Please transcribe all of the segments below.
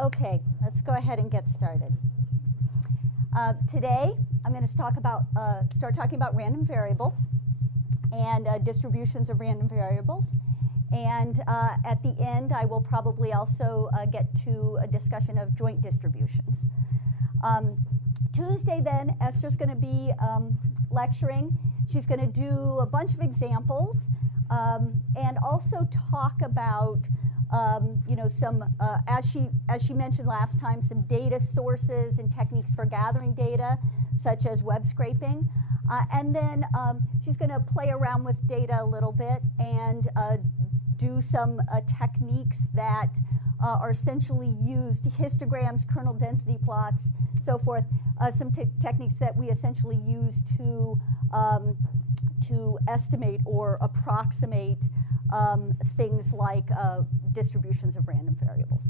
Okay, let's go ahead and get started. Today, I'm going to start talking about random variables and distributions of random variables. And at the end, I will probably also get to a discussion of joint distributions. Tuesday, then, Esther's going to be lecturing. She's going to do a bunch of examples and also talk about some, as she mentioned last time, some data sources and techniques for gathering data, such as web scraping. And then she's going to play around with data a little bit and do some techniques that are essentially used, histograms, kernel density plots, so forth, some techniques that we essentially use to estimate or approximate things like distributions of random variables.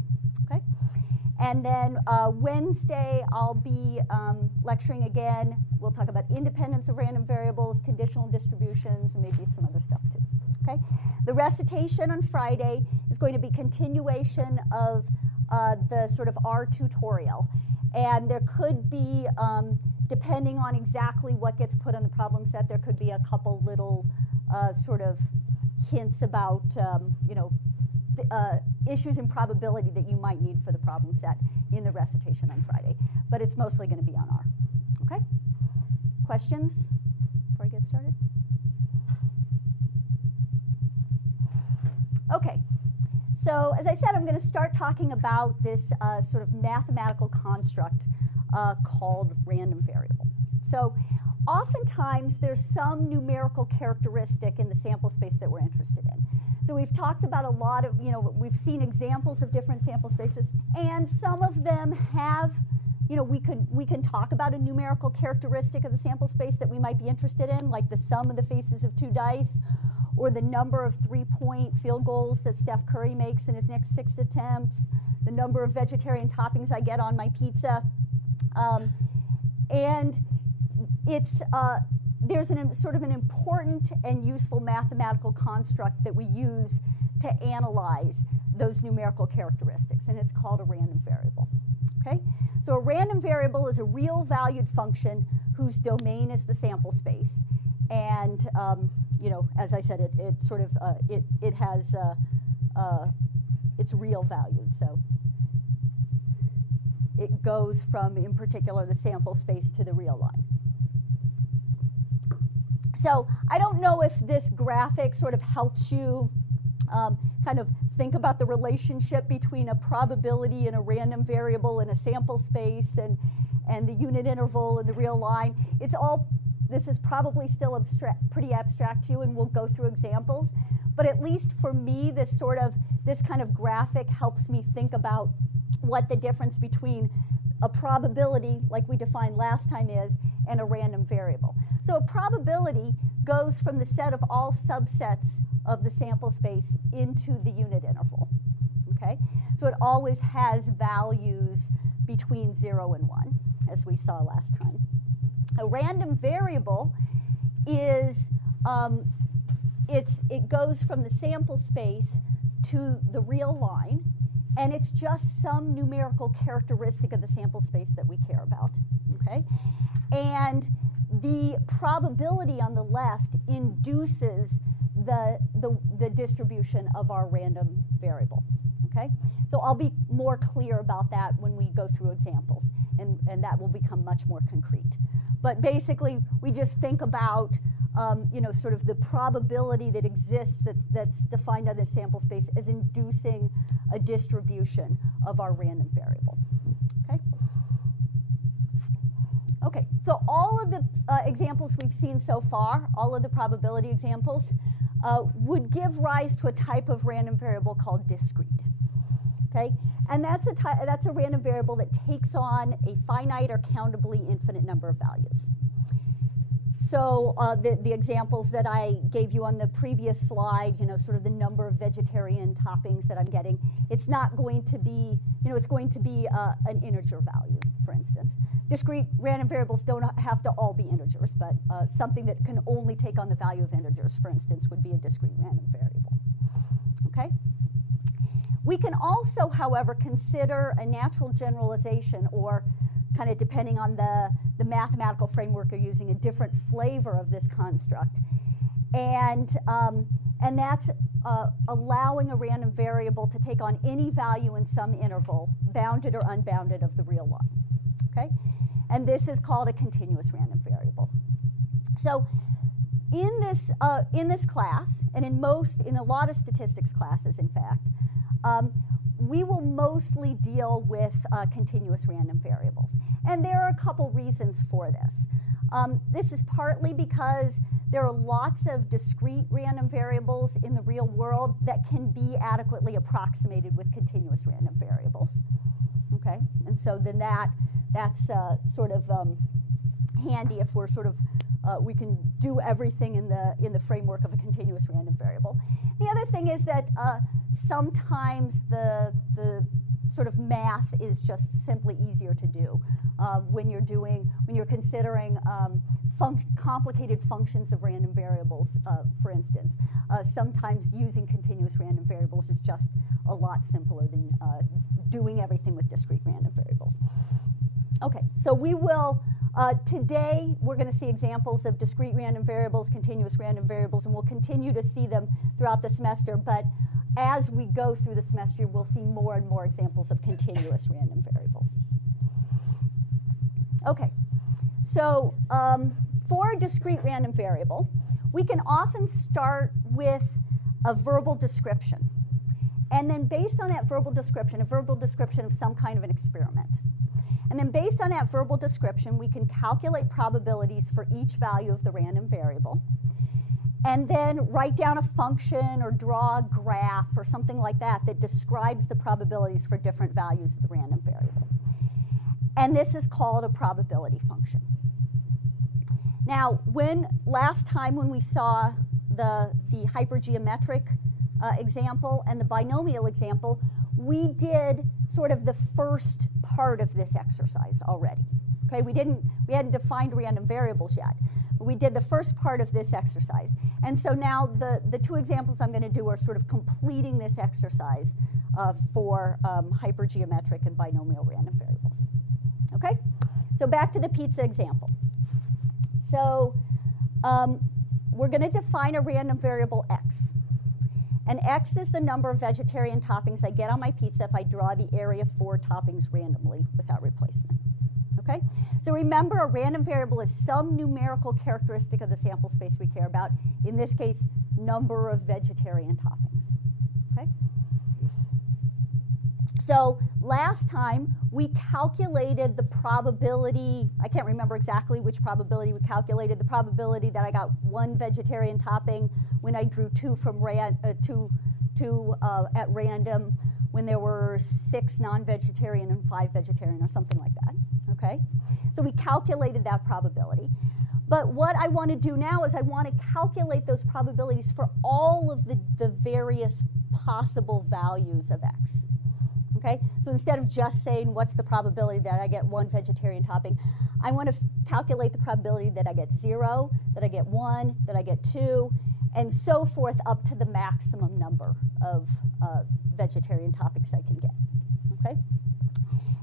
Okay, and then Wednesday I'll be lecturing again. We'll talk about independence of random variables, conditional distributions, and maybe some other stuff too. Okay, the recitation on Friday is going to be continuation of the sort of R tutorial, and there could be, depending on exactly what gets put on the problem set, there could be a couple little sort of hints about issues in probability that you might need for the problem set in the recitation on Friday. But it's mostly going to be on R. Okay? Questions before I get started? Okay. So as I said, I'm going to start talking about this sort of mathematical construct called random variable. So oftentimes there's some numerical characteristic in the sample space that we're interested in. So we've talked about a lot of, we've seen examples of different sample spaces, and some of them have, we can talk about a numerical characteristic of the sample space that we might be interested in, like the sum of the faces of two dice, or the number of three-point field goals that Steph Curry makes in his next 6 attempts, the number of vegetarian toppings I get on my pizza. And it's, there's sort of an important and useful mathematical construct that we use to analyze those numerical characteristics, and it's called a random variable. Okay? So a random variable is a real valued function whose domain is the sample space. And as I said, it sort of it has it's real valued. So it goes from, in particular, the sample space to the real line. So I don't know if this graphic sort of helps you kind of think about the relationship between a probability and a random variable in a sample space and the unit interval and the real line. This is probably still pretty abstract to you, and we'll go through examples. But at least for me, this kind of graphic helps me think about what the difference between a probability, like we defined last time, is, and a random variable. So a probability goes from the set of all subsets of the sample space into the unit interval. Okay? So it always has values between 0 and 1, as we saw last time. A random variable is, it goes from the sample space to the real line, and it's just some numerical characteristic of the sample space that we care about. Okay? And the probability on the left induces the distribution of our random variable. Okay? So I'll be more clear about that when we go through examples, and that will become much more concrete. But basically, we just think about sort of the probability that exists that's defined on the sample space as inducing a distribution of our random variable. Okay? Okay, so all of the examples we've seen so far, all of the probability examples, would give rise to a type of random variable called discrete. Okay? And that's a random variable that takes on a finite or countably infinite number of values. So the examples that I gave you on the previous slide, sort of the number of vegetarian toppings that I'm getting, it's not going to be, it's going to be an integer value, for instance. Discrete random variables don't have to all be integers, but something that can only take on the value of integers, for instance, would be a discrete random variable. Okay? We can also, however, consider a natural generalization, or kind of depending on the mathematical framework you're using, a different flavor of this construct. And that's allowing a random variable to take on any value in some interval, bounded or unbounded, of the real line. Okay? And this is called a continuous random variable. So in this class, and in a lot of statistics classes, in fact, we will mostly deal with continuous random variables. And there are a couple reasons for this. This is partly because there are lots of discrete random variables in the real world that can be adequately approximated with continuous random variables. Okay? And so then that's sort of handy if we're sort of we can do everything in the framework of a continuous random variable. The other thing is that sometimes the sort of math is just simply easier to do when you're considering complicated functions of random variables, for instance. Sometimes using continuous random variables is just a lot simpler than doing everything with discrete random variables. Okay, so we will, today we're going to see examples of discrete random variables, continuous random variables, and we'll continue to see them throughout the semester, but as we go through the semester, we'll see more and more examples of continuous random variables. Okay, so for a discrete random variable, we can often start with a verbal description. And then based on that verbal description, a verbal description of some kind of an experiment. And then based on that verbal description, we can calculate probabilities for each value of the random variable. And then write down a function or draw a graph or something like that that describes the probabilities for different values of the random variable. And this is called a probability function. Now, last time when we saw the hypergeometric example and the binomial example, we did sort of the first part of this exercise already. Okay, we hadn't defined random variables yet, but we did the first part of this exercise. And so now the two examples I'm going to do are sort of completing this exercise for hypergeometric and binomial random variables. Okay, so back to the pizza example. So we're going to define a random variable x. And x is the number of vegetarian toppings I get on my pizza if I draw the area of 4 toppings randomly without replacement. Okay? So remember, a random variable is some numerical characteristic of the sample space we care about. In this case, number of vegetarian toppings. Okay? So last time, we calculated the probability. I can't remember exactly which probability we calculated. The probability that I got 1 vegetarian topping when I drew 2 at random, when there were 6 non-vegetarian and 5 vegetarian, or something like that. Okay? So we calculated that probability. But what I want to do now is I want to calculate those probabilities for all of the various possible values of x. Okay? So instead of just saying what's the probability that I get 1 vegetarian topping, I want to calculate the probability that I get 0, that I get 1, that I get 2, and so forth up to the maximum number of vegetarian toppings I can get. Okay?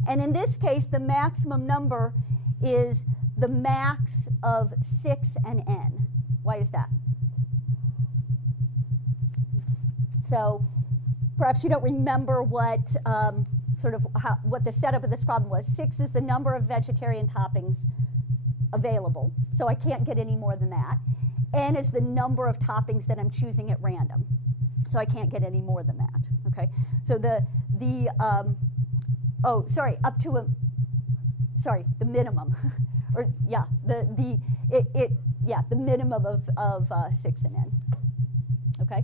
And in this case, the maximum number is the max of 6 and n. Why is that? So perhaps you don't remember what what the setup of this problem was. 6 is the number of vegetarian toppings available, so I can't get any more than that. N is the number of toppings that I'm choosing at random, so I can't get any more than that. Okay, so the minimum, or yeah, the minimum of 6 and n. Okay,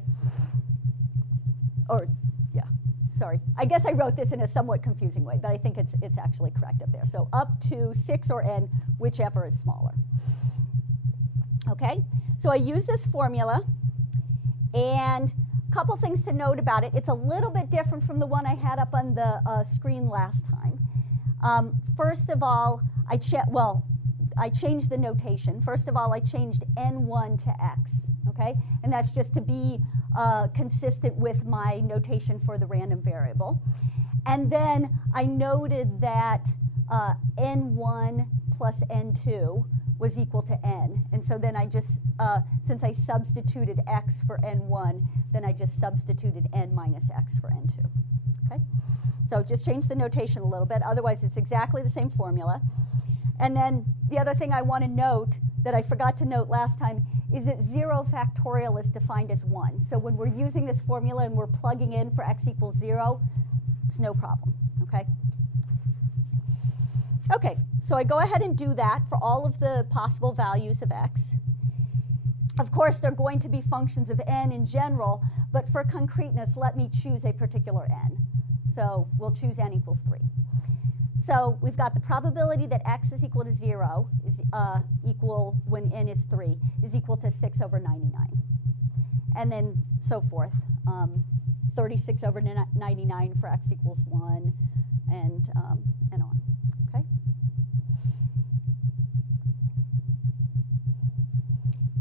or yeah, sorry. I guess I wrote this in a somewhat confusing way, but I think it's actually correct up there. So up to 6 or n, whichever is smaller. Okay, so I use this formula, and a couple things to note about it. It's a little bit different from the one I had up on the screen last time. First of all, I changed the notation. First of all, I changed n1 to x. okay? And that's just to be consistent with my notation for the random variable. And then I noted that n1 plus n2 was equal to n. And so then I just, since I substituted x for n1, then I just substituted n minus x for n2, okay? So just change the notation a little bit. Otherwise, it's exactly the same formula. And then the other thing I want to note that I forgot to note last time is that 0 factorial is defined as 1. So when we're using this formula and we're plugging in for x equals 0, it's no problem, okay? Okay, so I go ahead and do that for all of the possible values of x. Of course, they're going to be functions of n in general, but for concreteness, let me choose a particular n. So we'll choose n equals 3. So we've got the probability that x is equal to 0 is equal, when n is 3, is equal to 6 over 99. And then so forth. 36 over 99 for x equals 1, and on, okay?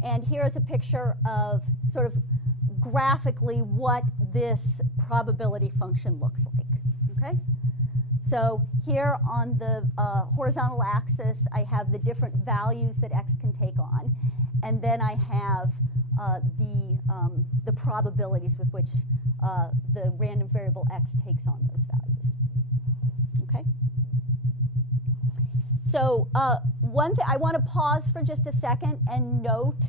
And here's a picture of sort of graphically what this probability function looks like, okay? So here on the horizontal axis, I have the different values that x can take on, and then I have the probabilities with which the random variable x takes on those values. Okay. So one thing, I want to pause for just a second and note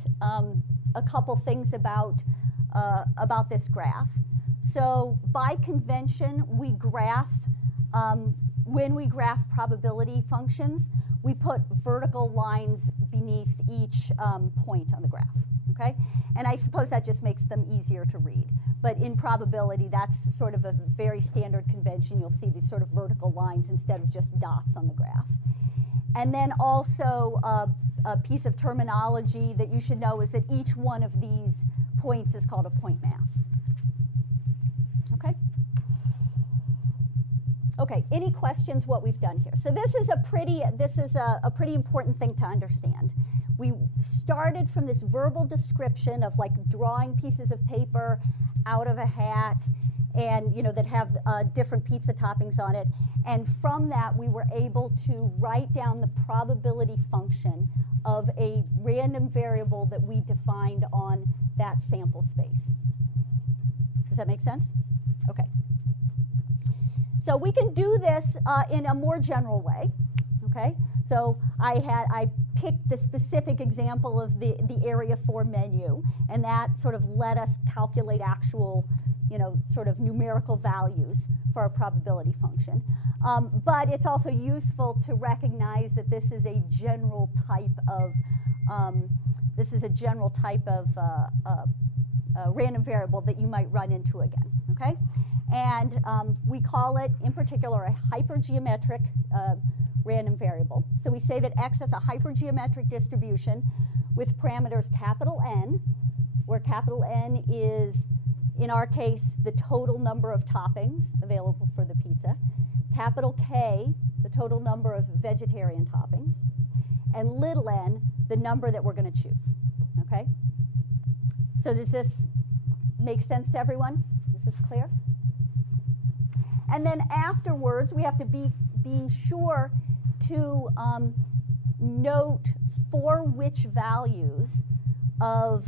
a couple things about this graph. So by convention, we graph. When we graph probability functions, we put vertical lines beneath each point on the graph, okay? And I suppose that just makes them easier to read. But in probability, that's sort of a very standard convention. You'll see these sort of vertical lines instead of just dots on the graph. And then also a piece of terminology that you should know is that each one of these points is called a point mass, okay? Okay, any questions what we've done here? So this is a pretty important thing to understand. We started from this verbal description of like drawing pieces of paper out of a hat and that have different pizza toppings on it. And from that, we were able to write down the probability function of a random variable that we defined on that sample space. Does that make sense? Okay. So we can do this in a more general way, okay? So I picked the specific example of the area 4 menu, and that sort of let us calculate actual, sort of numerical values for our probability function. But it's also useful to recognize that this is a general type of random variable that you might run into again, okay? And we call it, in particular, a hypergeometric random variable. So we say that x is a hypergeometric distribution with parameters capital N, where capital N is, in our case, the total number of toppings available for the pizza, capital K, the total number of vegetarian toppings, and little n, the number that we're going to choose, okay? So does this make sense to everyone? Is this clear? And then afterwards, we have to be sure to note for which values of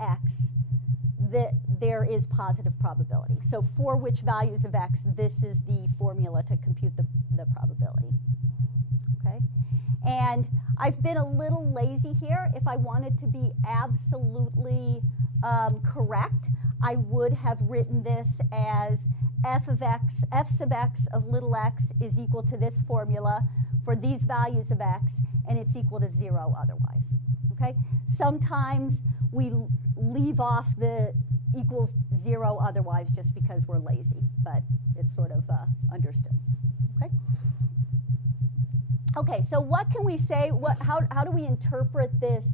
x that there is positive probability. So for which values of x, this is the formula to compute the probability. Okay? And I've been a little lazy here. If I wanted to be absolutely correct, I would have written this as f sub x of little x is equal to this formula for these values of x, and it's equal to 0 otherwise. Okay? Sometimes we leave off the equals 0 otherwise just because we're lazy, but it's sort of understood. Okay? Okay, so what can we say? How do we interpret this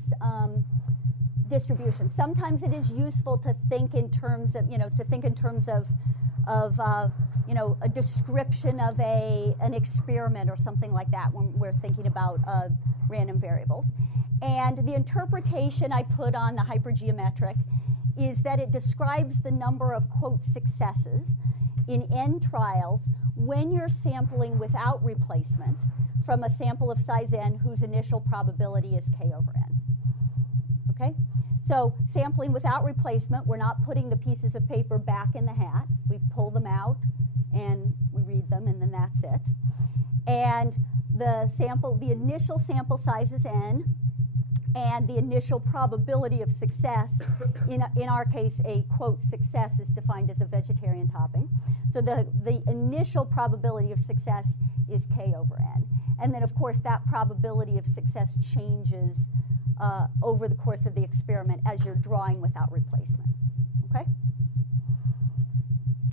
distribution? Sometimes it is useful to think in terms of, a description of an experiment or something like that when we're thinking about random variables. And the interpretation I put on the hypergeometric is that it describes the number of, quote, successes in n trials when you're sampling without replacement from a sample of size n whose initial probability is k over n. Okay? So sampling without replacement, we're not putting the pieces of paper back in the hat. We pull them out and we read them, and then that's it. And the initial sample size is n, and the initial probability of success, in our case, a, quote, success is defined as a vegetarian topping. So the initial probability of success is k over n. And then, of course, that probability of success changes over the course of the experiment as you're drawing without replacement. Okay?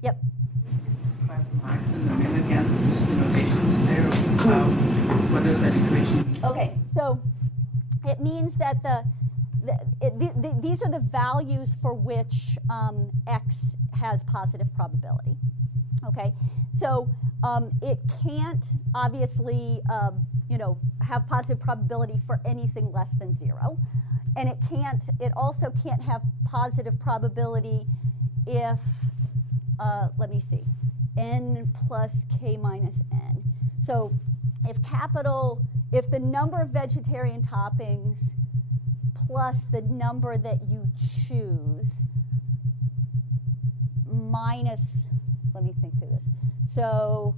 Yep. Max and the min again, just the notations there. What does that equation mean? Okay, so it means that these are the values for which x has positive probability. Okay, so it can't obviously have positive probability for anything less than 0, and it also can't have positive probability if let me see, n plus k minus n. So if the number of vegetarian toppings plus the number that you choose minus, let me think through this. So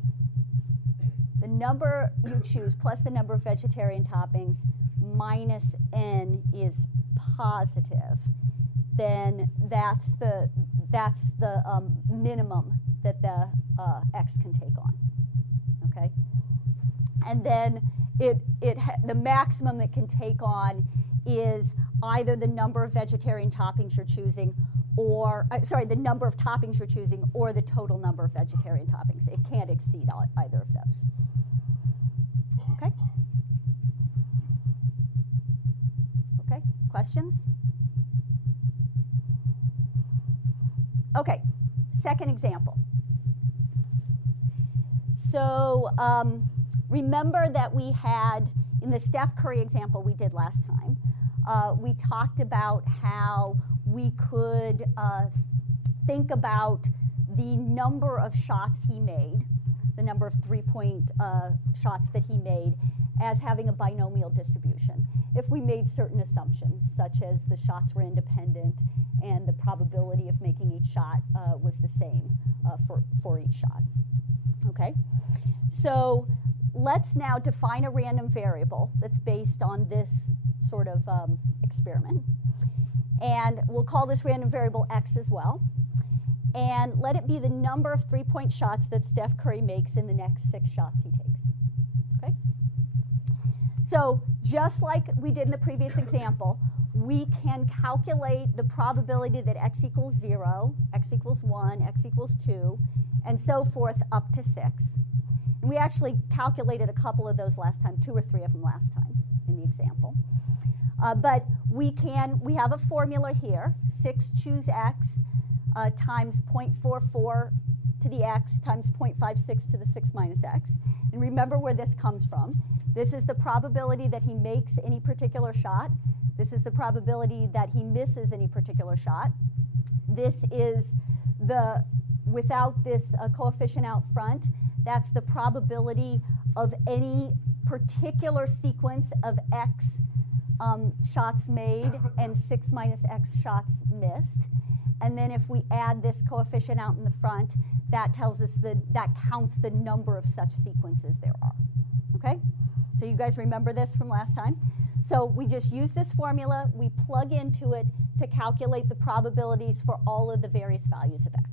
the number you choose plus the number of vegetarian toppings minus n is positive, then that's the minimum that the x can take on. Okay, and then the maximum it can take on is either the number of vegetarian toppings you're choosing, or the number of toppings you're choosing, or the total number of vegetarian toppings. It can't exceed either of those. Okay. Okay. Questions? Okay. Second example. So remember that we had, in the Steph Curry example we did last time, we talked about how we could think about the number of shots he made, the number of three-point shots that he made, as having a binomial distribution if we made certain assumptions, such as the shots were independent and the probability of making each shot was the same for each shot. Okay? So let's now define a random variable that's based on this sort of experiment. And we'll call this random variable x as well. And let it be the number of three-point shots that Steph Curry makes in the next 6 shots he takes. Okay? So just like we did in the previous example, we can calculate the probability that x equals 0, x equals 1, x equals 2, and so forth up to 6. And we actually calculated a couple of those last time, 2 or 3 of them last time in the example. But we have a formula here, 6 choose x times 0.44 to the x times 0.56 to the 6 minus x. And remember where this comes from. This is the probability that he makes any particular shot. This is the probability that he misses any particular shot. This is without this coefficient out front, that's the probability of any particular sequence of x shots made and 6 minus x shots missed. And then if we add this coefficient out in the front, that tells us that counts the number of such sequences there are. Okay? So you guys remember this from last time? So we just use this formula, we plug into it to calculate the probabilities for all of the various values of x.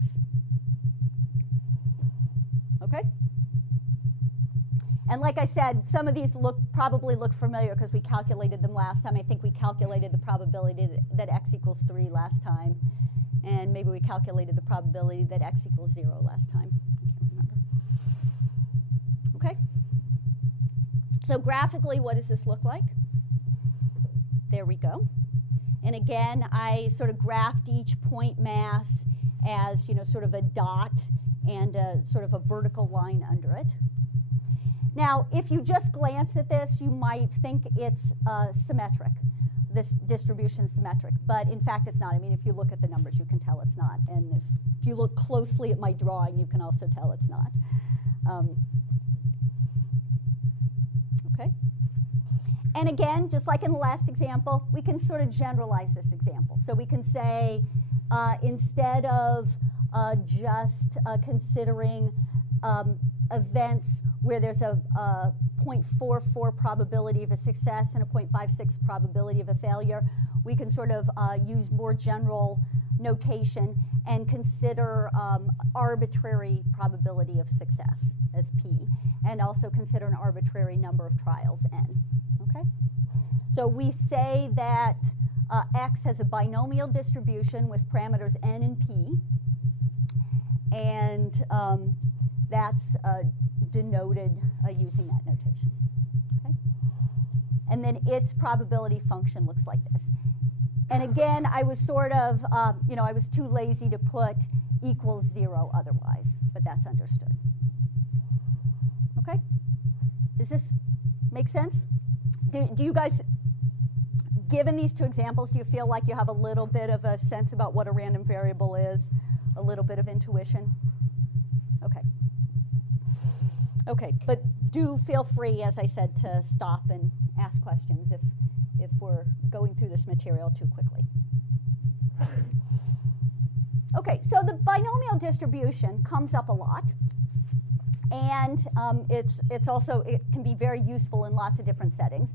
Okay? And like I said, some of these probably look familiar because we calculated them last time. I think we calculated the probability that x equals 3 last time. And maybe we calculated the probability that x equals 0 last time. I can't remember. Okay? So graphically, what does this look like? There we go. And again, I sort of graphed each point mass as, sort of a dot and sort of a vertical line under it. Now, if you just glance at this, you might think it's symmetric, this distribution symmetric, but in fact it's not. I mean, if you look at the numbers, you can tell it's not, and if you look closely at my drawing, you can also tell it's not. Okay? And again, just like in the last example, we can sort of generalize this example. So we can say, instead of just considering events where there's a 0.44 probability of a success and a 0.56 probability of a failure, we can sort of use more general notation and consider arbitrary probability of success as P, and also consider an arbitrary number of trials, N. Okay? So we say that X has a binomial distribution with parameters N and P, and that's denoted using that notation. Okay? And then its probability function looks like this. And again, I was sort of, I was too lazy to put equals 0 otherwise, but that's understood. Okay? Does this make sense? Do you guys, given these two examples, do you feel like you have a little bit of a sense about what a random variable is? A little bit of intuition? Okay. Okay, but do feel free, as I said, to stop and ask questions if we're going through this material too quickly. Okay, so the binomial distribution comes up a lot, and it's also, it can be very useful in lots of different settings.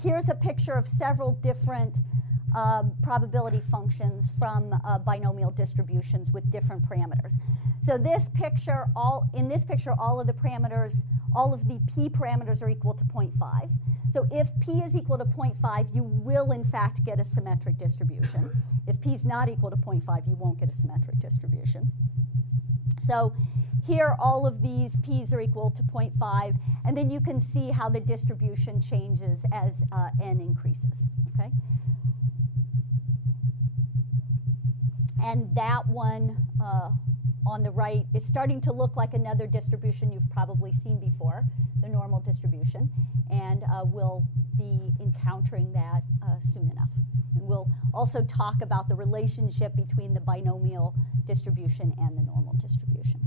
Here's a picture of several different probability functions from binomial distributions with different parameters. So this picture, in this picture, all of the parameters, all of the P parameters are equal to 0.5. So if P is equal to 0.5, you will in fact get a symmetric distribution. If P is not equal to 0.5, you won't get a symmetric distribution. So here, all of these P's are equal to 0.5, and then you can see how the distribution changes as N increases. Okay? And that one on the right is starting to look like another distribution you've probably seen before, the normal distribution, and we'll be encountering that soon enough. And we'll also talk about the relationship between the binomial distribution and the normal distribution.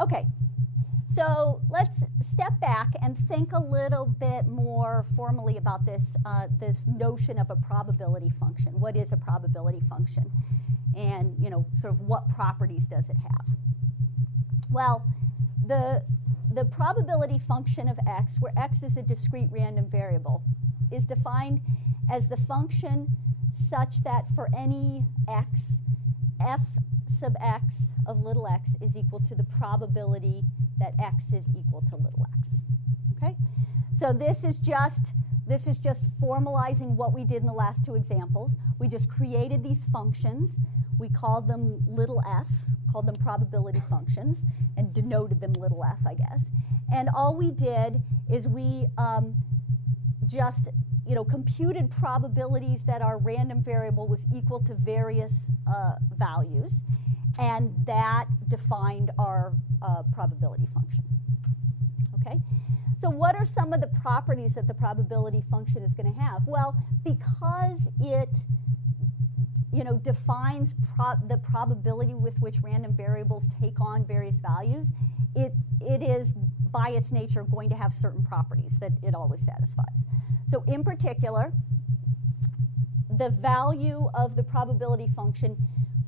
Okay, so let's step back and think a little bit more formally about this, this notion of a probability function. What is a probability function? And, sort of what properties does it have? Well, the probability function of x, where x is a discrete random variable, is defined as the function such that for any x, f sub x of little x is equal to the probability that x is equal to little x. Okay? So this is just formalizing what we did in the last two examples. We just created these functions. We called them little f, called them probability functions, and denoted them little f, I guess. And all we did is we just computed probabilities that our random variable was equal to various values, and that defined our probability function. Okay? So what are some of the properties that the probability function is going to have? Well, because it defines the probability with which random variables take on various values, it is by its nature going to have certain properties that it always satisfies. So in particular, the value of the probability function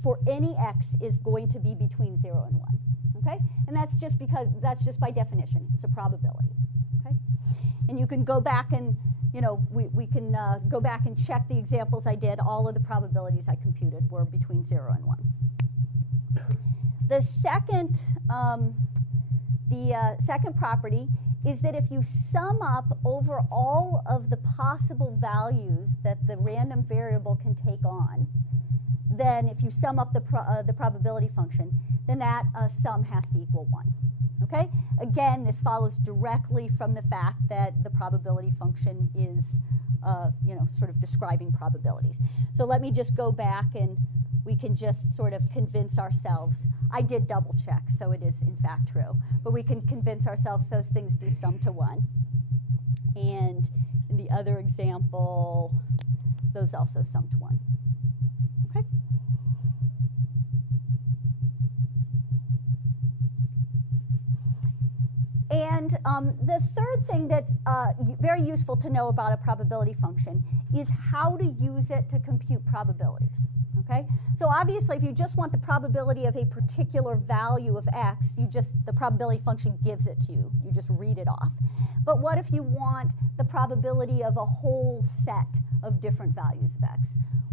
for any x is going to be between 0 and 1. Okay? And that's just by definition, it's a probability. Okay? And you can go back and, we can go back and check the examples I did. All of the probabilities I computed were between 0 and 1. The second property is that if you sum up over all of the possible values that the random variable can take on, then if you sum up the probability function, then that sum has to equal 1. Okay? Again, this follows directly from the fact that the probability function is, sort of describing probabilities. So let me just go back and we can just sort of convince ourselves. I did double check, so it is in fact true. But we can convince ourselves those things do sum to 1. And in the other example, those also sum to 1. Okay? And the third thing that's very useful to know about a probability function is how to use it to compute probabilities. Okay? So obviously, if you just want the probability of a particular value of x, the probability function gives it to you. You just read it off. But what if you want the probability of a whole set of different values of x?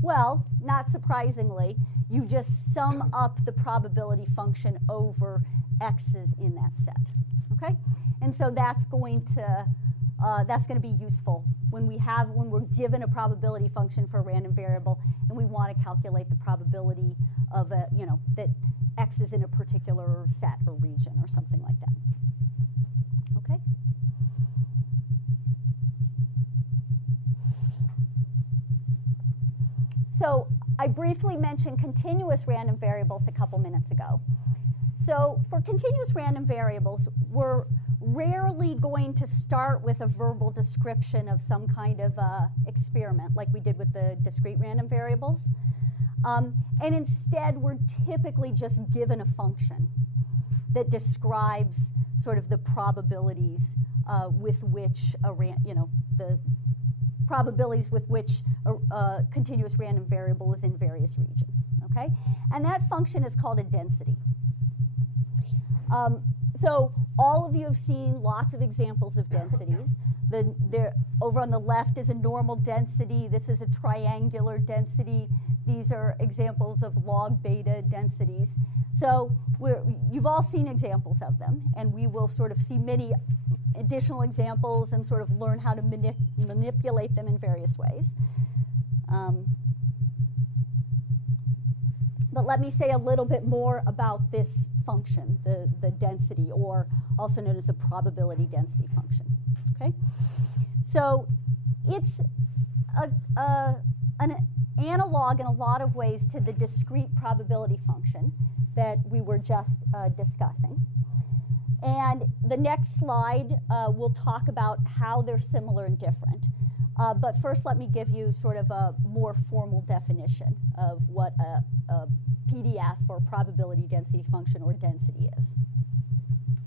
Well, not surprisingly, you just sum up the probability function over x's in that set. Okay? And so that's going to be useful when we're given a probability function for a random variable and we want to calculate the probability of that x is in a particular set or region or something like that. Okay? So I briefly mentioned continuous random variables a couple minutes ago. So for continuous random variables, we're rarely going to start with a verbal description of some kind of experiment like we did with the discrete random variables. And instead, we're typically just given a function that describes sort of the probabilities with which the probabilities with which a continuous random variable is in various regions. Okay? And that function is called a density. So all of you have seen lots of examples of densities. Over on the left is a normal density. This is a triangular density. These are examples of log beta densities. So you've all seen examples of them, and we will sort of see many additional examples and sort of learn how to manipulate them in various ways. But let me say a little bit more about this function, the density, or also known as the probability density function. Okay? So it's an analog in a lot of ways to the discrete probability function that we were just discussing. And the next slide will talk about how they're similar and different. But first, let me give you sort of a more formal definition of what a PDF, or probability density function, or density is.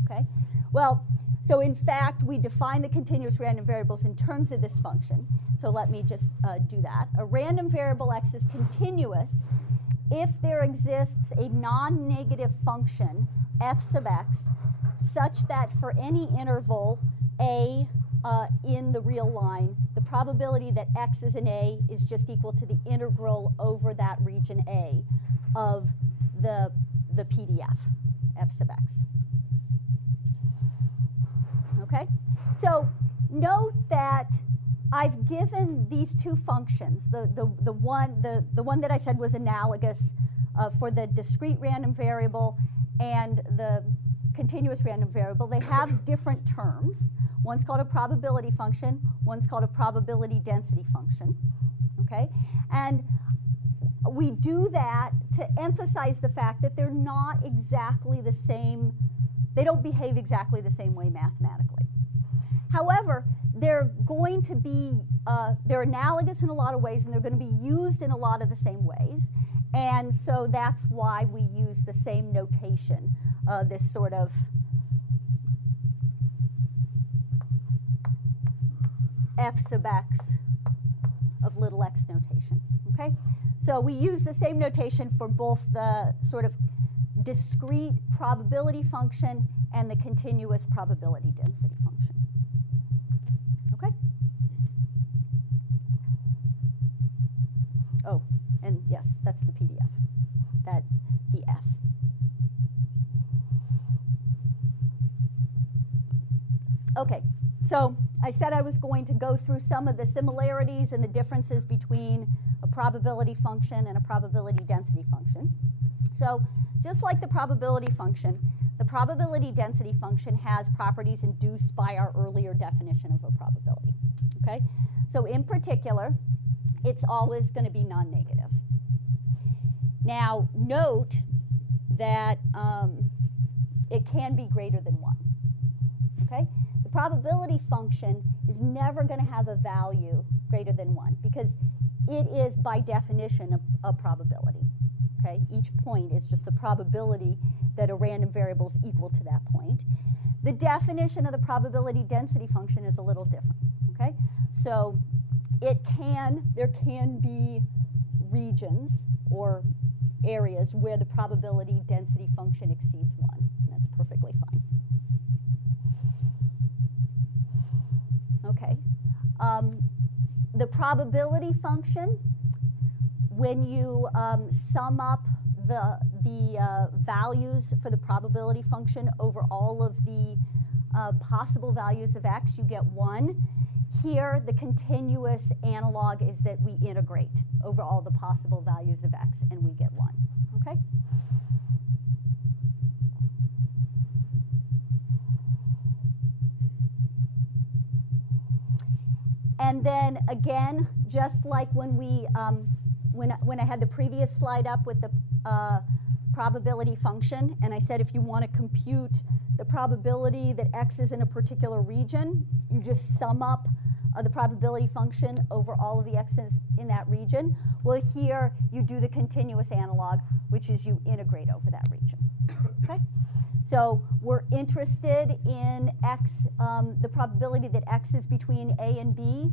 Okay? Well, so in fact, we define the continuous random variables in terms of this function. So let me just do that. A random variable x is continuous if there exists a non-negative function, f sub x, such that for any interval a in the real line, the probability that x is in a is just equal to the integral over that region a of the PDF, f sub x. Okay? So note that I've given these two functions, the one that I said was analogous for the discrete random variable and the continuous random variable. They have different terms. One's called a probability function, one's called a probability density function. Okay? And we do that to emphasize the fact that they're not exactly the same, they don't behave exactly the same way mathematically. However, they're going to be, they're analogous in a lot of ways, and they're going to be used in a lot of the same ways. And so that's why we use the same notation, this sort of f sub x of little x notation. Okay? So we use the same notation for both the sort of discrete probability function and the continuous probability density function. Okay? Oh, and yes, that's the PDF, that df. Okay, so I said I was going to go through some of the similarities and the differences between a probability function and a probability density function. So just like the probability function, the probability density function has properties induced by our earlier definition of a probability. Okay? So in particular, it's always going to be non-negative. Now, note that it can be greater than 1. Okay? The probability function is never going to have a value greater than 1 because it is, by definition, a probability. Okay? Each point is just the probability that a random variable is equal to that point. The definition of the probability density function is a little different. Okay? So there can be regions or areas where the probability density function exceeds 1. That's perfectly fine. Okay. The probability function, when you sum up the values for the probability function over all of the possible values of x, you get 1. Here, the continuous analog is that we integrate over all the possible values of x, and we get 1. Okay? And then again, just like when we when I had the previous slide up with the probability function, and I said if you want to compute the probability that x is in a particular region, you just sum up the probability function over all of the x's in that region. Well, here you do the continuous analog, which is you integrate over that region. Okay? So we're interested in x, the probability that x is between a and b.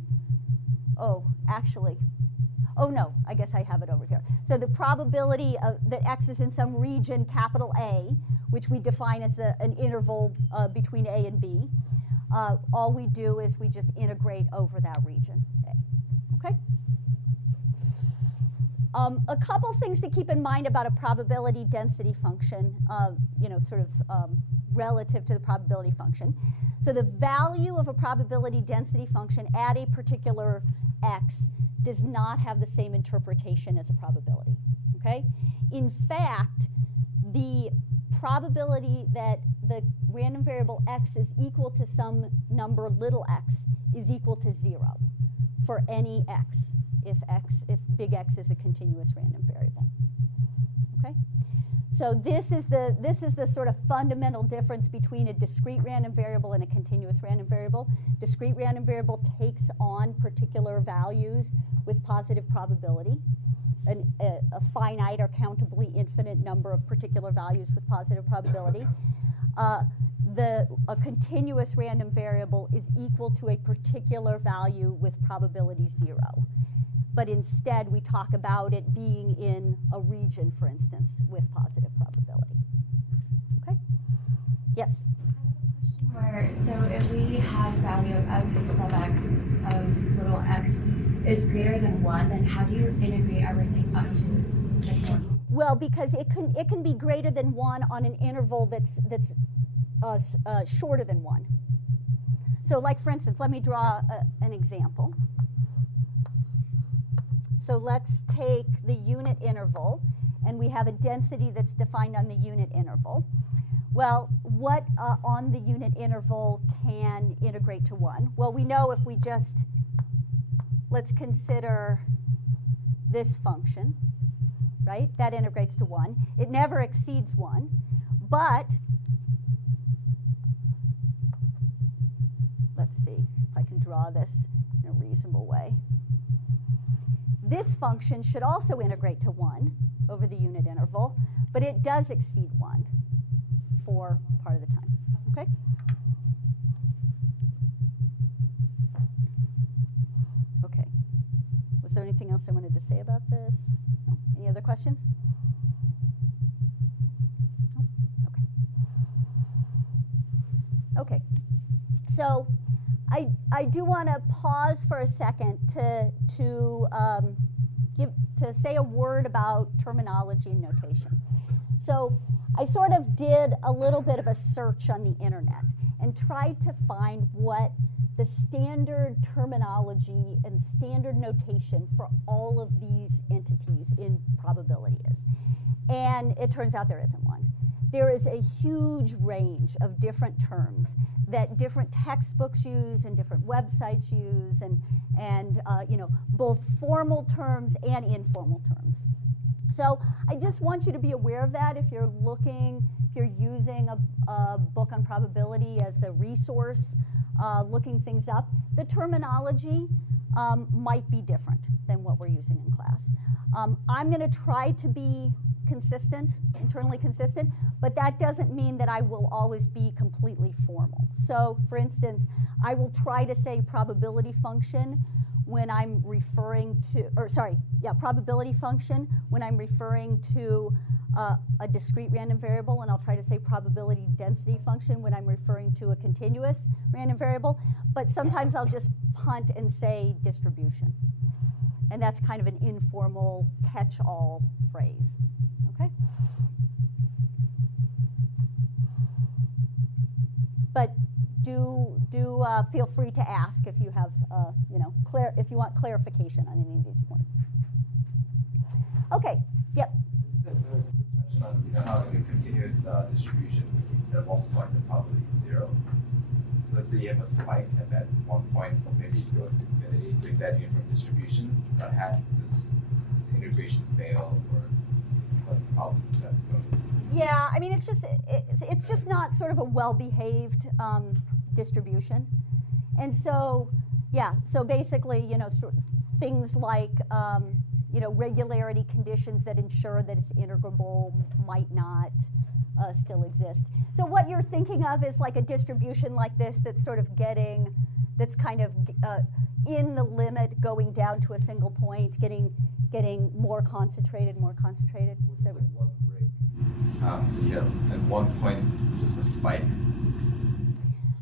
Oh, actually, oh no, I guess I have it over here. So the probability that x is in some region, capital A, which we define as an interval between a and b, all we do is we just integrate over that region, A. Okay? A couple things to keep in mind about a probability density function, relative to the probability function. So the value of a probability density function at a particular x does not have the same interpretation as a probability. Okay? In fact, the probability that the random variable x is equal to some number little x is equal to 0 for any x, if big X is a continuous random variable. Okay? So this is the sort of fundamental difference between a discrete random variable and a continuous random variable. Discrete random variable takes on particular values with positive probability, a finite or countably infinite number of particular values with positive probability. A continuous random variable is equal to a particular value with probability 0. But instead, we talk about it being in a region, for instance, with positive probability. Okay? Yes? I have a question so if we have value of f sub x of little x is greater than 1, then how do you integrate everything up to just 1? Well, because it can be greater than 1 on an interval that's shorter than 1. So like, for instance, let me draw an example. So let's take the unit interval, and we have a density that's defined on the unit interval. Well, what on the unit interval can integrate to 1? Well, we know if we just, let's consider this function, right? That integrates to 1. It never exceeds 1, but let's see if I can draw this in a reasonable way. This function should also integrate to 1 over the unit interval, but it does exceed 1 for part of the time. Okay? Okay. Was there anything else I wanted to say about this? No. Any other questions? No? Okay. Okay. So I do want to pause for a second to say a word about terminology and notation. So I sort of did a little bit of a search on the internet and tried to find what the standard terminology and standard notation for all of these entities in probability is. And it turns out there isn't one. There is a huge range of different terms that different textbooks use and different websites use, and both formal terms and informal terms. So I just want you to be aware of that if you're using a book on probability as a resource, looking things up. The terminology might be different than what we're using in class. I'm going to try to be consistent, internally consistent, but that doesn't mean that I will always be completely formal. So, for instance, I will try to say probability function when I'm referring to, probability function when I'm referring to a discrete random variable, and I'll try to say probability density function when I'm referring to a continuous random variable, but sometimes I'll just punt and say distribution. And that's kind of an informal catch-all phrase, okay? But do feel free to ask if you have, if you want clarification on any of these points. Okay, yep. Just a quick question on, having a continuous distribution at one point the probability is 0. So let's say you have a spike and at one point maybe it goes to infinity, so that uniform distribution, but had this integration fail, or what problem does that pose? Yeah, I mean, it's just not sort of a well-behaved distribution. And so, yeah, so basically, things like, regularity conditions that ensure that it's integrable might not still exist. So what you're thinking of is like a distribution like this that's sort of that's kind of in the limit, going down to a single point, getting more concentrated. Well, just like one break. So you have at one point just a spike.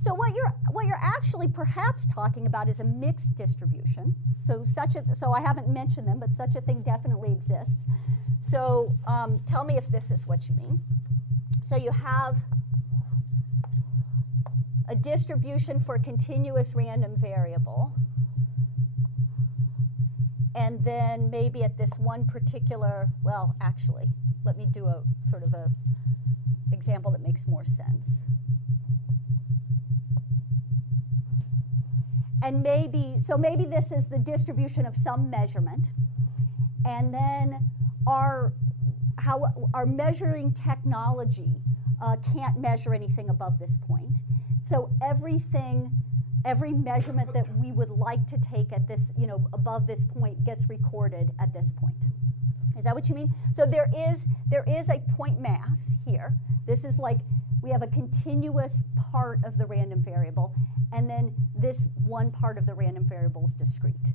So what you're actually perhaps talking about is a mixed distribution. So I haven't mentioned them, but such a thing definitely exists. So tell me if this is what you mean. So you have a distribution for a continuous random variable, and then maybe at this one particular, well, actually, let me do a sort of a example that makes more sense. And maybe this is the distribution of some measurement, and then our measuring technology can't measure anything above this point. So every measurement that we would like to take at this, above this point gets recorded at this point. Is that what you mean? So there is a point mass here. This is like we have a continuous part of the random variable, and then this one part of the random variable is discrete.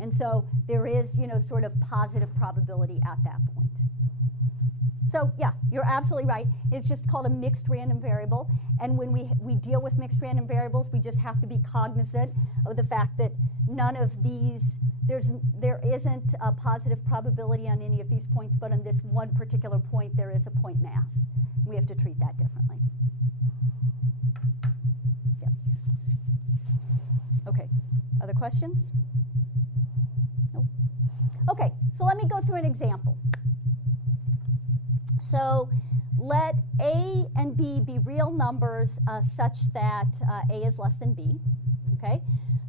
And so there is, sort of positive probability at that point. So yeah, you're absolutely right. It's just called a mixed random variable. And when we deal with mixed random variables, we just have to be cognizant of the fact that none of these, there isn't a positive probability on any of these points, but on this one particular point, there is a point mass. We have to treat that differently. Yeah. Okay, other questions? Nope. Okay, so let me go through an example. So let A and B be real numbers such that A is less than B, okay?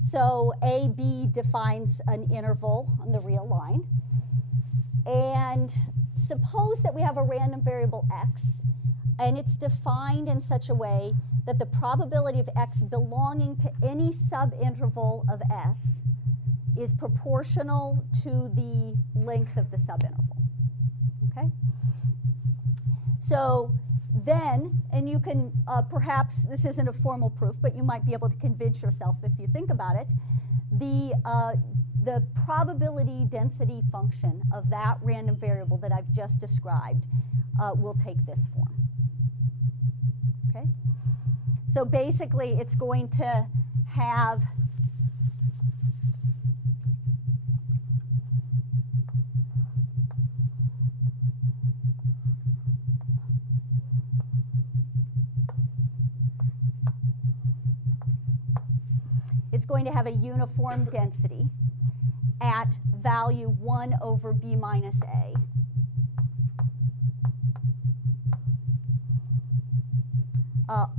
So AB defines an interval on the real line. And suppose that we have a random variable x, and it's defined in such a way that the probability of x belonging to any subinterval of S is proportional to the length of the subinterval, okay? So then, and you can perhaps, this isn't a formal proof, but you might be able to convince yourself if you think about it, the probability density function of that random variable that I've just described will take this form. Okay? So basically, it's going to have a uniform density at value 1 over b minus a.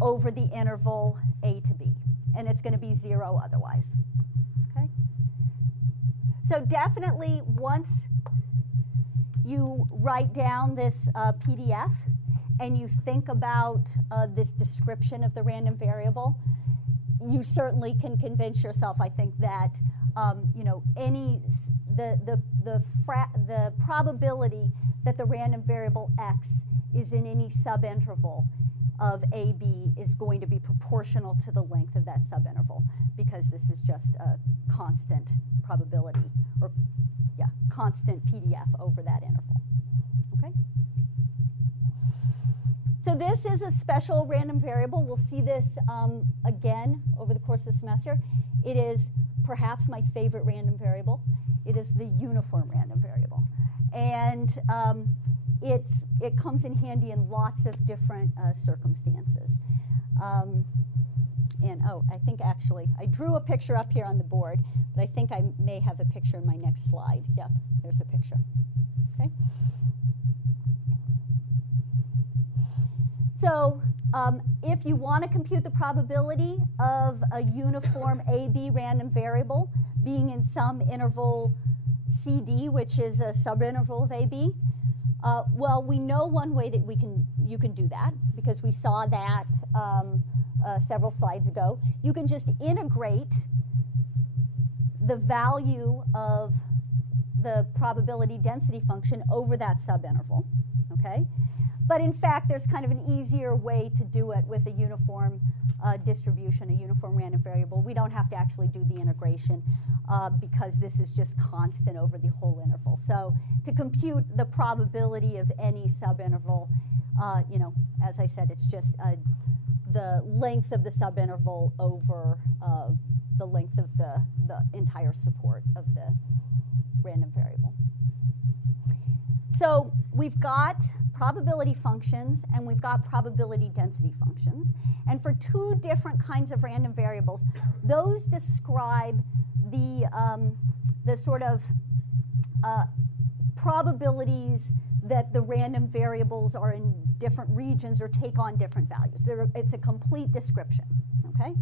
Over the interval a to b. And it's going to be 0 otherwise. Okay? So definitely once you write down this PDF and you think about this description of the random variable, you certainly can convince yourself, I think, that the probability that the random variable x is in any subinterval of AB is going to be proportional to the length of that subinterval, because this is just a constant probability, or constant PDF over that interval. Okay? So this is a special random variable. We'll see this again over the course of the semester. It is perhaps my favorite random variable. It is the uniform random variable. And it comes in handy in lots of different circumstances. I think actually, I drew a picture up here on the board, but I think I may have a picture in my next slide. Yep, there's a picture. Okay. So if you want to compute the probability of a uniform AB random variable being in some interval CD, which is a subinterval of AB, well, we know one way that you can do that, because we saw that several slides ago. You can just integrate the value of the probability density function over that subinterval, okay? But in fact, there's kind of an easier way to do it with a uniform distribution, a uniform random variable. We don't have to actually do the integration because this is just constant over the whole interval. So to compute the probability of any subinterval, as I said, it's just the length of the subinterval over the length of the entire support of the random variable. So we've got probability functions and we've got probability density functions. And for two different kinds of random variables, those describe the sort of probabilities that the random variables are in different regions or take on different values. It's a complete description, okay?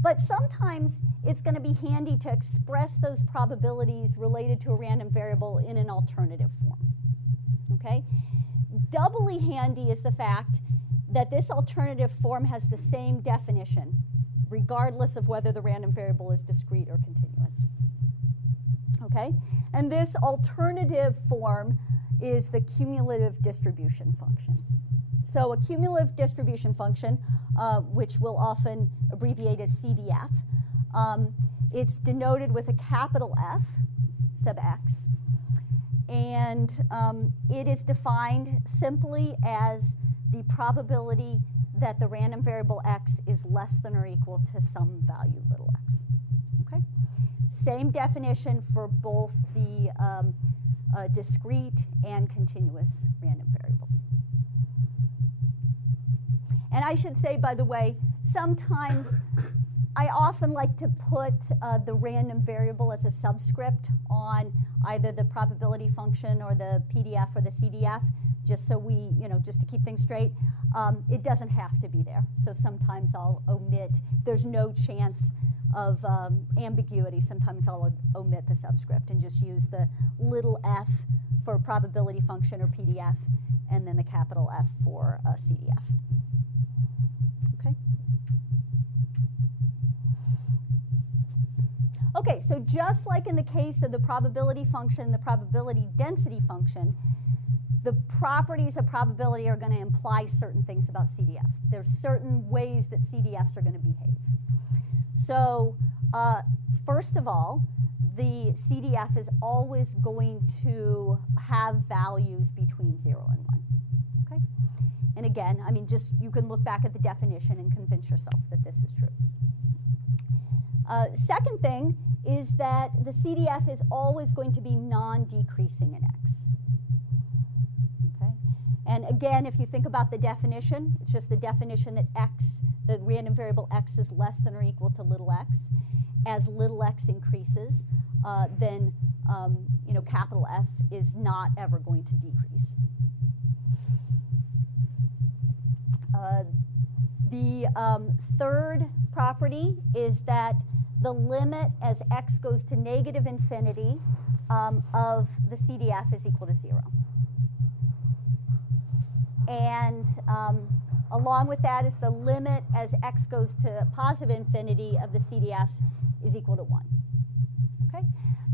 But sometimes it's going to be handy to express those probabilities related to a random variable in an alternative form, okay? Doubly handy is the fact that this alternative form has the same definition, regardless of whether the random variable is discrete or continuous, okay? And this alternative form is the cumulative distribution function. So a cumulative distribution function, which we'll often abbreviate as CDF, it's denoted with a capital F sub x, and it is defined simply as the probability that the random variable x is less than or equal to some value little x. Okay? Same definition for both the discrete and continuous random variables. And I should say, by the way, sometimes I often like to put the random variable as a subscript on either the probability function or the PDF or the CDF, just so we, just to keep things straight. It doesn't have to be there. So sometimes I'll omit, there's no chance of ambiguity, sometimes I'll omit the subscript and just use the little f for probability function or PDF, and then the capital F for CDF. Okay? Okay, so just like in the case of the probability function, the probability density function, the properties of probability are going to imply certain things about CDFs. There's certain ways that CDFs are going to behave. So first of all, the CDF is always going to have values between 0 and 1. Okay? And again, you can look back at the definition and convince yourself that this is true. Second thing is that the CDF is always going to be non-decreasing in x. Okay? And again, if you think about the definition, it's just the definition that x, the random variable x, is less than or equal to little x. As little x increases, then capital F is not ever going to decrease. The third property is that the limit as x goes to negative infinity of the CDF is equal to 0. And along with that is the limit as x goes to positive infinity of the CDF is equal to 1. Okay?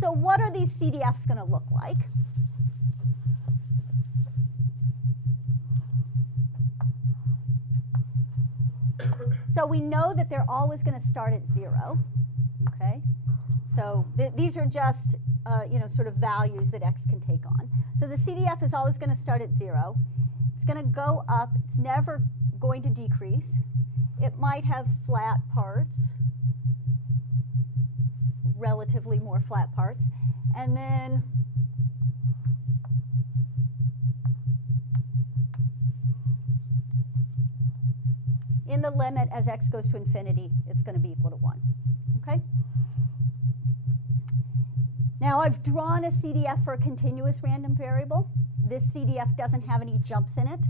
So what are these CDFs going to look like? So we know that they're always going to start at 0. Okay? So these are just sort of values that x can take on. So the CDF is always going to start at 0. It's going to go up. It's never going to decrease. It might have flat parts, relatively more flat parts. And then in the limit as x goes to infinity, it's going to be equal to 1. Okay? Now I've drawn a CDF for a continuous random variable. This CDF doesn't have any jumps in it.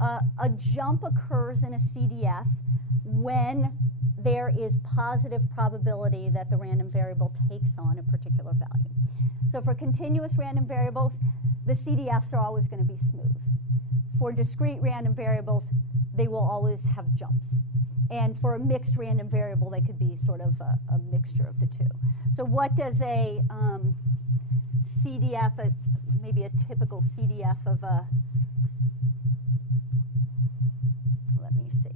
A jump occurs in a CDF when there is positive probability that the random variable takes on a particular value. So for continuous random variables, the CDFs are always going to be smooth. For discrete random variables, they will always have jumps. And for a mixed random variable, they could be sort of a mixture of the two. So what does a CDF, maybe a typical CDF of a, let me see.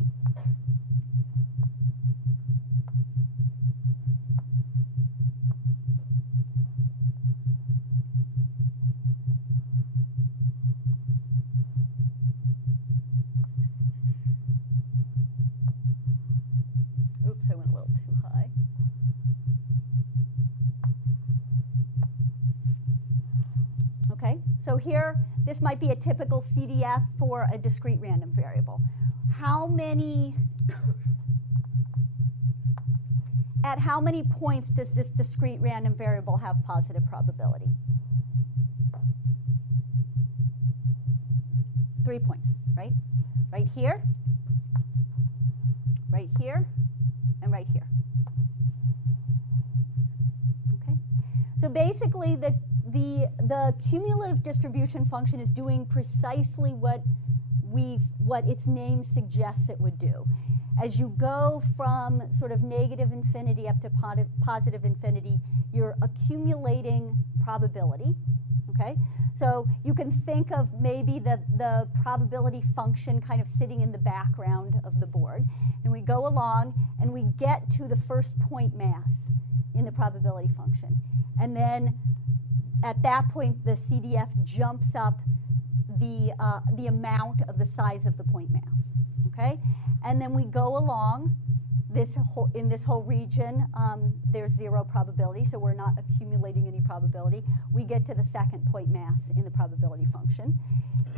Oops, I went a little too high. Okay, so here, this might be a typical CDF for a discrete random variable. At how many points does this discrete random variable have positive probability? 3 points, right? Right here, and right here. Okay, so basically the cumulative distribution function is doing precisely what its name suggests it would do. As you go from sort of negative infinity up to positive infinity, you're accumulating probability. Okay, so you can think of maybe the probability function kind of sitting in the background of the board, and we go along and we get to the first point mass in the probability function, and then at that point, the CDF jumps up the amount of the size of the point mass, okay? And then we go along in this whole region. There's 0 probability, so we're not accumulating any probability. We get to the second point mass in the probability function,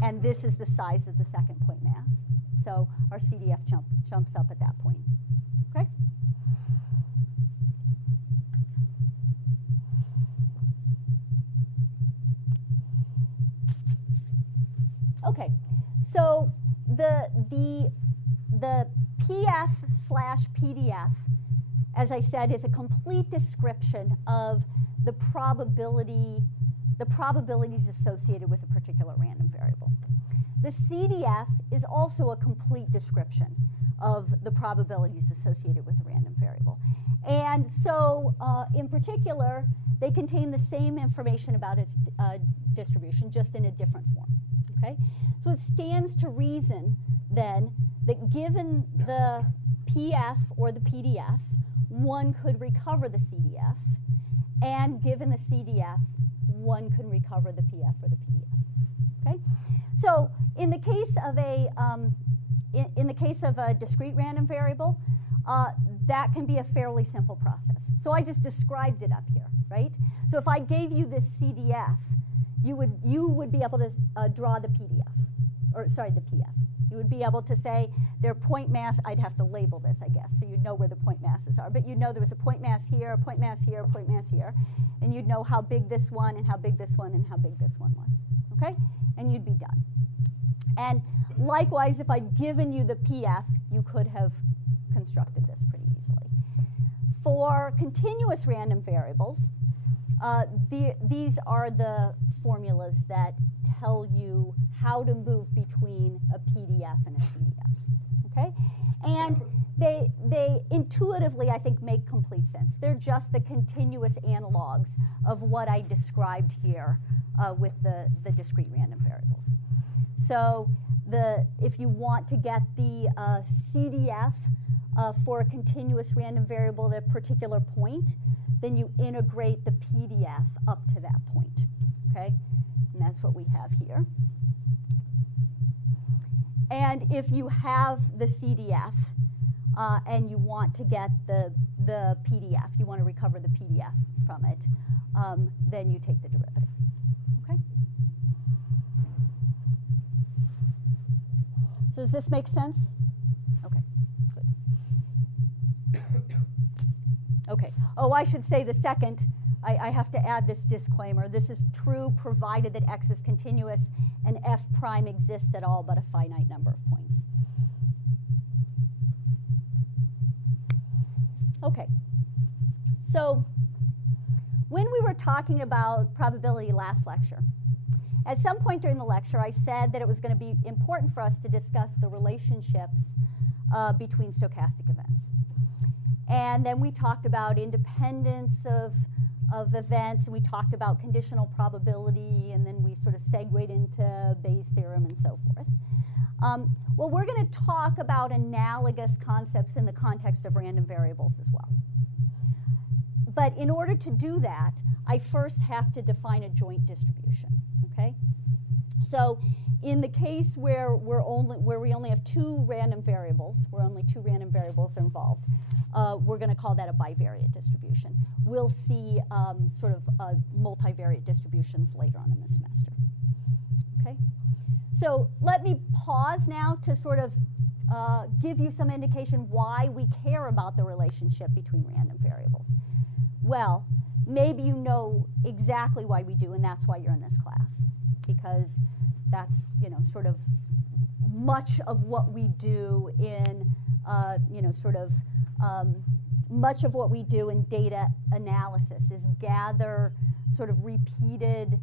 and this is the size of the second point mass. So our CDF jumps up at that point, okay? Okay, so the PF/PDF, as I said, is a complete description of the probabilities associated with a particular random variable. The CDF is also a complete description of the probabilities associated with a random variable. And so, in particular, they contain the same information about its distribution, just in a different form. Okay? So it stands to reason, then, that given the PF or the PDF, one could recover the CDF, and given the CDF, one can recover the PF or the PDF. Okay? So in the case of a discrete random variable, that can be a fairly simple process. So I just described it up here, right? So if I gave you this CDF, you would be able to draw the PDF, or sorry, the PF. You would be able to say their point mass. I'd have to label this, I guess, so you'd know where the point masses are. But you'd know there was a point mass here, a point mass here, a point mass here, and you'd know how big this one and how big this one and how big this one was. Okay, and you'd be done. And likewise, if I'd given you the PF, you could have constructed this pretty easily. For continuous random variables, These are the formulas that tell you how to move between a PDF and a CDF, okay? And they intuitively, I think, make complete sense. They're just the continuous analogs of what I described here with the discrete random variables. So if you want to get the CDF for a continuous random variable at a particular point, then you integrate the PDF up to that point, okay? And that's what we have here. And if you have the CDF and you want to get the PDF, you want to recover the PDF from it, then you take the derivative, okay? So does this make sense? Okay, good. Okay. Oh, I should say the second, I have to add this disclaimer. This is true provided that X is continuous and F prime exists at all but a finite number of points. Okay. So when we were talking about probability last lecture, at some point during the lecture, I said that it was going to be important for us to discuss the relationships between stochastic events. And then we talked about independence of events, and we talked about conditional probability, and then we sort of segued into Bayes' theorem and so forth. Well, we're going to talk about analogous concepts in the context of random variables as well. But in order to do that, I first have to define a joint distribution, okay? So in the case where we only have two random variables, where only two random variables are involved, we're going to call that a bivariate distribution. We'll see sort of multivariate distributions later on in the semester. Okay? So let me pause now to sort of give you some indication why we care about the relationship between random variables. Well, maybe you know exactly why we do, and that's why you're in this class, because that's, you know, sort of much of what we do in, you know, sort of much of what we do in data analysis is gather sort of repeated,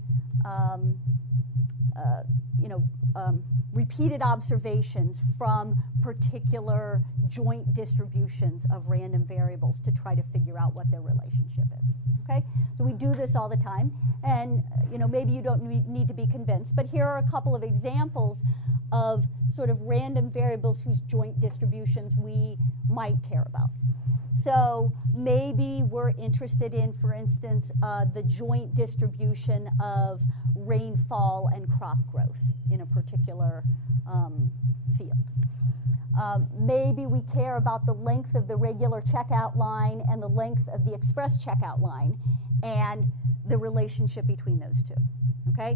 repeated observations from particular joint distributions of random variables to try to figure out what their relationship is. Okay, so we do this all the time, and you know, maybe you don't need to be convinced, but here are a couple of examples of sort of random variables whose joint distributions we might care about. So maybe we're interested in, for instance, the joint distribution of rainfall and crop growth in a particular field. Maybe we care about the length of the regular checkout line and the length of the express checkout line and the relationship between those two, okay?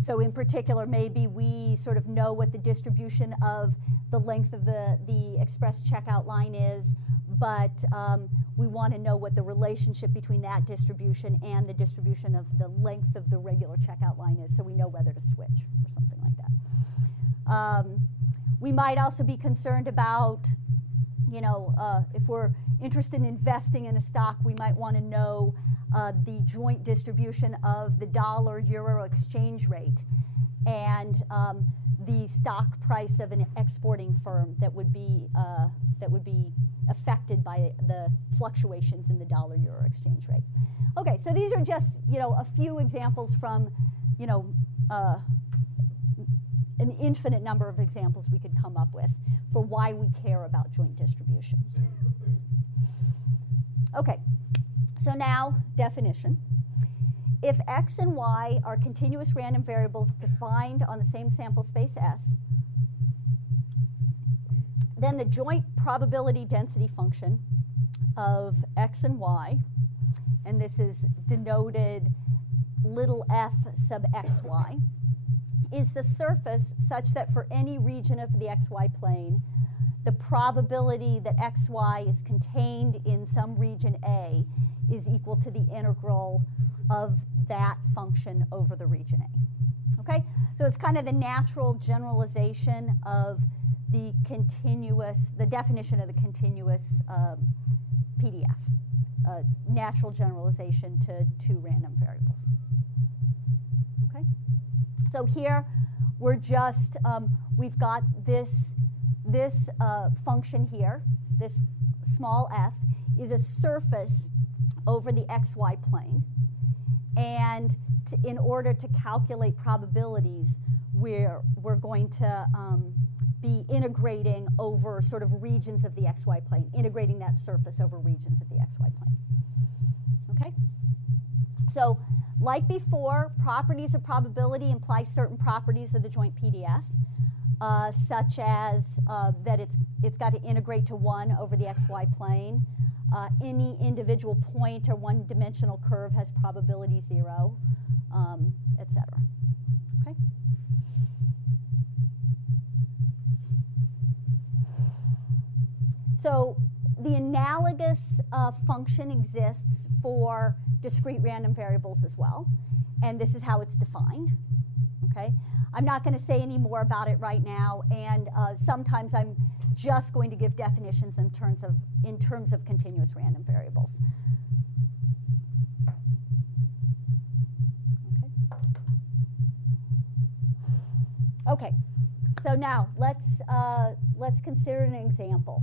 So in particular, maybe we sort of know what the distribution of the length of the express checkout line is, but we want to know what the relationship between that distribution and the distribution of the length of the regular checkout line is, so we know whether to switch or something like that. We might also be concerned about, you know, if we're interested in investing in a stock, we might want to know the joint distribution of the dollar-euro exchange rate and the stock price of an exporting firm that would be affected by the fluctuations in the dollar-euro exchange rate. Okay, so these are just, you know, a few examples from, you know, an infinite number of examples we could come up with for why we care about joint distributions. Okay, so now definition. If x and y are continuous random variables defined on the same sample space S, then the joint probability density function of x and y, and this is denoted little f sub xy, is the surface such that for any region of the xy plane, the probability that xy is contained in some region A is equal to the integral of that function over the region A. Okay? So it's kind of the natural generalization of the definition of the continuous PDF natural generalization to two random variables. Okay? So here we're just, we've got this function here, this small f, is a surface over the xy plane. And in order to calculate probabilities, we're going to be integrating over sort of regions of the xy plane, integrating that surface over regions of the xy plane. Okay? So like before, properties of probability imply certain properties of the joint PDF, such as that it's got to integrate to 1 over the xy plane. Any individual point or one-dimensional curve has probability 0, etc. Okay? So the analogous function exists for discrete random variables as well, and this is how it's defined. Okay? I'm not going to say any more about it right now, and sometimes I'm just going to give definitions in terms of continuous random variables. Okay. So now let's consider an example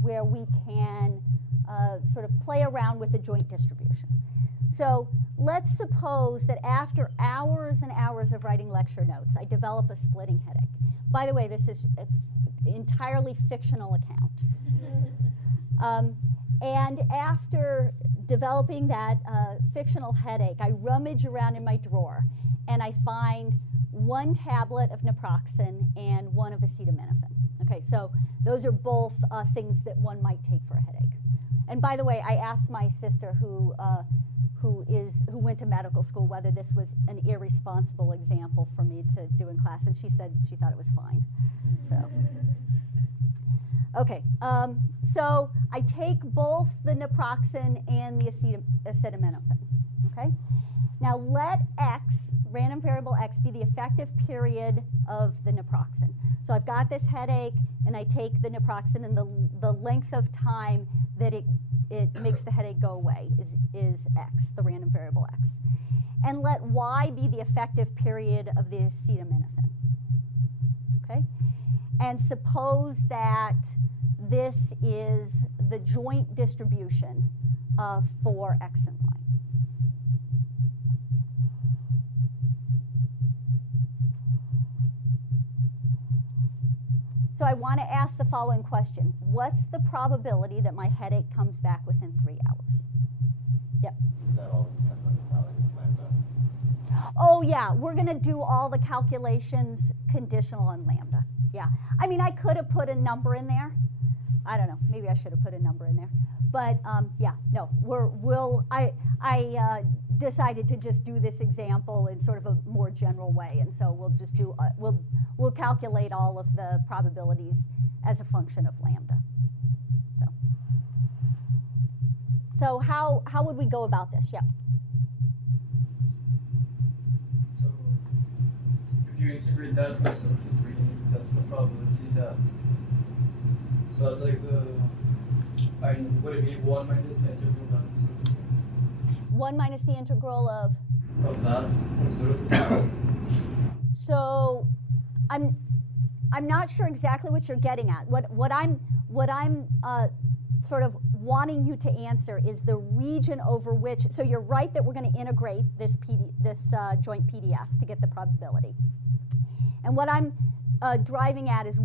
where we can sort of play around with the joint distribution. So let's suppose that after hours and hours of writing lecture notes, I develop a splitting headache. By the way, this is an entirely fictional account. And after developing that fictional headache, I rummage around in my drawer, and I find 1 tablet of naproxen and 1 of acetaminophen. Okay, so those are both things that one might take for a headache. And by the way, I asked my sister, who went to medical school, whether this was an irresponsible example for me to do in class, and she said she thought it was fine. So, okay, so I take both the naproxen and the acetaminophen. Okay, now let x, random variable x, be the effective period of the naproxen. So I've got this headache, and I take the naproxen, and the length of time that it makes the headache go away is x, the random variable x. And let y be the effective period of the acetaminophen. Okay? And suppose that this is the joint distribution for x and y. So I want to ask the following question. What's the probability that my headache comes back within 3 hours? Yep. That all depends on the value of lambda. Oh, yeah. We're going to do all the calculations conditional on lambda. Yeah. I mean, I could have put a number in there. I don't know. Maybe I should have put a number in there. But, yeah, no. I decided to just do this example in sort of a more general way. And so we'll just do, we'll calculate all of the probabilities as a function of lambda. So how would we go about this? Yeah. So if you integrate that for 0 to 3, that's the probability that. So that's like would it be 1 minus the integral of 0 to 3? 1 minus the integral of that from 0 to 3. So I'm not sure exactly what you're getting at. What I'm sort of wanting you to answer is the region over which. So you're right that we're going to integrate this joint PDF to get the probability. And what I'm driving at is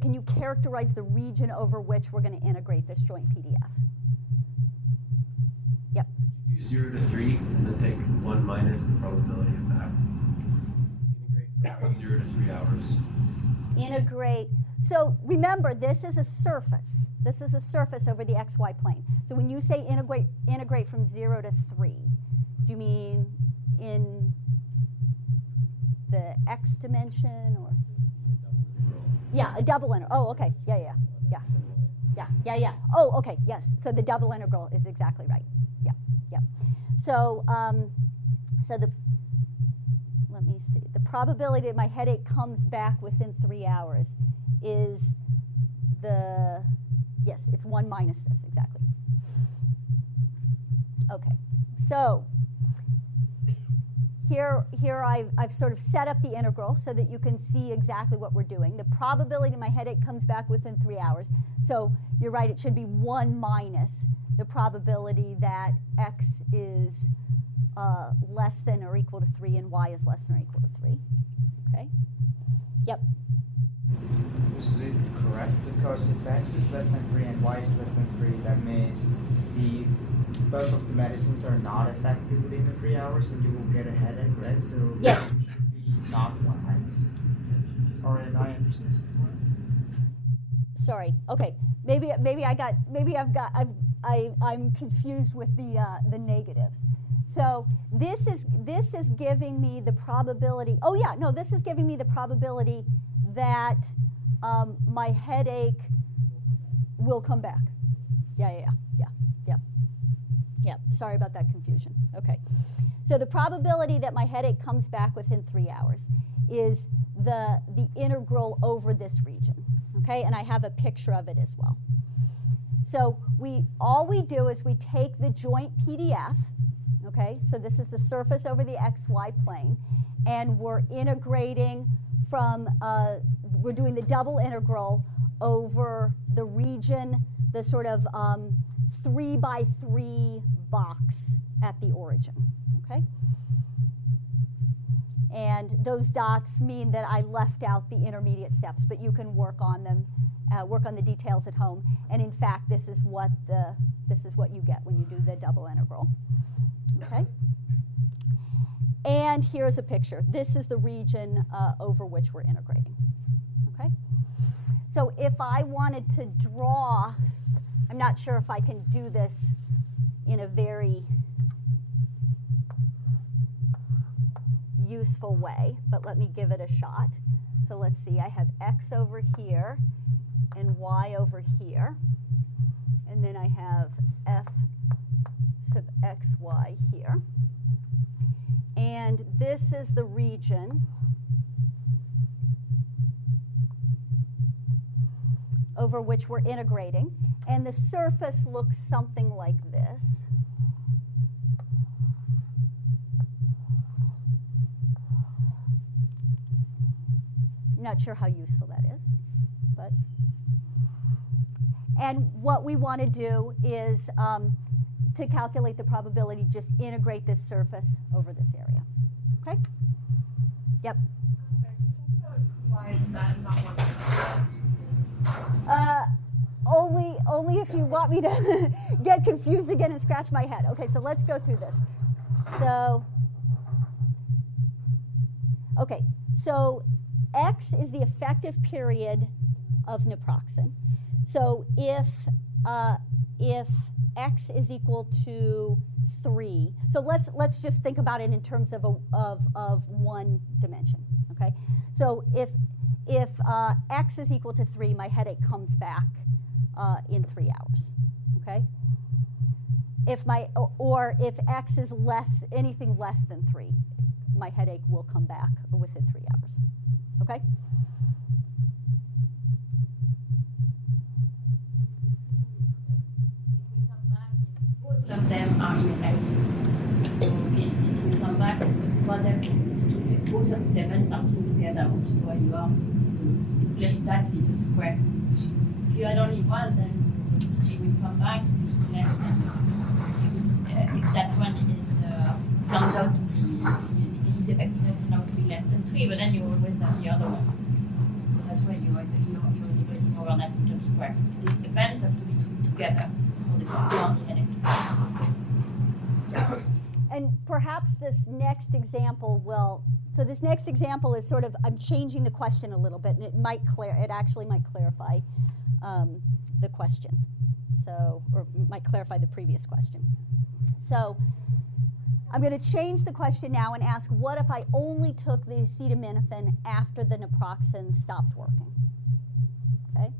can you characterize the region over which we're going to integrate this joint PDF? Yep. Do 0 to 3 and then take 1 minus the probability of that. Integrate from 0 to 3 hours. Integrate. So remember, this is a surface. This is a surface over the xy plane. So when you say integrate from 0 to 3, do you mean in the x dimension or? Yeah, a double integral. Oh, okay. Yeah. Oh, okay. Yes. So the double integral is exactly right. Yeah. So, let me see. The probability that my headache comes back within 3 hours is yes, it's 1 minus this, exactly. Okay, so here I've sort of set up the integral so that you can see exactly what we're doing. The probability my headache comes back within 3 hours. So you're right, it should be 1 minus the probability that x is less than or equal to 3 and y is less than or equal to 3. Okay? Yep. Is it correct? Because if x is less than 3 and y is less than 3, that means both of the medicines are not effective within the 3 hours and you will get a headache, right? So Yes. it should be not 1 minus. Or did I understand something wrong? Sorry. Okay. I'm confused with the negatives. So this is giving me the probability. Oh yeah, no, this is giving me the probability that my headache will come back. Yeah. Sorry about that confusion. Okay. So the probability that my headache comes back within 3 hours is the integral over this region. Okay, and I have a picture of it as well. So all we do is we take the joint PDF. Okay, so this is the surface over the xy plane, and we're integrating from we're doing the double integral over the region, the sort of 3 by 3 box at the origin, okay? And those dots mean that I left out the intermediate steps, but you can work on them, work on the details at home. And in fact, this is what you get when you do the double integral, okay? And here's a picture. This is the region over which we're integrating, okay? So if I wanted to draw, I'm not sure if I can do this in a very useful way, but let me give it a shot. So let's see, I have x over here and y over here, and then I have f sub xy here. And this is the region over which we're integrating. And the surface looks something like this. I'm not sure how useful that is, but. And what we want to do is, to calculate the probability, just integrate this surface over this area. Okay? Yep. Why is that not one? Only if you want me to get confused again and scratch my head. Okay, so let's go through this. So, okay, so x is the effective period of naproxen. So if x is equal to 3, so let's just think about it in terms of one dimension. Okay, so if x is equal to 3, my headache comes back in 3 hours. Okay. If x is anything less than 3, my headache will come back within 3 hours. Okay. Both of them are in X. So it will come back. One of them is both of them are two together, which is why you are just that in the square. If you had only one, then it will come back. It's less than. If that one turns out to be, its effectiveness turns out to be less than 3, but then you always have the other one. So that's why you're integrating over that term square. It depends have to be two together for the headache. And perhaps this next example will. So this next example is sort of, I'm changing the question a little bit, and it actually might clarify the question. So, or might clarify the previous question. So I'm going to change the question now and ask, what if I only took the acetaminophen after the naproxen stopped working? Okay.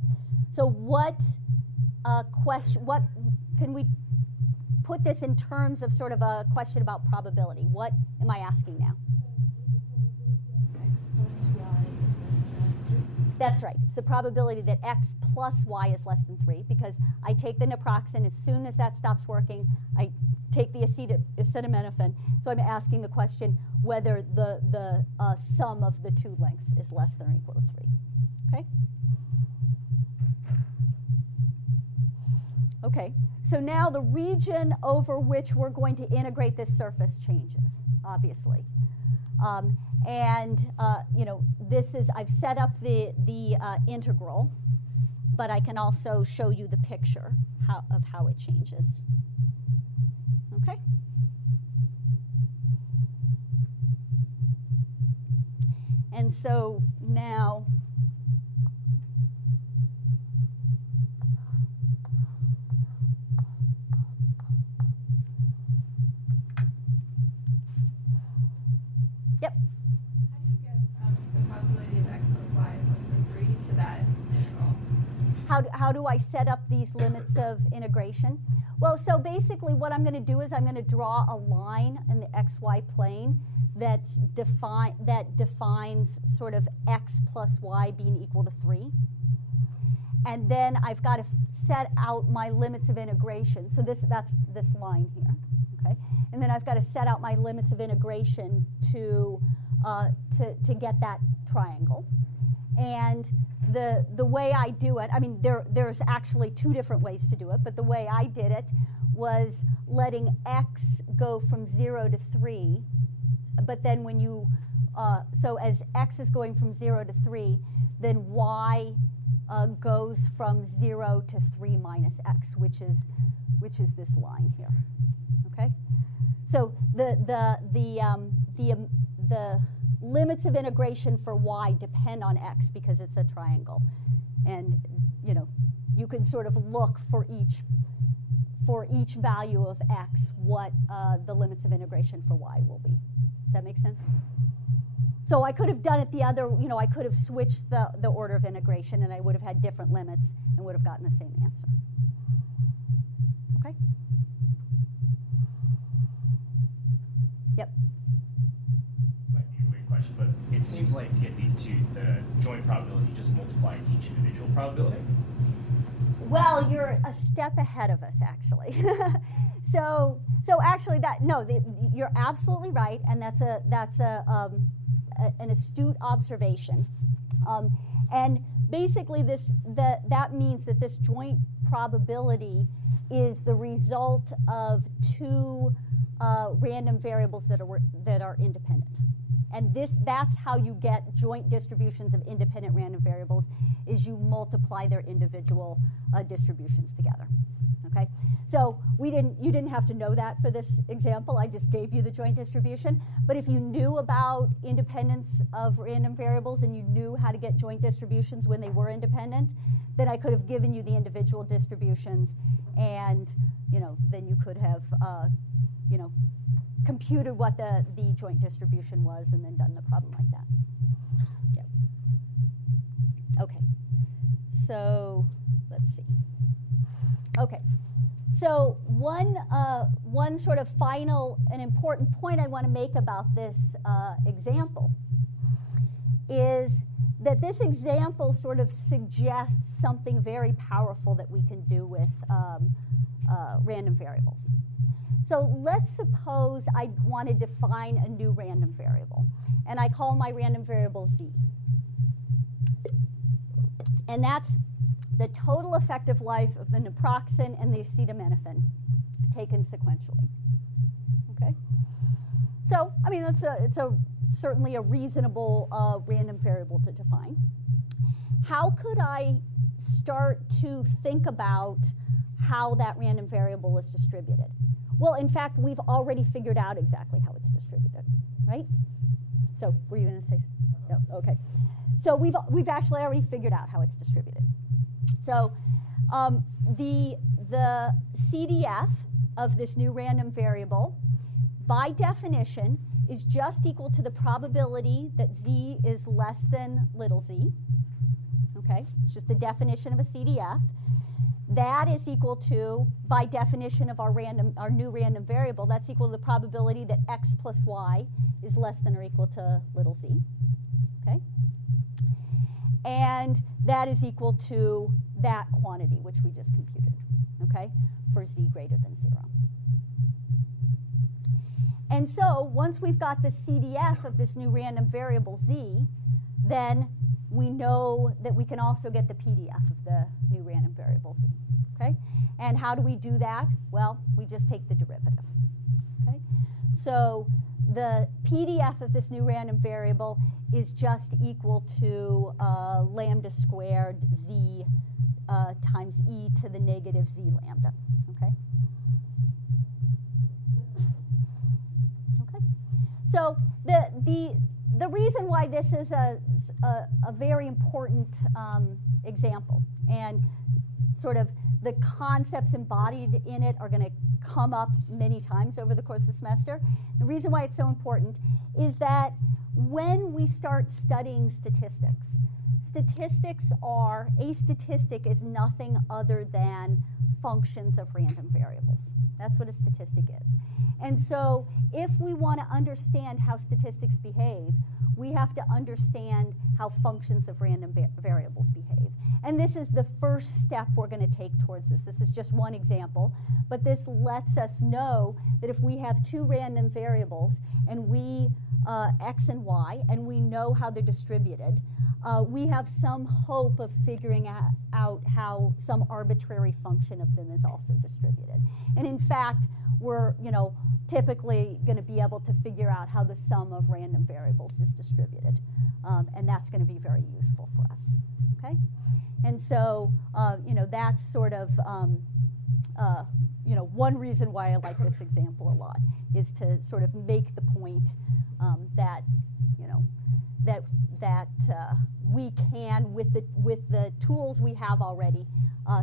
So what can we put this in terms of sort of a question about probability? What am I asking now? X plus y is less than 3. That's right. It's the probability that x plus y is less than 3, because I take the naproxen. As soon as that stops working, I take the acetaminophen. So I'm asking the question whether the sum of the two lengths is less than or equal to 3. Okay? Okay, so now the region over which we're going to integrate this surface changes, obviously. You know, this is, I've set up the integral, but I can also show you the picture of how it changes. Okay? And so now, yep. How do you get the probability of x plus y is less than 3 to that integral? How do I set up these limits of integration? Well, so basically what I'm going to do is I'm going to draw a line in the xy plane that defines sort of x plus y being equal to 3. And then I've got to set out my limits of integration. So that's this line here, okay? And then I've got to set out my limits of integration to get that triangle. And the way I do it, I mean, there's actually 2 different ways to do it, but the way I did it was letting x go from 0 to 3, but then when you, so as x is going from 0 to 3, then y goes from 0 to 3 minus x, which is this line here, okay? So the limits of integration for y depend on x because it's a triangle. And, you know, you can sort of look for each value of x what the limits of integration for y will be. Does that make sense? So I could have done it the other, you know, I could have switched the order of integration and I would have had different limits and would have gotten the same answer. Okay? Yep. Might be a weird question, but it seems like to get these two, the joint probability, just multiply each individual probability. Well, you're a step ahead of us, actually. so actually, you're absolutely right, and that's an astute observation. And basically, that means that this joint probability is the result of 2 random variables that are independent. And that's how you get joint distributions of independent random variables, is you multiply their individual distributions together. Okay? So you didn't have to know that for this example. I just gave you the joint distribution. But if you knew about independence of random variables and you knew how to get joint distributions when they were independent, then I could have given you the individual distributions, and then you could have computed what the joint distribution was and then done the problem like that. Yep. Okay. So let's see. Okay. So one sort of final and important point I want to make about this example is that this example sort of suggests something very powerful that we can do with random variables. So let's suppose I want to define a new random variable, and I call my random variable z. And that's the total effective life of the naproxen and the acetaminophen taken sequentially. Okay? So, I mean, it's certainly a reasonable random variable to define. How could I start to think about how that random variable is distributed? Well, in fact, we've already figured out exactly how it's distributed, right? So, were you going to say? No, okay. So we've actually already figured out how it's distributed. So the CDF of this new random variable, by definition, is just equal to the probability that z is less than little z. Okay, it's just the definition of a CDF. That is equal to, by definition of our new random variable, that's equal to the probability that x plus y is less than or equal to little z. Okay? And that is equal to that quantity, which we just computed, okay, for z greater than 0. And so once we've got the CDF of this new random variable z, then we know that we can also get the PDF of the new random variable z, okay? And how do we do that? Well, we just take the derivative, okay? So the PDF of this new random variable is just equal to lambda squared z times e to the negative z lambda, okay? Okay. So the reason why this is a very important example, and sort of the concepts embodied in it are going to come up many times over the course of the semester. The reason why it's so important is that when we start studying statistics, a statistic is nothing other than functions of random variables. That's what a statistic is. And so if we want to understand how statistics behave, we have to understand how functions of random variables behave. And this is the first step we're going to take towards this. This is just one example, but this lets us know that if we have two random variables and we, x and y, and we know how they're distributed, we have some hope of figuring out how some arbitrary function of them is also distributed. And in fact, we're typically going to be able to figure out how the sum of random variables is distributed. And that's going to be very useful for us, okay? And so, that's sort of, one reason why I like this example a lot is to sort of make the point that, that we can, with the tools we have already,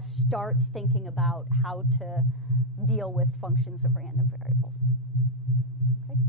start thinking about how to deal with functions of random variables. Okay?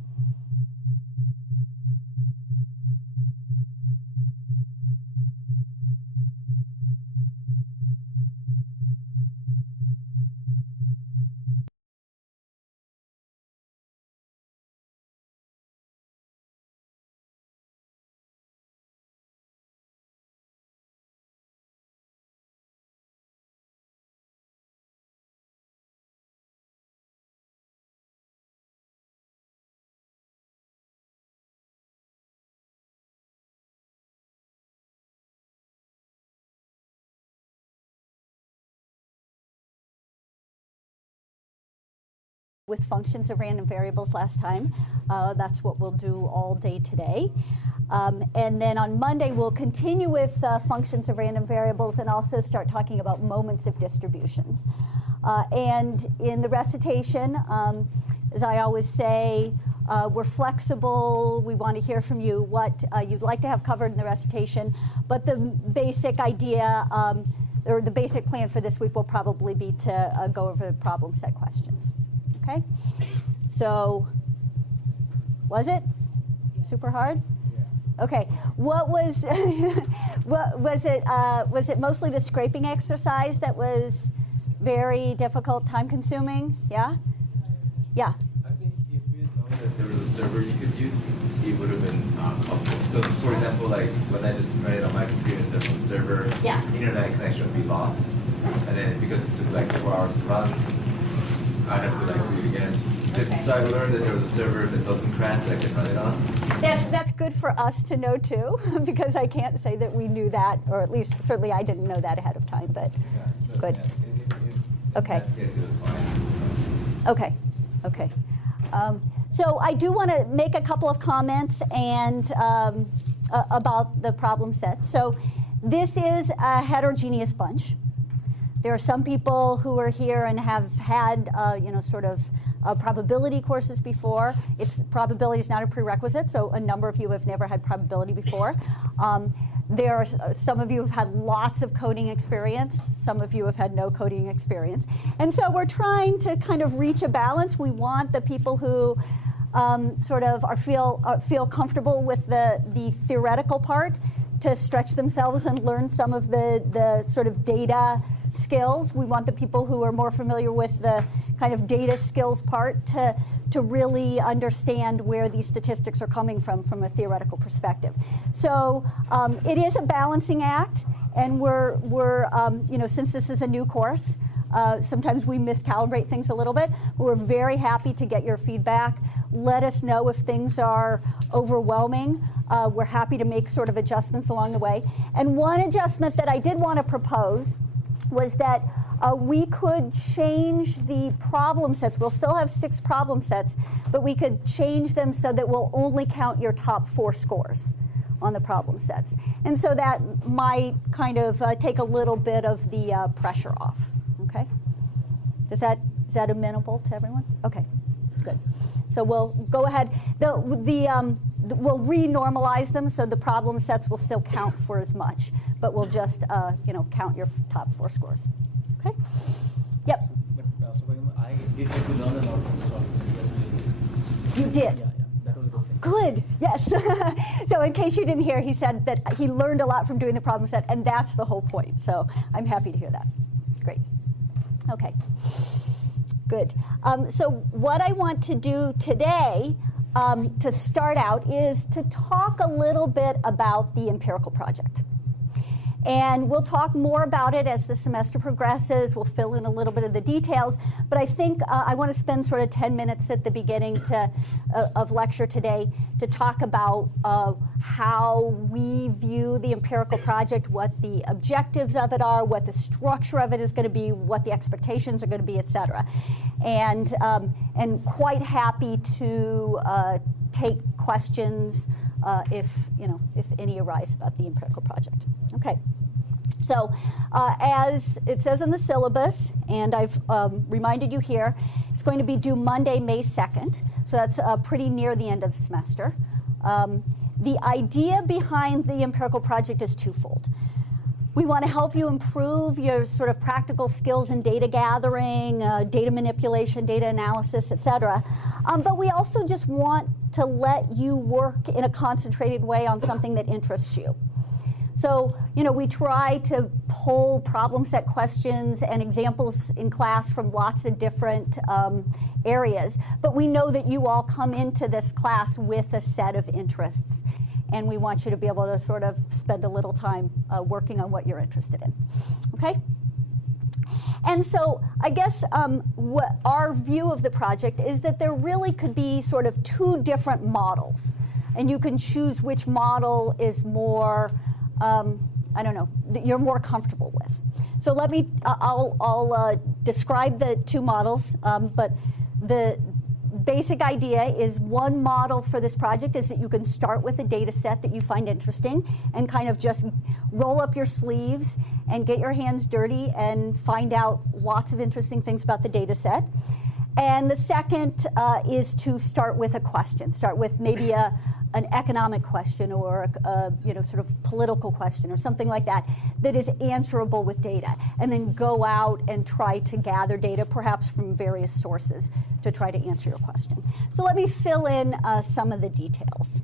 With functions of random variables last time. That's what we'll do all day today. And then on Monday, we'll continue with functions of random variables and also start talking about moments of distributions. And in the recitation, as I always say, we're flexible. We want to hear from you what you'd like to have covered in the recitation. But the basic idea, or the basic plan for this week will probably be to go over the problem set questions. Okay, so was it super hard? Yeah. Okay, what was was it mostly the scraping exercise that was very difficult, time consuming? Yeah. Yeah. I think if we had known that there was a server you could use, it would have been helpful. So for example, like when I just ran it on my computer instead of on the server, yeah, internet connection would be lost, and then because it took like 4 hours to run, I'd have to like do it again. Okay. So I learned that there was a server that doesn't crash that I can run it on. That's good for us to know too, because I can't say that we knew that, or at least certainly I didn't know that ahead of time. But yeah, so, good. Yeah, okay. In that case, it was fine. Okay. Okay. So I do want to make a couple of comments and about the problem set. So this is a heterogeneous bunch. There are some people who are here and have had, sort of probability courses before. Probability is not a prerequisite, so a number of you have never had probability before. There are some of you have had lots of coding experience. Some of you have had no coding experience. And so we're trying to kind of reach a balance. We want the people who sort of feel comfortable with the theoretical part to stretch themselves and learn some of the sort of data skills. We want the people who are more familiar with the kind of data skills part to really understand where these statistics are coming from a theoretical perspective. So it is a balancing act, and we're since this is a new course, Sometimes we miscalibrate things a little bit. We're very happy to get your feedback. Let us know if things are overwhelming. We're happy to make sort of adjustments along the way. And one adjustment that I did want to propose was that we could change the problem sets. We'll still have 6 problem sets, but we could change them so that we'll only count your top 4 scores on the problem sets. And so that might kind of take a little bit of the pressure off, okay? Is that amenable to everyone? Okay, good. So we'll go ahead. We'll re-normalize them so the problem sets will still count for as much, but we'll just count your top 4 scores. Okay? Yep. But I did have to learn a lot from the software. You did? Yeah, that was a good thing. Good, yes. So in case you didn't hear, he said that he learned a lot from doing the problem set, and that's the whole point. So I'm happy to hear that. Great. Okay. Good. So what I want to do today to start out is to talk a little bit about the empirical project. And we'll talk more about it as the semester progresses. We'll fill in a little bit of the details. But I think I want to spend sort of 10 minutes at the beginning of lecture today to talk about how we view the empirical project, what the objectives of it are, what the structure of it is going to be, what the expectations are going to be, et cetera. And quite happy to take questions if any arise about the empirical project. Okay. So as it says in the syllabus, and I've reminded you here, it's going to be due Monday, May 2nd. So that's pretty near the end of the semester. The idea behind the empirical project is twofold. We want to help you improve your sort of practical skills in data gathering, data manipulation, data analysis, et cetera. But we also just want to let you work in a concentrated way on something that interests you. So, we try to pull problem set questions and examples in class from lots of different areas. But we know that you all come into this class with a set of interests. And we want you to be able to sort of spend a little time working on what you're interested in. Okay? And so I guess what our view of the project is that there really could be sort of 2 different models. And you can choose which model is more, you're more comfortable with. So I'll describe the 2 models, but the basic idea is one model for this project is that you can start with a data set that you find interesting and kind of just roll up your sleeves and get your hands dirty and find out lots of interesting things about the data set. And the second is to start with a question, start with maybe an economic question or a sort of political question or something like that is answerable with data, and then go out and try to gather data, perhaps from various sources, to try to answer your question. So let me fill in some of the details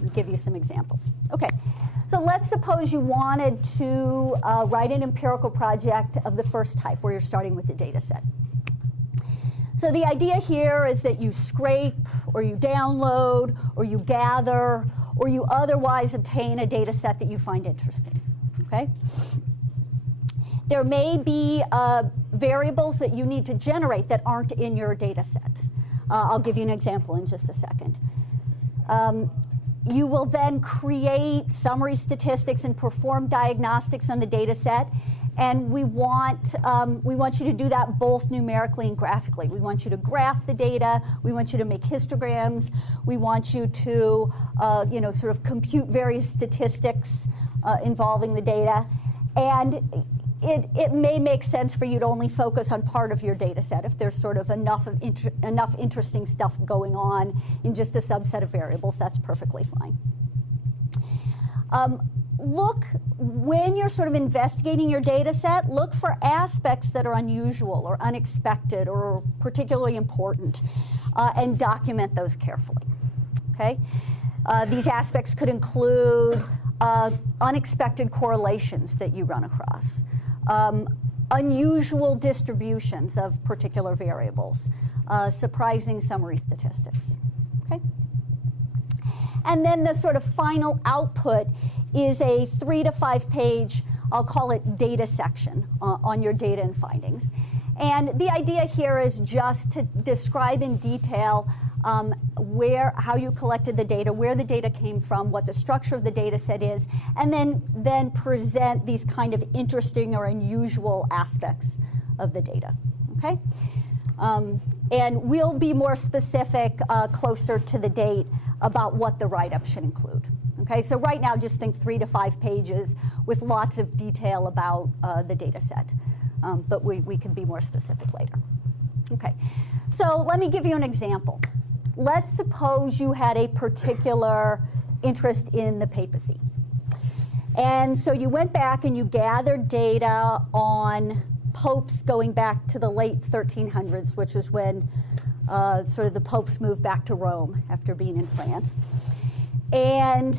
and give you some examples. Okay, so let's suppose you wanted to write an empirical project of the first type, where you're starting with a data set. So the idea here is that you scrape, or you download, or you gather, or you otherwise obtain a data set that you find interesting, okay? There may be variables that you need to generate that aren't in your data set. I'll give you an example in just a second. You will then create summary statistics and perform diagnostics on the data set. And we want you to do that both numerically and graphically. We want you to graph the data. We want you to make histograms. We want you to, sort of compute various statistics involving the data. And it may make sense for you to only focus on part of your data set if there's sort of enough interesting stuff going on in just a subset of variables. That's perfectly fine. Look, when you're sort of investigating your data set, look for aspects that are unusual or unexpected or particularly important, and document those carefully, okay? These aspects could include unexpected correlations that you run across, unusual distributions of particular variables, surprising summary statistics, okay? And then the sort of final output is a 3 to 5 page I'll call it data section on your data and findings. And the idea here is just to describe in detail how you collected the data, where the data came from, what the structure of the data set is, and then present these kind of interesting or unusual aspects of the data, okay? And we'll be more specific closer to the date about what the write-up should include. Okay, so right now just think 3 to 5 pages with lots of detail about the data set. But we can be more specific later. Okay, so let me give you an example. Let's suppose you had a particular interest in the papacy. And so you went back and you gathered data on popes going back to the late 1300s, which was when sort of the popes moved back to Rome after being in France. And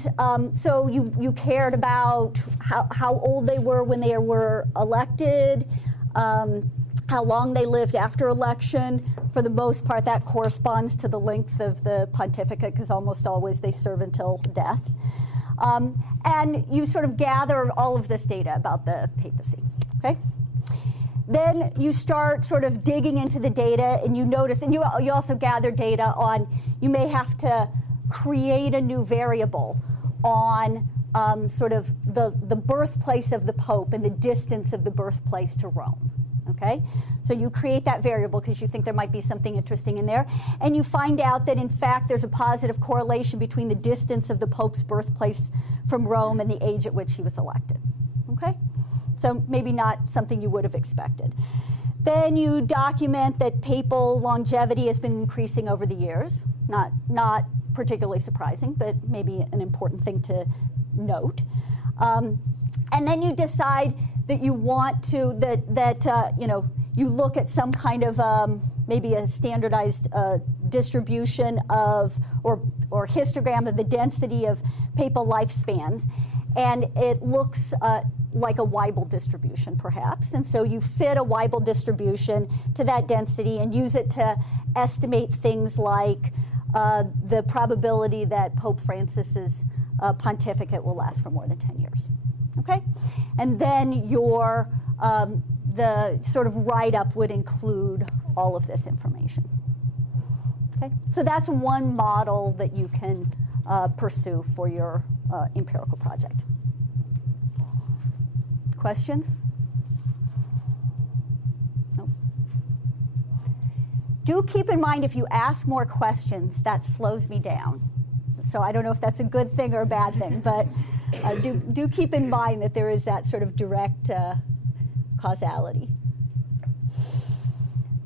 so you cared about how old they were when they were elected, how long they lived after election. For the most part, that corresponds to the length of the pontificate, because almost always they serve until death. And you sort of gather all of this data about the papacy, okay? Then you start sort of digging into the data, and you notice, and you also gather data on, you may have to create a new variable on sort of the birthplace of the Pope and the distance of the birthplace to Rome, okay? So you create that variable because you think there might be something interesting in there, and you find out that in fact there's a positive correlation between the distance of the Pope's birthplace from Rome and the age at which he was elected, okay? So maybe not something you would have expected. Then you document that papal longevity has been increasing over the years. Not particularly surprising, but maybe an important thing to note. And then you decide that you want to, you look at some kind of maybe a standardized distribution of, or histogram of the density of papal lifespans. And it looks like a Weibull distribution, perhaps. And so you fit a Weibull distribution to that density and use it to estimate things like the probability that Pope Francis's pontificate will last for more than 10 years. Okay? And then your the sort of write-up would include all of this information. Okay? So that's one model that you can pursue for your empirical project. Questions? Nope. Do keep in mind, if you ask more questions, that slows me down. So I don't know if that's a good thing or a bad thing, but do keep in mind that there is that sort of direct causality.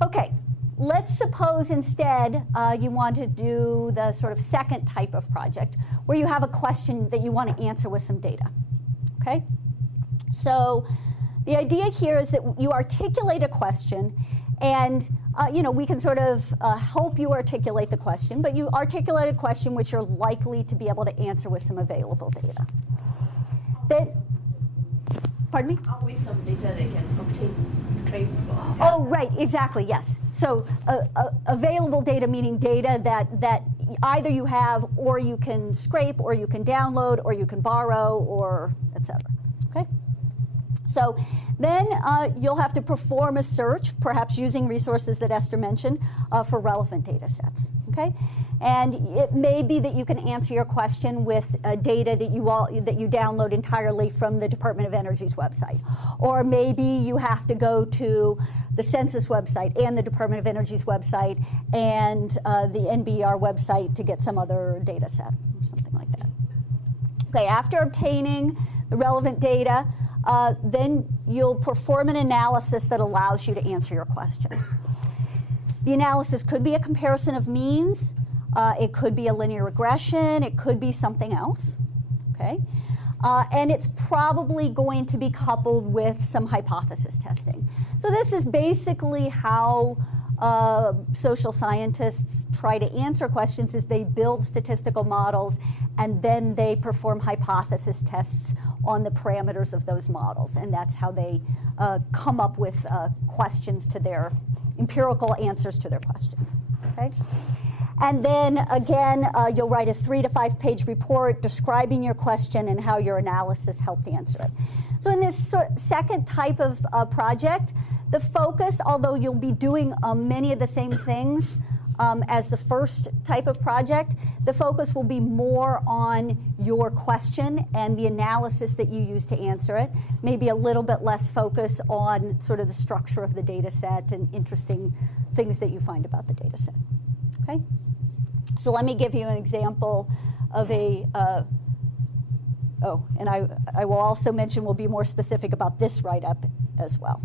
Okay, let's suppose instead you want to do the sort of second type of project where you have a question that you want to answer with some data, okay? So the idea here is that you articulate a question, and we can sort of help you articulate the question, but you articulate a question which you're likely to be able to answer with some available data. Pardon me? With some data they can obtain, scrape. Oh, right, exactly, yes. So available data meaning data that either you have, or you can scrape, or you can download, or you can borrow, or et cetera, okay? So then you'll have to perform a search, perhaps using resources that Esther mentioned, for relevant data sets, okay? And it may be that you can answer your question with data that you download entirely from the Department of Energy's website. Or maybe you have to go to the Census website and the Department of Energy's website and the NBER website to get some other data set or something like that. Okay, after obtaining the relevant data, then you'll perform an analysis that allows you to answer your question. The analysis could be a comparison of means, it could be a linear regression, it could be something else, okay? And it's probably going to be coupled with some hypothesis testing. So this is basically how social scientists try to answer questions, is they build statistical models and then they perform hypothesis tests on the parameters of those models. And that's how they come up with empirical answers to their questions, okay? And then again, you'll write a 3 to 5 page report describing your question and how your analysis helped answer it. So in this second type of project, the focus, although you'll be doing many of the same things as the first type of project, the focus will be more on your question and the analysis that you use to answer it, maybe a little bit less focus on sort of the structure of the data set and interesting things that you find about the data set. Okay? So let me give you an example of a, and I will also mention we'll be more specific about this write-up as well.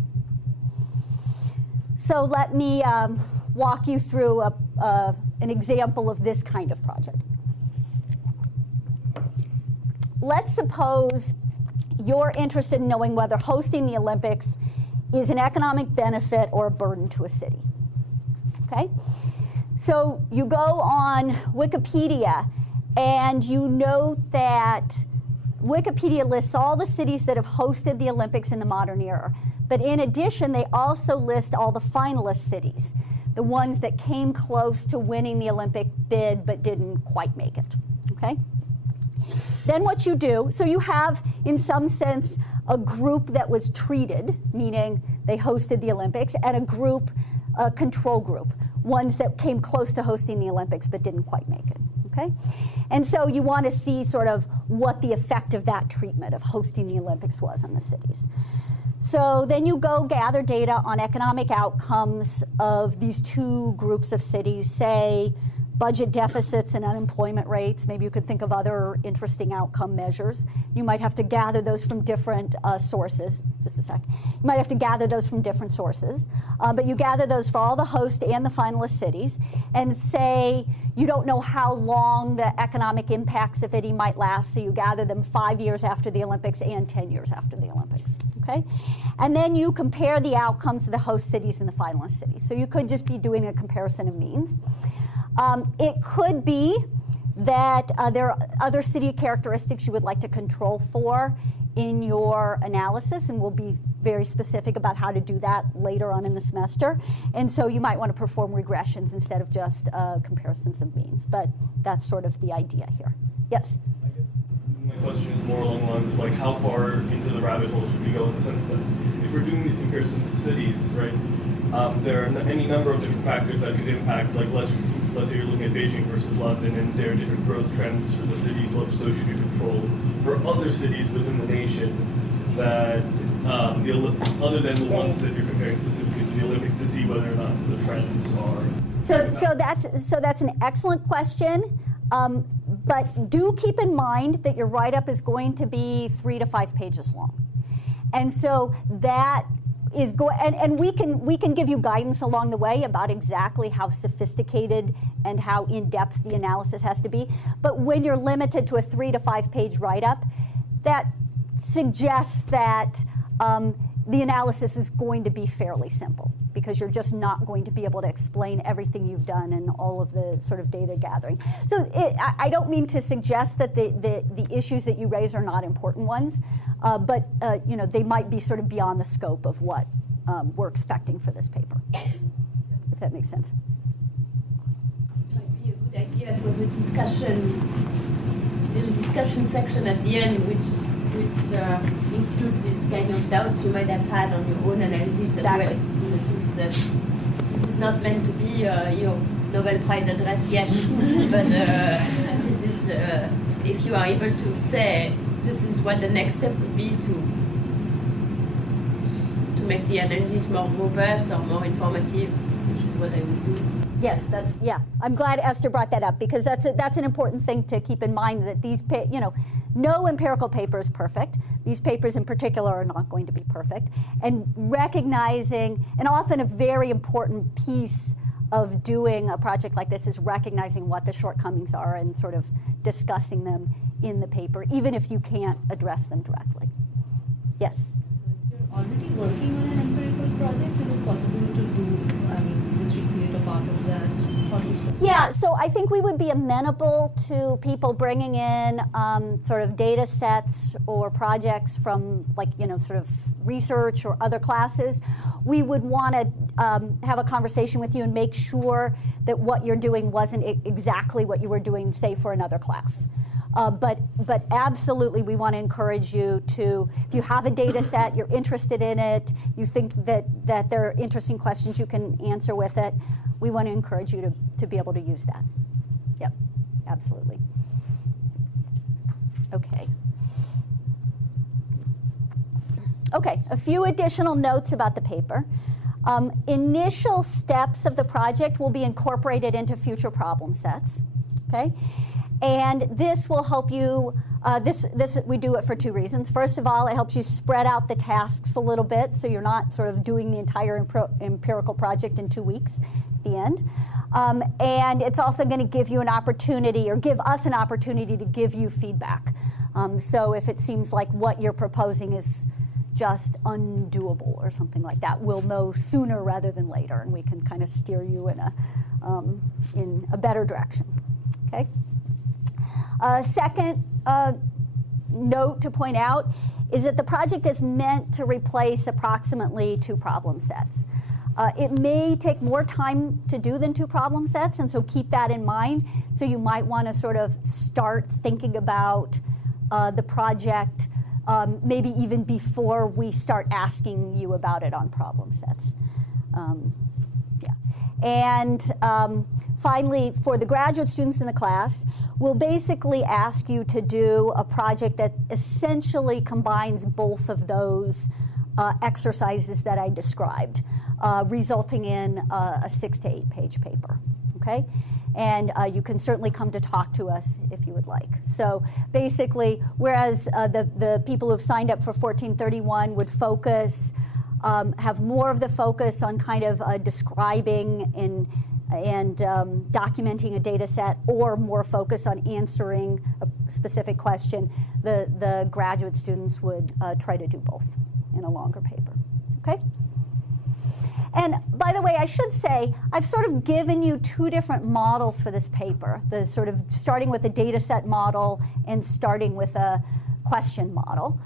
So let me walk you through an example of this kind of project. Let's suppose you're interested in knowing whether hosting the Olympics is an economic benefit or a burden to a city. Okay? So you go on Wikipedia and you note that Wikipedia lists all the cities that have hosted the Olympics in the modern era. But in addition, they also list all the finalist cities, the ones that came close to winning the Olympic bid but didn't quite make it. Okay? Then what you do, so you have, in some sense, a group that was treated, meaning they hosted the Olympics, and a group, a control group, ones that came close to hosting the Olympics but didn't quite make it. Okay? And so you want to see sort of what the effect of that treatment of hosting the Olympics was on the cities. So then you go gather data on economic outcomes of these two groups of cities, say budget deficits and unemployment rates. Maybe you could think of other interesting outcome measures. You might have to gather those from different sources. Just a sec. You might have to gather those from different sources. But you gather those for all the host and the finalist cities and say you don't know how long the economic impacts, if any, might last. So you gather them 5 years after the Olympics and 10 years after the Olympics. Okay? And then you compare the outcomes of the host cities and the finalist cities. So you could just be doing a comparison of means. It could be that there are other city characteristics you would like to control for in your analysis, and we'll be very specific about how to do that later on in the semester. And so you might want to perform regressions instead of just comparisons of means. But that's sort of the idea here. Yes? I guess my question is more along the lines of like how far into the rabbit hole should we go, in the sense that if we're doing these comparisons of cities, right, there are any number of different factors that could impact, like let's say you're looking at Beijing versus London, and there are different growth trends for the cities, so should you control for other cities within the nation that, other than the ones that you're comparing specifically to the Olympics, to see whether or not the trends are. So that's an excellent question, but do keep in mind that your write-up is going to be 3 to 5 pages long, and so that is and we can give you guidance along the way about exactly how sophisticated and how in-depth the analysis has to be. But when you're limited to a 3 to 5 page write-up, that suggests that the analysis is going to be fairly simple, because you're just not going to be able to explain everything you've done and all of the sort of data gathering. So I don't mean to suggest that the issues that you raise are not important ones, but you know, they might be sort of beyond the scope of what we're expecting for this paper, if that makes sense. Might be a good idea to have a discussion section at the end, which include this kind of doubts you might have had on your own analysis Exactly. as well. This is not meant to be your Nobel Prize address yet, but this is if you are able to say this is what the next step would be to make the analysis more robust or more informative. This is what I would do. Yes, I'm glad Esther brought that up, because that's an important thing to keep in mind, that these, no empirical paper is perfect. These papers in particular are not going to be perfect. And recognizing, and often a very important piece of doing a project like this is recognizing what the shortcomings are and sort of discussing them in the paper, even if you can't address them directly. Yes? So if you're already working on an empirical project, is it possible to do, just recreate a part of that? Yeah, so I think we would be amenable to people bringing in sort of data sets or projects from, like, sort of research or other classes. We would want to have a conversation with you and make sure that what you're doing wasn't exactly what you were doing, say, for another class. But absolutely, we want to encourage you to, if you have a data set, you're interested in it, you think that there are interesting questions you can answer with it, we want to encourage you to be able to use that. Yep, absolutely. Okay. Okay, a few additional notes about the paper. Initial steps of the project will be incorporated into future problem sets, okay? And this will help you, we do it for two reasons. First of all, it helps you spread out the tasks a little bit so you're not sort of doing the entire empirical project in 2 weeks at the end. And it's also going to give you an opportunity, or give us an opportunity to give you feedback. So if it seems like what you're proposing is just undoable or something like that, we'll know sooner rather than later, and we can kind of steer you in a better direction, okay? Second note to point out is that the project is meant to replace approximately 2 problem sets. It may take more time to do than 2 problem sets, and so keep that in mind. So you might want to sort of start thinking about the project maybe even before we start asking you about it on problem sets. And finally, for the graduate students in the class, we'll basically ask you to do a project that essentially combines both of those exercises that I described, resulting in a 6 to 8 page paper, okay? And you can certainly come to talk to us if you would like. So basically, whereas the people who've signed up for 1431 would focus, have more of the focus on kind of describing and documenting a data set, or more focus on answering a specific question, the graduate students would try to do both in a longer paper, okay? And by the way, I should say, I've sort of given you 2 different models for this paper, the sort of starting with a data set model and starting with a question model.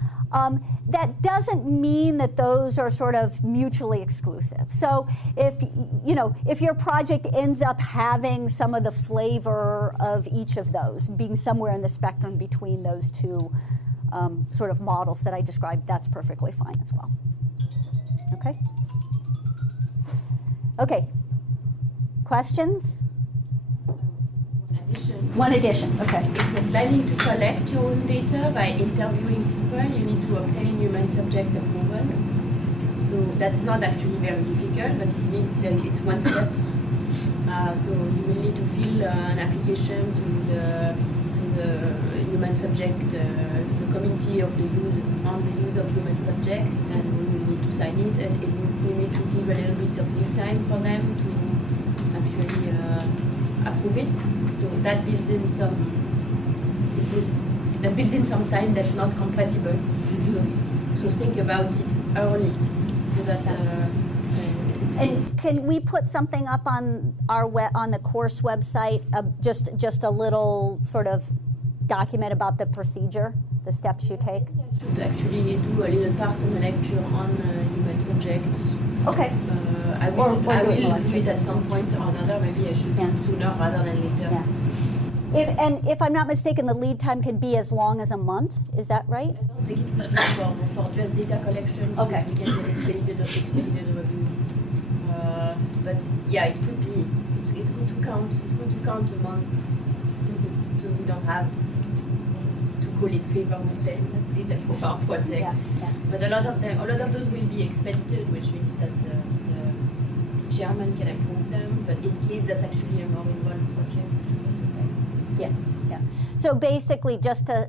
That doesn't mean that those are sort of mutually exclusive. So if your project ends up having some of the flavor of each of those, being somewhere in the spectrum between those 2 sort of models that I described, that's perfectly fine as well. Okay? Okay. Questions? One addition, okay. If you're planning to collect your own data by interviewing people, you need to obtain human subject approval. So that's not actually very difficult, but it means that it's one step. So you will need to fill an application to the human subject, to the committee of the use on the use of human subject, and we will need to sign it, and we need to give a little bit of lead time for them to actually approve it. So that builds in some time that's not compressible. So think about it early, so that. And can we put something up on on the course website? Just a little sort of document about the procedure, the steps you take. I should actually do a little part of a lecture on human subject. Okay. I will do it at some point or another. Maybe I should do it sooner rather than later. Yeah. If I'm not mistaken, the lead time can be as long as a month. Is that right? I don't think it's for just data collection. Okay. We get an expedited review. But yeah, it could be. It's good to count. It's good to count a month, so we don't have to call it favor mistake. Please for our project. Yeah. But a lot of those will be expedited, which means that the chairman can approve them. But in case that's actually a more involved project, Yeah. So basically, just to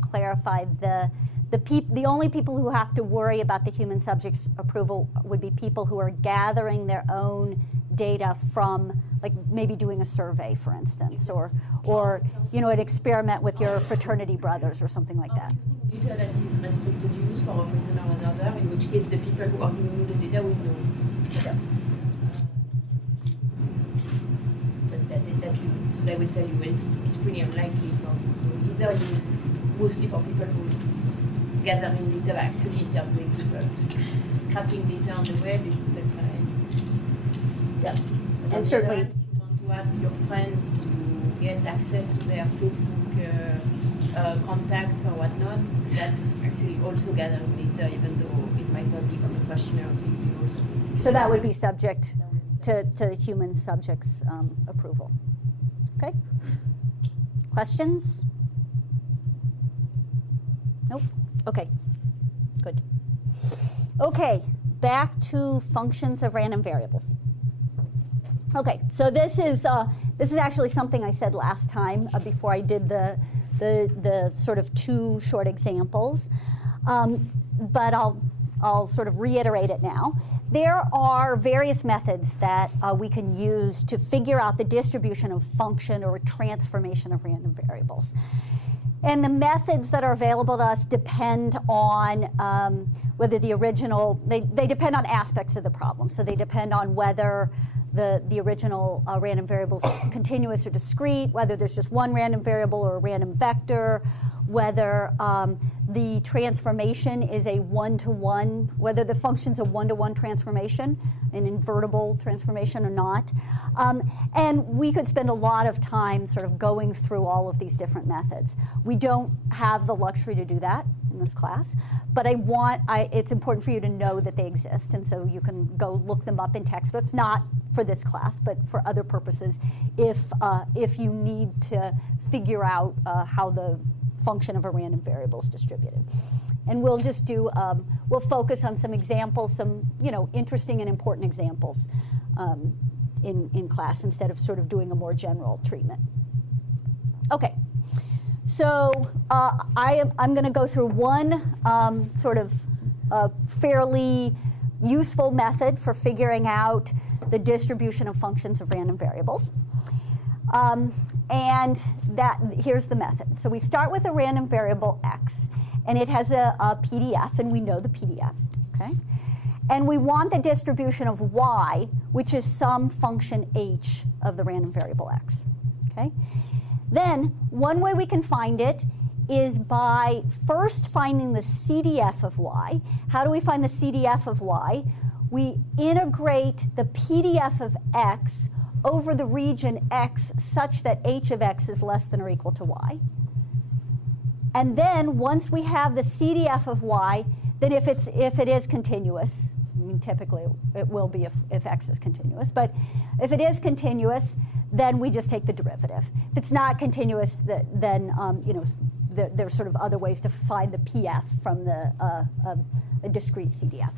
clarify, the only people who have to worry about the human subjects approval would be people who are gathering their own data from, like maybe doing a survey, for instance, or an experiment with your fraternity brothers or something like that. Using data that is restricted use for a reason or another, in which case the people who are giving you the data will know. Yeah. So they will tell you, well, it's pretty unlikely for you. So either it's mostly for people who gathering data, actually interviewing people. scratching data on the web is to take time. Yes. But And on the certainly- other hand, if you want to ask your friends to get access to their Facebook contacts or whatnot, that's actually also gathering data, even though it might not be on the questionnaire. So you can also So that would be subject to the human subject's approval. Okay? Questions? Nope. Okay. Good. Okay, back to functions of random variables. Okay, so this is actually something I said last time before I did the sort of two short examples, but I'll sort of reiterate it now. There are various methods that we can use to figure out the distribution of function or transformation of random variables. And the methods that are available to us depend on whether the original, they depend on aspects of the problem. So they depend on whether the original random variable is continuous or discrete, whether there's just one random variable or a random vector, whether the transformation is a one-to-one, whether the function's a one-to-one transformation, an invertible transformation or not. And we could spend a lot of time sort of going through all of these different methods. We don't have the luxury to do that in this class, but it's important for you to know that they exist, and so you can go look them up in textbooks, not for this class, but for other purposes, if you need to figure out how the function of a random variable is distributed. And we'll just do, we'll focus on some examples, some interesting and important examples in class instead of sort of doing a more general treatment. Okay, so I'm going to go through one sort of fairly useful method for figuring out the distribution of functions of random variables. And here's the method. So we start with a random variable x, and it has a PDF, and we know the PDF, okay? And we want the distribution of y, which is some function h of the random variable x, okay? Then one way we can find it is by first finding the CDF of y. How do we find the CDF of y? We integrate the PDF of x over the region x such that h of x is less than or equal to y. And then once we have the CDF of y, then if it is continuous, I mean typically it will be if x is continuous, but if it is continuous, then we just take the derivative. If it's not continuous, then there's sort of other ways to find the PF from a discrete CDF.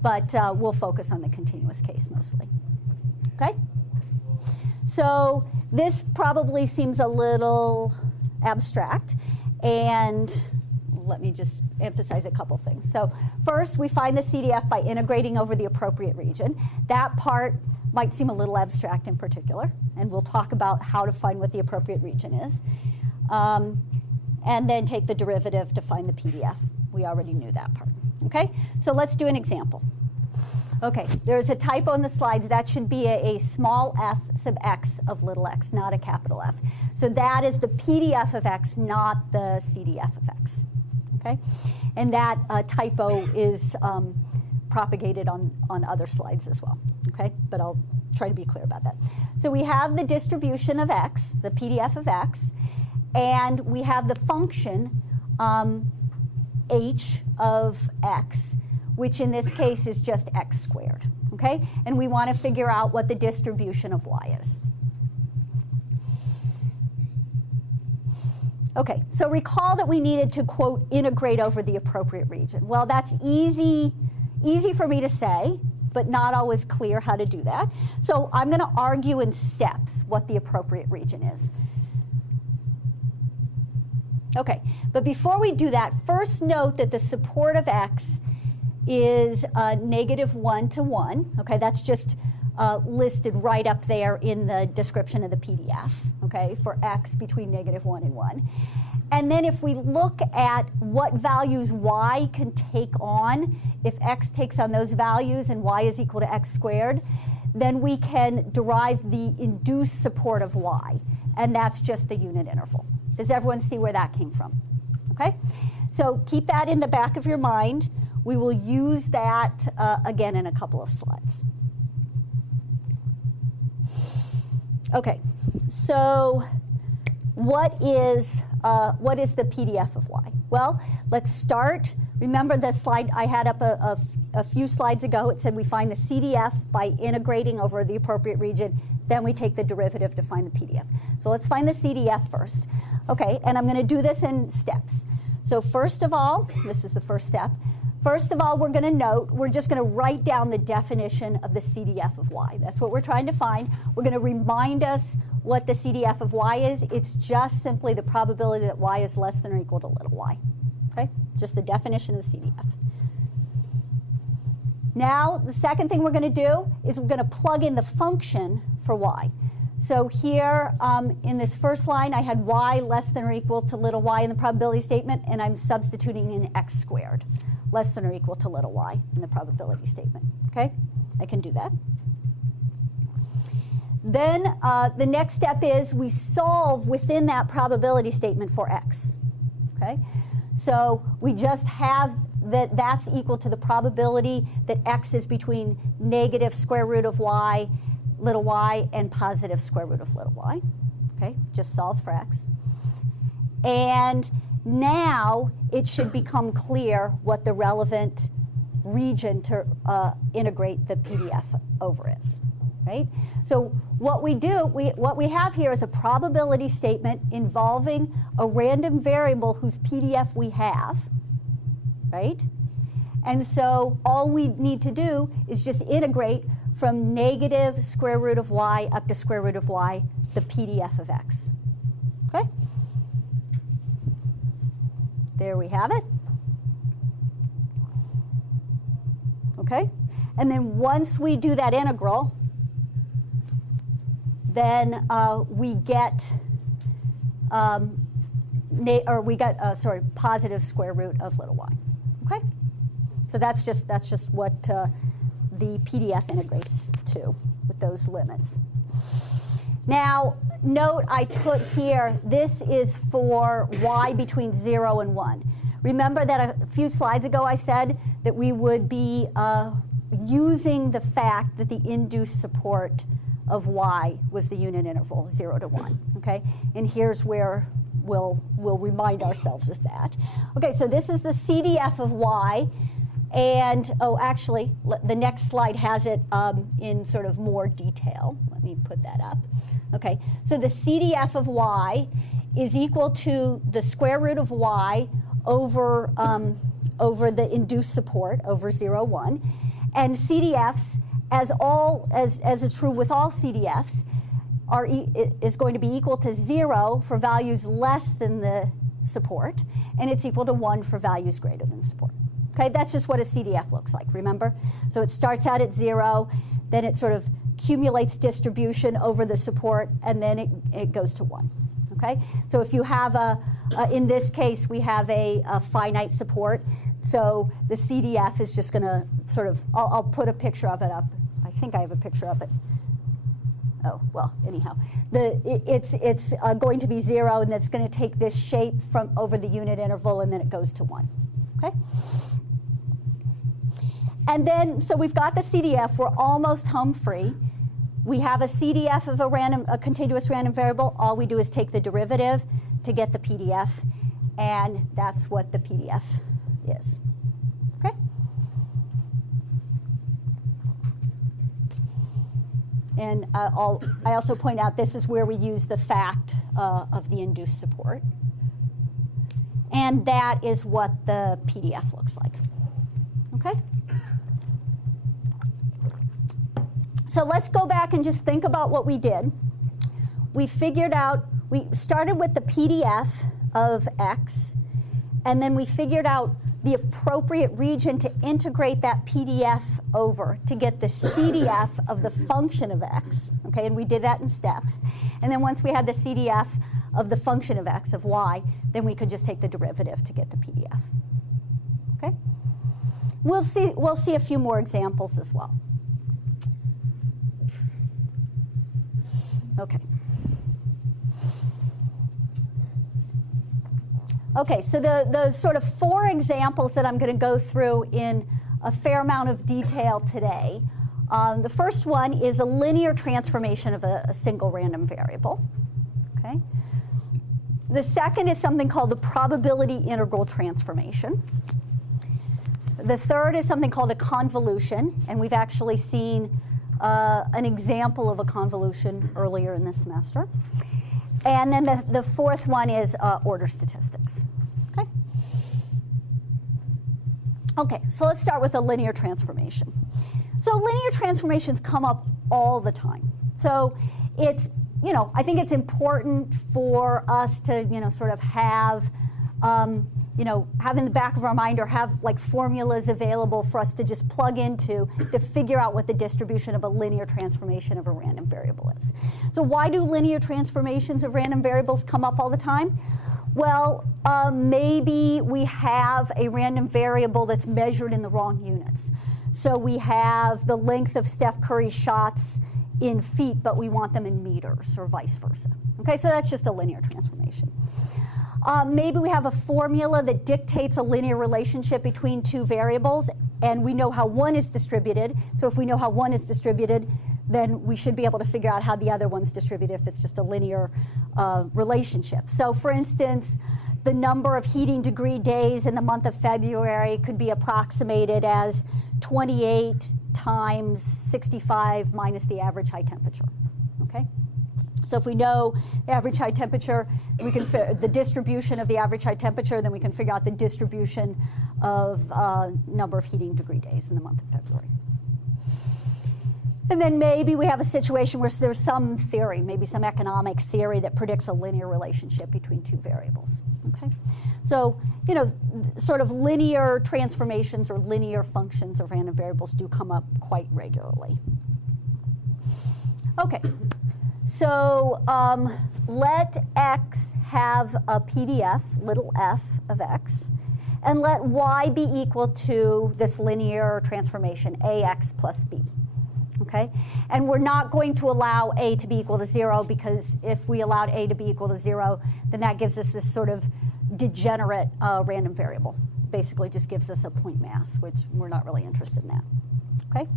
But we'll focus on the continuous case mostly. Okay? So this probably seems a little abstract, and let me just emphasize a couple things. So first, we find the CDF by integrating over the appropriate region. That part might seem a little abstract in particular, and we'll talk about how to find what the appropriate region is. And then take the derivative to find the PDF. We already knew that part. Okay? So let's do an example. Okay, there's a typo in the slides. That should be a small f sub x of little x, not a capital F. So that is the PDF of x, not the CDF of x. Okay? And that typo is propagated on other slides as well. Okay? But I'll try to be clear about that. So we have the distribution of x, the PDF of x, and we have the function h of x, which in this case is just x squared, okay? And we want to figure out what the distribution of y is. Okay, so recall that we needed to, quote, integrate over the appropriate region. Well, that's easy for me to say, but not always clear how to do that. So I'm going to argue in steps what the appropriate region is. Okay, but before we do that, first note that the support of x is -1 to 1. Okay, that's just listed right up there in the description of the PDF, okay, for x between -1 and 1. And then if we look at what values y can take on, if x takes on those values and y is equal to x squared, then we can derive the induced support of y, and that's just the unit interval. Does everyone see where that came from? Okay? So keep that in the back of your mind. we will use that again in a couple of slides. Okay, so what is the PDF of y? Well, let's start. Remember the slide I had up a few slides ago. It said we find the CDF by integrating over the appropriate region. Then we take the derivative to find the PDF. So let's find the CDF first. Okay, and I'm going to do this in steps. So first of all, this is the first step. First of all, we're going to note, we're just going to write down the definition of the CDF of y. That's what we're trying to find. We're going to remind us what the CDF of y is. It's just simply the probability that y is less than or equal to little y. Okay, just the definition of the CDF. Now, the second thing we're going to do is we're going to plug in the function for y. So here in this first line, I had y less than or equal to little y in the probability statement, and I'm substituting in x squared, less than or equal to little y in the probability statement. Okay, I can do that. Then the next step is we solve within that probability statement for x. Okay, so we just have that's equal to the probability that x is between negative square root of y, little y, and positive square root of little y. Okay, just solve for x. And now it should become clear what the relevant region to integrate the PDF over is. Right? So what we have here is a probability statement involving a random variable whose PDF we have, right? And so all we need to do is just integrate from negative square root of y up to square root of y, the PDF of x. Okay? There we have it. Okay? And then once we do that integral, then we get positive square root of little y. Okay, so that's just what the PDF integrates to with those limits. Now, note I put here this is for y between 0 and 1. Remember that a few slides ago I said that we would be using the fact that the induced support of y was the unit interval 0 to 1, okay? And here's where we'll remind ourselves of that. Okay, so this is the CDF of y, and actually, the next slide has it in sort of more detail. Let me put that up. Okay, so the CDF of y is equal to the square root of y over the induced support over 0, 1, and CDFs, as is true with all CDFs, is going to be equal to 0 for values less than the support, and it's equal to 1 for values greater than support. Okay, that's just what a CDF looks like, remember? So it starts out at 0, then it sort of accumulates distribution over the support, and then it goes to 1. Okay, so if you have in this case, we have a finite support, so the CDF is just going to sort of, I'll put a picture of it up. I think I have a picture of it. Oh, well, anyhow. It's going to be 0, and it's going to take this shape from over the unit interval, and then it goes to 1. Okay? And then, so we've got the CDF. We're almost home free. We have a CDF of a continuous random variable. All we do is take the derivative to get the PDF, and that's what the PDF is. Okay? And I also point out this is where we use the fact of the induced support. And that is what the PDF looks like. Okay? So let's go back and just think about what we did. We started with the PDF of x, and then we figured out the appropriate region to integrate that PDF over to get the CDF of the function of x, okay, and we did that in steps. And then once we had the CDF of the function of x, of y, then we could just take the derivative to get the PDF, okay? We'll see a few more examples as well. Okay. Okay, so the sort of 4 examples that I'm going to go through in a fair amount of detail today. The first one is a linear transformation of a single random variable. Okay. The second is something called the probability integral transformation. The third is something called a convolution, and we've actually seen an example of a convolution earlier in this semester. And then the fourth one is order statistics. Okay? Okay, so let's start with a linear transformation. So linear transformations come up all the time. So it's, I think it's important for us to, sort of have, have in the back of our mind or have like formulas available for us to just plug into to figure out what the distribution of a linear transformation of a random variable is. So why do linear transformations of random variables come up all the time? Well, maybe we have a random variable that's measured in the wrong units. So we have the length of Steph Curry's shots in feet, but we want them in meters, or vice versa. Okay, so that's just a linear transformation. Maybe we have a formula that dictates a linear relationship between 2 variables, and we know how one is distributed. So if we know how one is distributed, then we should be able to figure out how the other one's distributed if it's just a linear relationship. So for instance, the number of heating degree days in the month of February could be approximated as 28 times 65 minus the average high temperature. Okay? So if we know the average high temperature, we can the distribution of the average high temperature, then we can figure out the distribution of number of heating degree days in the month of February. And then maybe we have a situation where there's some theory, maybe some economic theory that predicts a linear relationship between 2 variables. Okay? So, sort of linear transformations or linear functions of random variables do come up quite regularly. Okay, so let x have a PDF, little f of x, and let y be equal to this linear transformation, ax plus b. Okay? And we're not going to allow a to be equal to 0, because if we allowed a to be equal to 0, then that gives us this sort of degenerate random variable. Basically just gives us a point mass, which we're not really interested in that. Okay?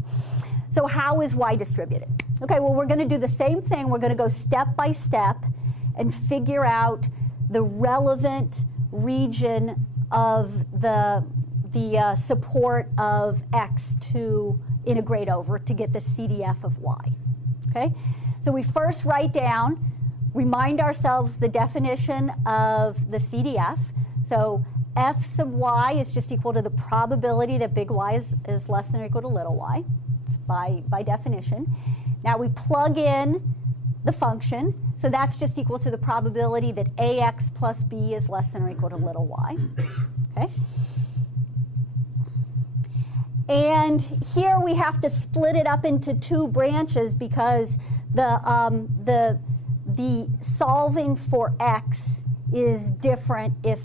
So how is y distributed? Okay, well, we're going to do the same thing. We're going to go step by step and figure out the relevant region of the support of x to integrate over to get the CDF of y. Okay? So we first write down, remind ourselves the definition of the CDF. So f sub y is just equal to the probability that big Y is less than or equal to little y, by definition. Now we plug in the function, so that's just equal to the probability that ax plus b is less than or equal to little y. Okay? And here we have to split it up into 2 branches because the solving for x is different if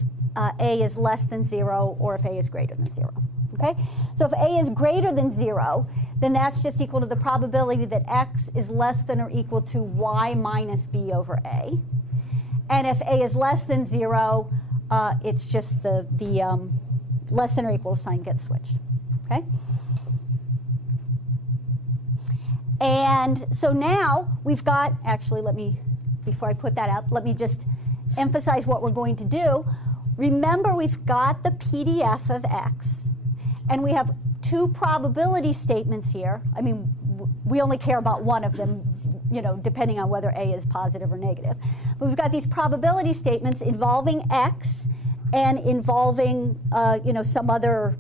a is less than 0 or if a is greater than 0. Okay? So if a is greater than 0, then that's just equal to the probability that x is less than or equal to y minus b over a. And if a is less than 0, it's just the less than or equal sign gets switched. Okay? And so now we've got, actually before I put that up, let me just emphasize what we're going to do. Remember, we've got the PDF of x, and we have 2 probability statements here. I mean, we only care about one of them, depending on whether a is positive or negative. But we've got these probability statements involving x and involving, some other,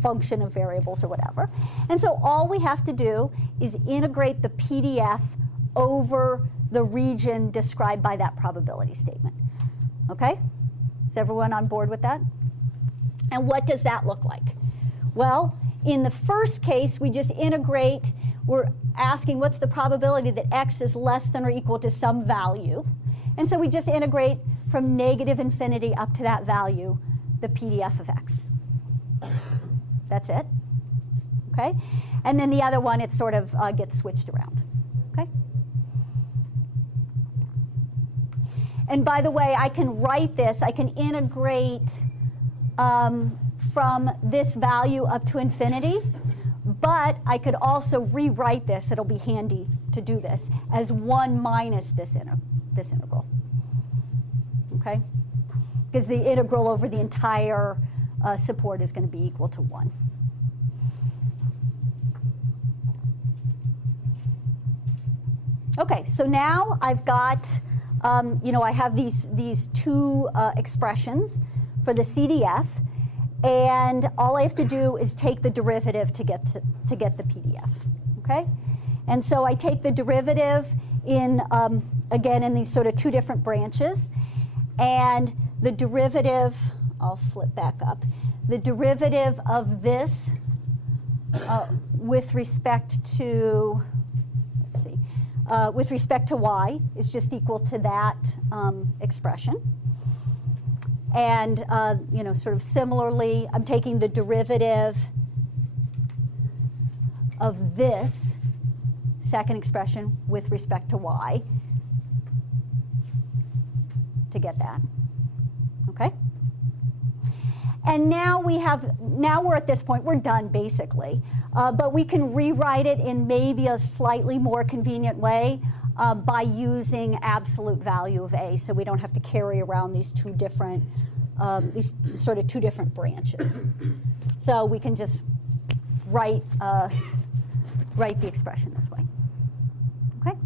function of variables or whatever. And so all we have to do is integrate the PDF over the region described by that probability statement. Okay? Is everyone on board with that? And what does that look like? Well, in the first case, we just integrate. We're asking what's the probability that x is less than or equal to some value. And so we just integrate from negative infinity up to that value, the PDF of x. That's it. Okay? And then the other one, it sort of gets switched around. Okay? And by the way, I can write this, I can integrate from this value up to infinity, but I could also rewrite this, it'll be handy to do this, as 1 minus this integral, okay? Because the integral over the entire support is going to be equal to 1. Okay, so now I've got, I have these two expressions for the CDF, and all I have to do is take the derivative to get the PDF, okay? And so I take the derivative in, again, in these sort of two different branches, and the derivative, I'll flip back up, the derivative of this with respect to, let's see, with respect to y is just equal to that expression. And, sort of similarly, I'm taking the derivative of this second expression with respect to y to get that, okay? And now we're at this point, we're done basically, but we can rewrite it in maybe a slightly more convenient way by using absolute value of a, so we don't have to carry around these two different branches. So we can just write the expression this way. Okay.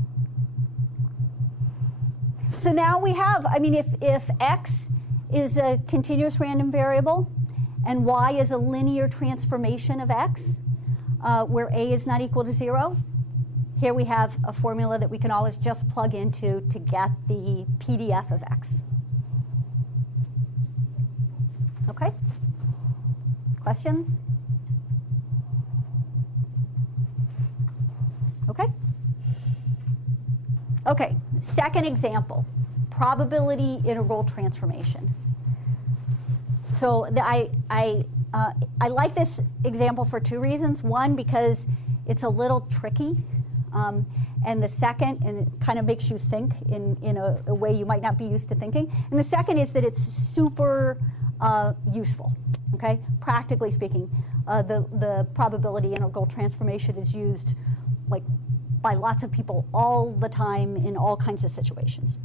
So now we have, if x is a continuous random variable and y is a linear transformation of x, where a is not equal to 0, here we have a formula that we can always just plug into to get the PDF of x. Okay? Questions? Okay? Okay, second example, probability integral transformation. So I like this example for two reasons. One, because it's a little tricky. And the second, and it kind of makes you think in a way you might not be used to thinking. And the second is that it's super useful, okay? Practically speaking, the probability integral transformation is used like by lots of people all the time in all kinds of situations.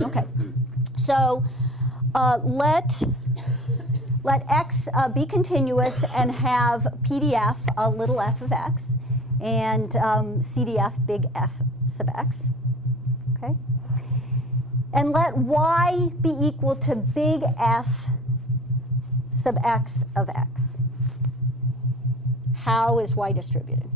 Okay, so let x be continuous and have PDF, little f of x, and CDF, big F sub x, okay? And let y be equal to big F sub x of x. How is y distributed?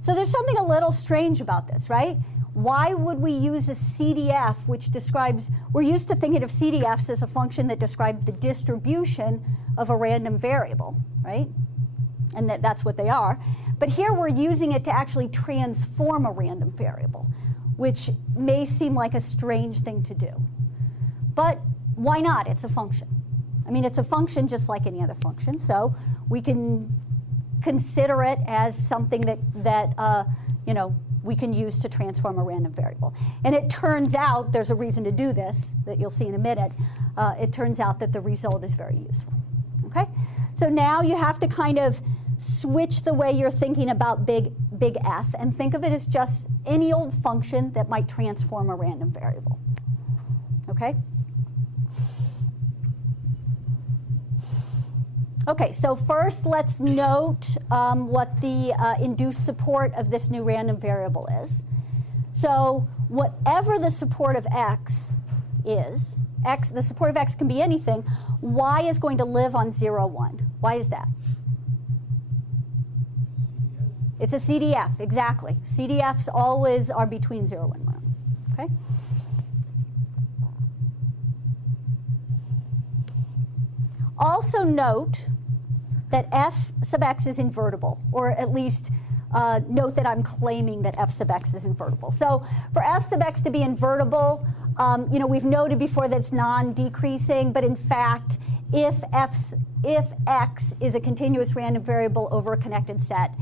So there's something a little strange about this, right? Why would we use a CDF which describes, we're used to thinking of CDFs as a function that describes the distribution of a random variable, right? And that's what they are. But here we're using it to actually transform a random variable, which may seem like a strange thing to do. But why not? It's a function. It's a function just like any other function, so we can consider it as something that we can use to transform a random variable. And it turns out, there's a reason to do this that you'll see in a minute, it turns out that the result is very useful, okay? So now you have to kind of switch the way you're thinking about big F and think of it as just any old function that might transform a random variable, okay? Okay, so first let's note what the induced support of this new random variable is. So whatever the support of x is, the support of x can be anything, y is going to live on 0, 1. Why is that? It's a CDF, exactly. CDFs always are between 0 and 1, okay? Also note that f sub x is invertible, or at least note that I'm claiming that f sub x is invertible. So for f sub x to be invertible, we've noted before that it's non-decreasing, but in fact, if x is a continuous random variable over a connected set,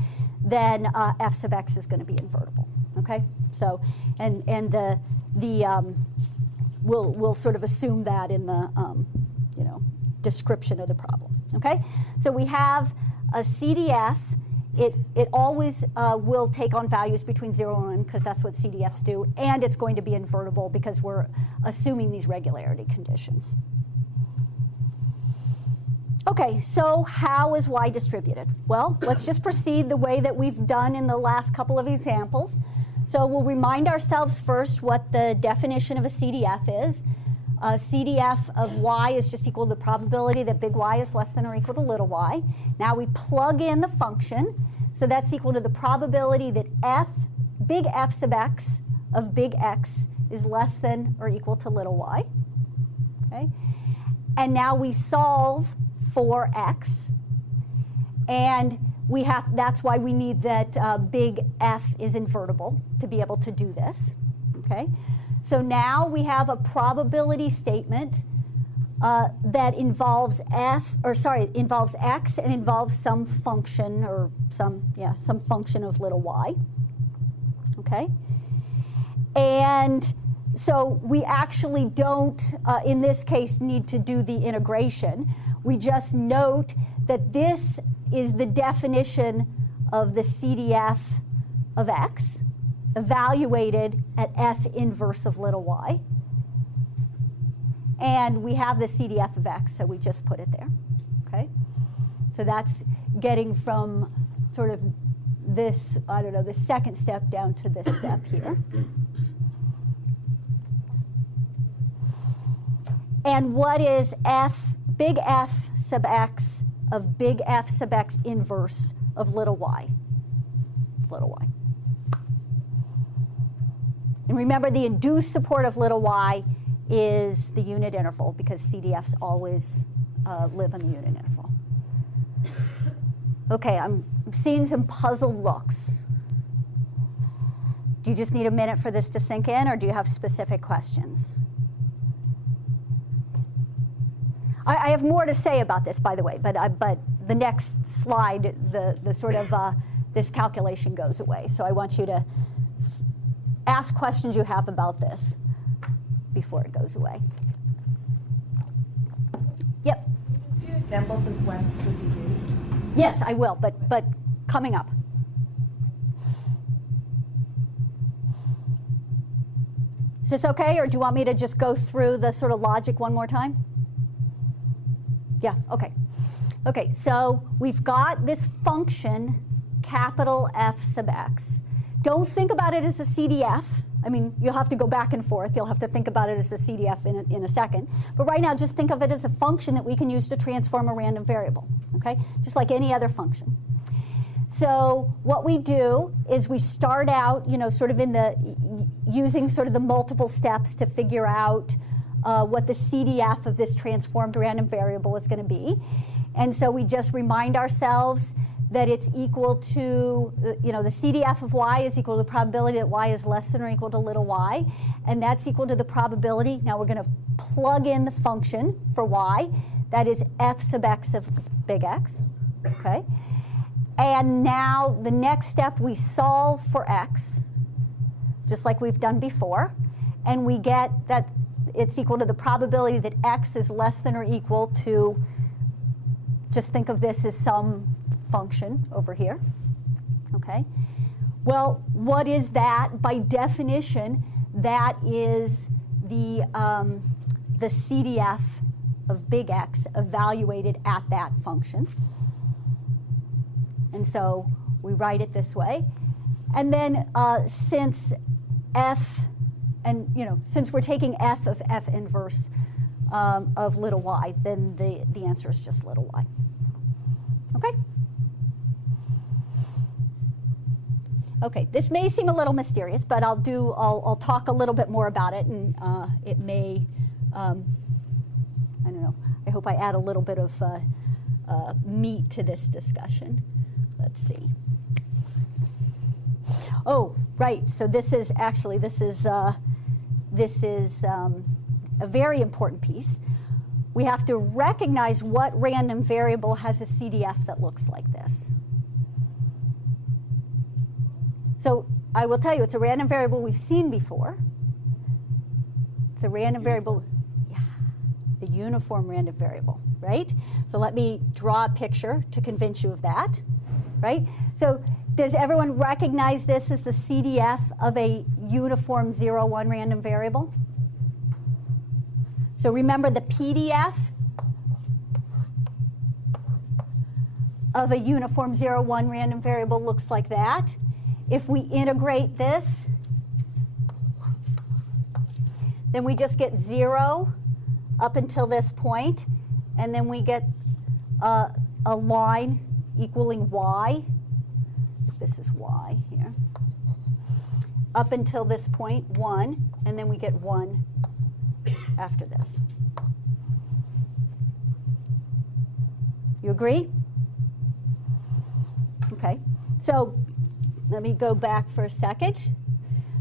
then f sub x is going to be invertible. Okay, so and the we'll sort of assume that in the description of the problem. Okay, so we have a CDF. It always will take on values between 0 and 1 because that's what CDFs do, and it's going to be invertible because we're assuming these regularity conditions. Okay, so how is Y distributed? Well, let's just proceed the way that we've done in the last couple of examples. So we'll remind ourselves first what the definition of a CDF is. A CDF of Y is just equal to the probability that big Y is less than or equal to little y. Now we plug in the function, so that's equal to the probability that big F sub x of big X is less than or equal to little y. Okay? And now we solve for X, and that's why we need that big F is invertible to be able to do this. Okay? So now we have a probability statement that involves involves X and involves some function or some function of little y. Okay? And so we actually don't, in this case, need to do the integration. We just note that this is the definition of the CDF of X, evaluated at F inverse of little y. And we have the CDF of X, so we just put it there. Okay? So that's getting from sort of this, the second step down to this step here. And what is big F sub X of big F sub X inverse of little y? It's little y. And remember, the induced support of little y is the unit interval because CDFs always live in the unit interval. Okay, I'm seeing some puzzled looks. Do you just need a minute for this to sink in, or do you have specific questions? I have more to say about this, by the way, but the next slide, the sort of this calculation goes away. So I want you to ask questions you have about this before it goes away. Yep. A few examples of when this would be used. Yes, I will, but coming up. Is this okay, or do you want me to just go through the sort of logic one more time? Yeah, okay. Okay, so we've got this function, capital F sub x. Don't think about it as a CDF. I mean, you'll have to go back and forth. You'll have to think about it as a CDF in a second. But right now, just think of it as a function that we can use to transform a random variable, okay? Just like any other function. So what we do is we start out, sort of using sort of the multiple steps to figure out what the CDF of this transformed random variable is going to be. And so we just remind ourselves that it's equal to, the CDF of y is equal to the probability that y is less than or equal to little y. And that's equal to the probability. Now we're going to plug in the function for y. That is f sub x of big X. Okay? And now the next step, we solve for x, just like we've done before. And we get that it's equal to the probability that x is less than or equal to, just think of this as some function over here. Okay? Well, what is that? By definition, that is the CDF of big X evaluated at that function. And so we write it this way. And then since f, and since we're taking f of f inverse of little y, then the answer is just little y. Okay? Okay, this may seem a little mysterious, but I'll talk a little bit more about it, and it may, I don't know, I hope I add a little bit of meat to this discussion. Let's see. Oh, right, so this is a very important piece. We have to recognize what random variable has a CDF that looks like this. So I will tell you, it's a random variable we've seen before. So random variable, yeah, the uniform random variable, right? So let me draw a picture to convince you of that, right? So does everyone recognize this as the CDF of a uniform 0, 1 random variable? So remember the PDF of a uniform 0, 1 random variable looks like that. If we integrate this, then we just get 0 up until this point, and then we get a line equaling y, if this is y here, up until this point, 1, and then we get 1 after this. You agree? Okay, so let me go back for a second.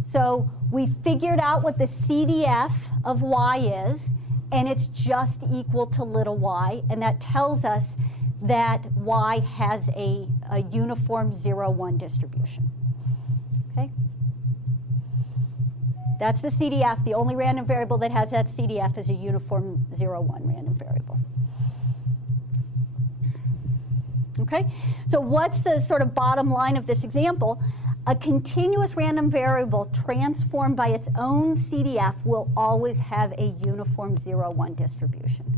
So we figured out what the CDF of y is, and it's just equal to little y, and that tells us that y has a uniform 0, 1 distribution. Okay? That's the CDF. The only random variable that has that CDF is a uniform 0, 1 random variable. Okay? So what's the sort of bottom line of this example? A continuous random variable transformed by its own CDF will always have a uniform 0, 1 distribution.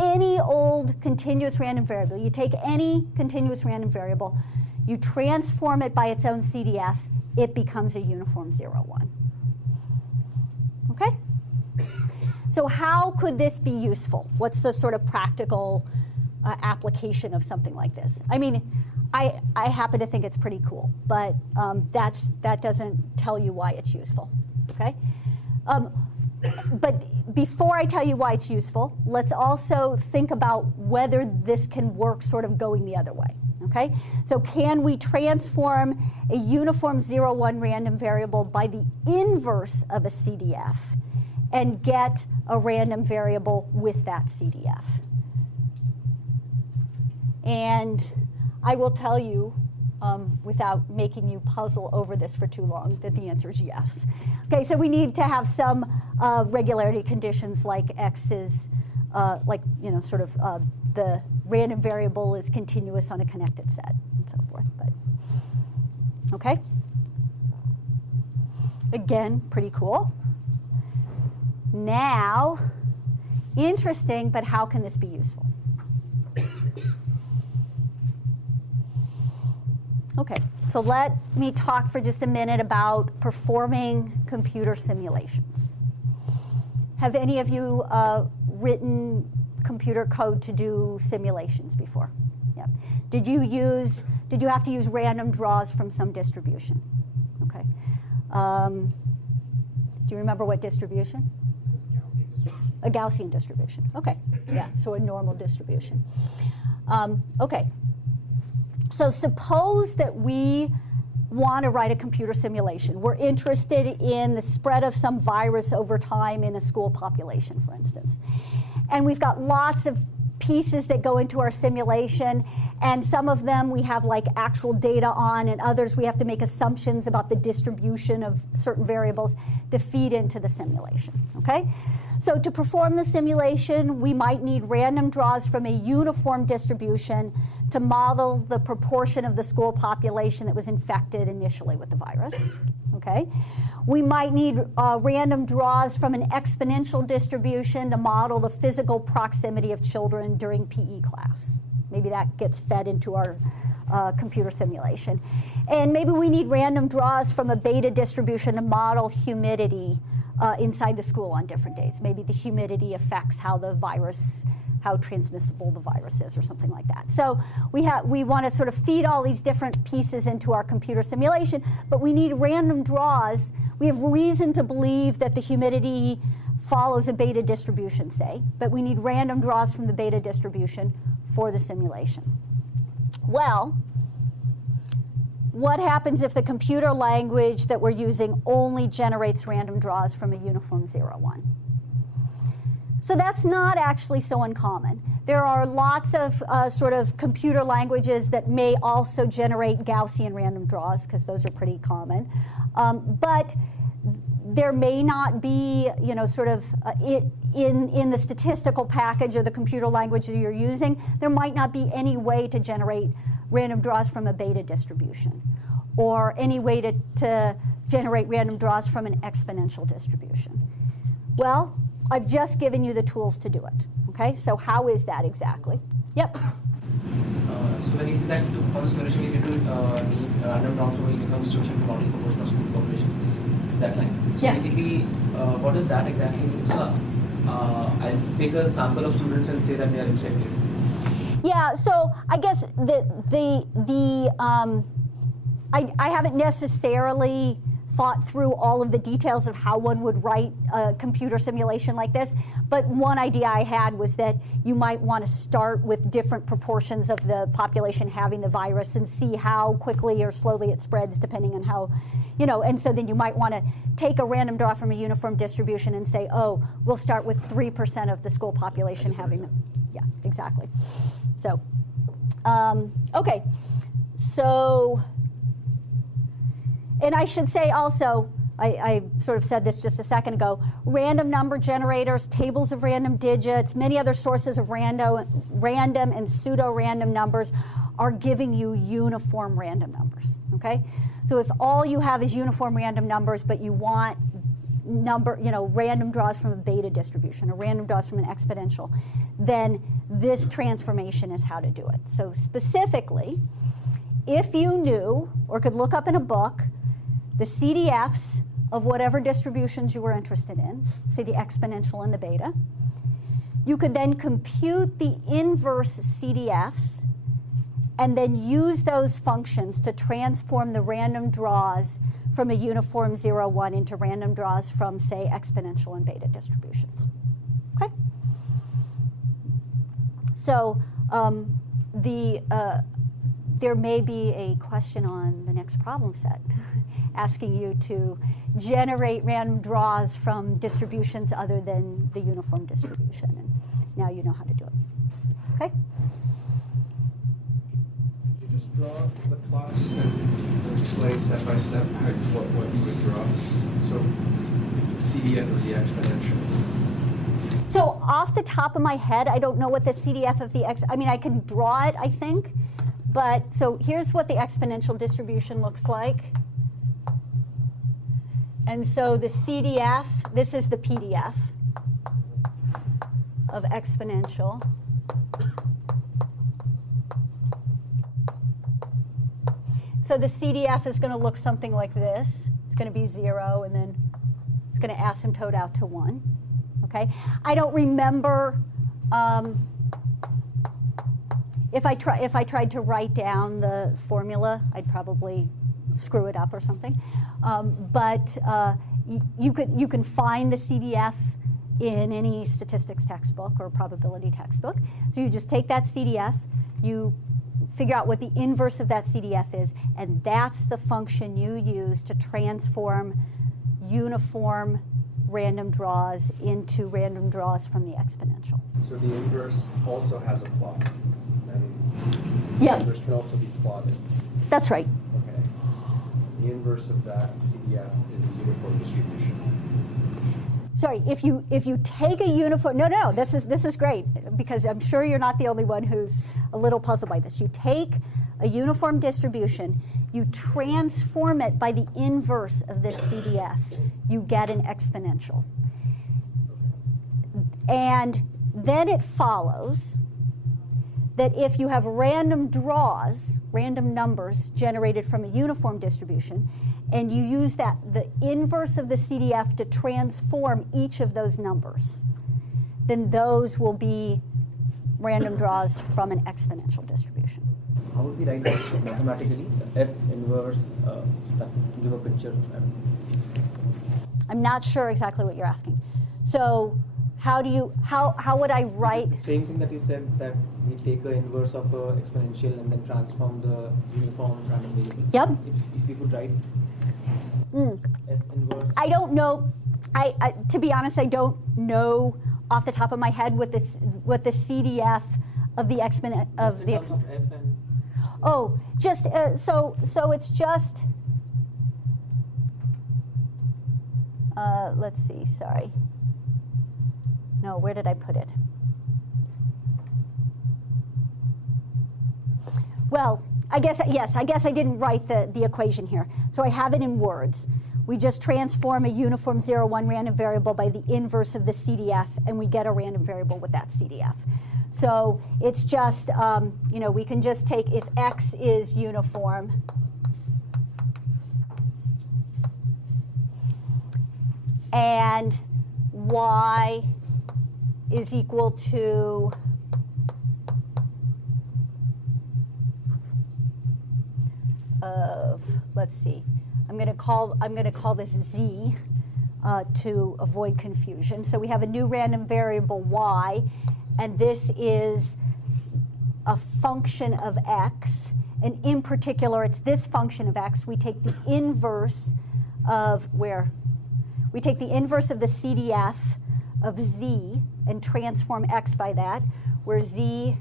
Any old continuous random variable, you take any continuous random variable, you transform it by its own CDF, it becomes a uniform 0, 1. Okay? So how could this be useful? What's the sort of practical application of something like this? I mean, I happen to think it's pretty cool, but that doesn't tell you why it's useful, okay? But before I tell you why it's useful, let's also think about whether this can work sort of going the other way, okay? So can we transform a uniform 0, 1 random variable by the inverse of a CDF and get a random variable with that CDF? And I will tell you, without making you puzzle over this for too long, that the answer is yes. Okay, so we need to have some regularity conditions, like x is, sort of the random variable is continuous on a connected set, and so forth. But okay, again, pretty cool. Now, interesting, but how can this be useful? Okay, so let me talk for just a minute about performing computer simulations. Have any of you written computer code to do simulations before? Yeah. Did you have to use random draws from some distribution? Okay. Do you remember what distribution? A Gaussian distribution. Okay. Yeah, so a normal distribution. Okay. So suppose that we want to write a computer simulation. We're interested in the spread of some virus over time in a school population, for instance. And we've got lots of pieces that go into our simulation, and some of them we have like actual data on, and others we have to make assumptions about the distribution of certain variables to feed into the simulation, okay? So to perform the simulation, we might need random draws from a uniform distribution to model the proportion of the school population that was infected initially with the virus, okay? We might need random draws from an exponential distribution to model the physical proximity of children during PE class. Maybe that gets fed into our computer simulation. And maybe we need random draws from a beta distribution to model humidity inside the school on different days. Maybe the humidity affects how transmissible the virus is or something like that. So we want to sort of feed all these different pieces into our computer simulation, but we need random draws. We have reason to believe that the humidity follows a beta distribution, say, but we need random draws from the beta distribution for the simulation. Well, what happens if the computer language that we're using only generates random draws from a uniform 0, 1? So that's not actually so uncommon. There are lots of sort of computer languages that may also generate Gaussian random draws, because those are pretty common. But there may not be, sort of in the statistical package or the computer language that you're using, there might not be any way to generate random draws from a beta distribution, or any way to generate random draws from an exponential distribution. Well, I've just given you the tools to do it. Okay, so how is that exactly? Yep. So when you say that for this condition, you need to need random draws from a uniform distribution to boundary proportion of school population. That line. So yeah. Basically, what does that exactly mean? So I'll take a sample of students and say that they are infected. Yeah. So I guess I haven't necessarily thought through all of the details of how one would write a computer simulation like this, but one idea I had was that you might want to start with different proportions of the population having the virus and see how quickly or slowly it spreads depending on how, and so then you might want to take a random draw from a uniform distribution and say, oh, we'll start with 3% of the school population having them. Yeah, exactly. So, okay, so, and I should say also, I sort of said this just a second ago, random number generators, tables of random digits, many other sources of random and pseudo-random numbers are giving you uniform random numbers, okay? So if all you have is uniform random numbers, but you want random draws from a beta distribution or random draws from an exponential, then this transformation is how to do it. So specifically, if you knew or could look up in a book the CDFs of whatever distributions you were interested in, say the exponential and the beta, you could then compute the inverse CDFs and then use those functions to transform the random draws from a uniform 0, 1 into random draws from, say, exponential and beta distributions. Okay? So there may be a question on the next problem set asking you to generate random draws from distributions other than the uniform distribution. And now you know how to do it. Okay? You just draw the plots and explain step by step what you would draw. So CDF of the exponential. So off the top of my head, I don't know what the CDF of the I can draw it, I think. But so here's what the exponential distribution looks like. And so the CDF, this is the PDF of exponential. So the CDF is going to look something like this. It's going to be 0, and then it's going to asymptote out to 1. Okay? I don't remember if I tried to write down the formula, I'd probably screw it up or something. But you can find the CDF in any statistics textbook or probability textbook. So you just take that CDF, you figure out what the inverse of that CDF is, and that's the function you use to transform uniform random draws into random draws from the exponential. So the inverse also has a plot. And yeah. The inverse can also be plotted. That's right. Okay. The inverse of that CDF is a uniform distribution. Sorry, if you take a uniform, no, this is great, because I'm sure you're not the only one who's a little puzzled by this. You take a uniform distribution, you transform it by the inverse of this CDF, you get an exponential. And then it follows that if you have random draws, random numbers generated from a uniform distribution, and you use the inverse of the CDF to transform each of those numbers, then those will be random draws from an exponential distribution. How would we write that mathematically? F inverse, to give a picture. I'm not sure exactly what you're asking. So how would I write? The same thing that you said, that we take the inverse of a exponential and then transform the uniform random variable. Yep. If you could write F inverse. I don't know. I to be honest, I don't know off the top of my head what the CDF of the exponent of the. Of F and oh, just so it's just. let's see, sorry. No, where did I put it? Well, I guess I didn't write the equation here. So I have it in words. We just transform a uniform 0, 1 random variable by the inverse of the CDF, and we get a random variable with that CDF. So it's just, we can just take, if X is uniform, and Y is equal to let's see, I'm going to call this Z to avoid confusion. So we have a new random variable Y, and this is a function of X, and in particular, it's this function of X. We take the inverse of we take the inverse of the CDF of Z and transform X by that, where Z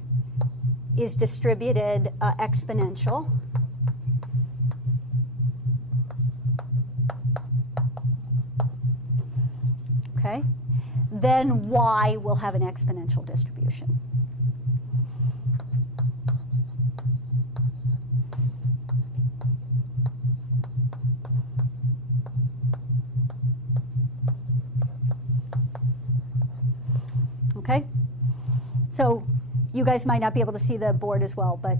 is distributed exponential. Okay, then Y will have an exponential distribution. Okay, so you guys might not be able to see the board as well, but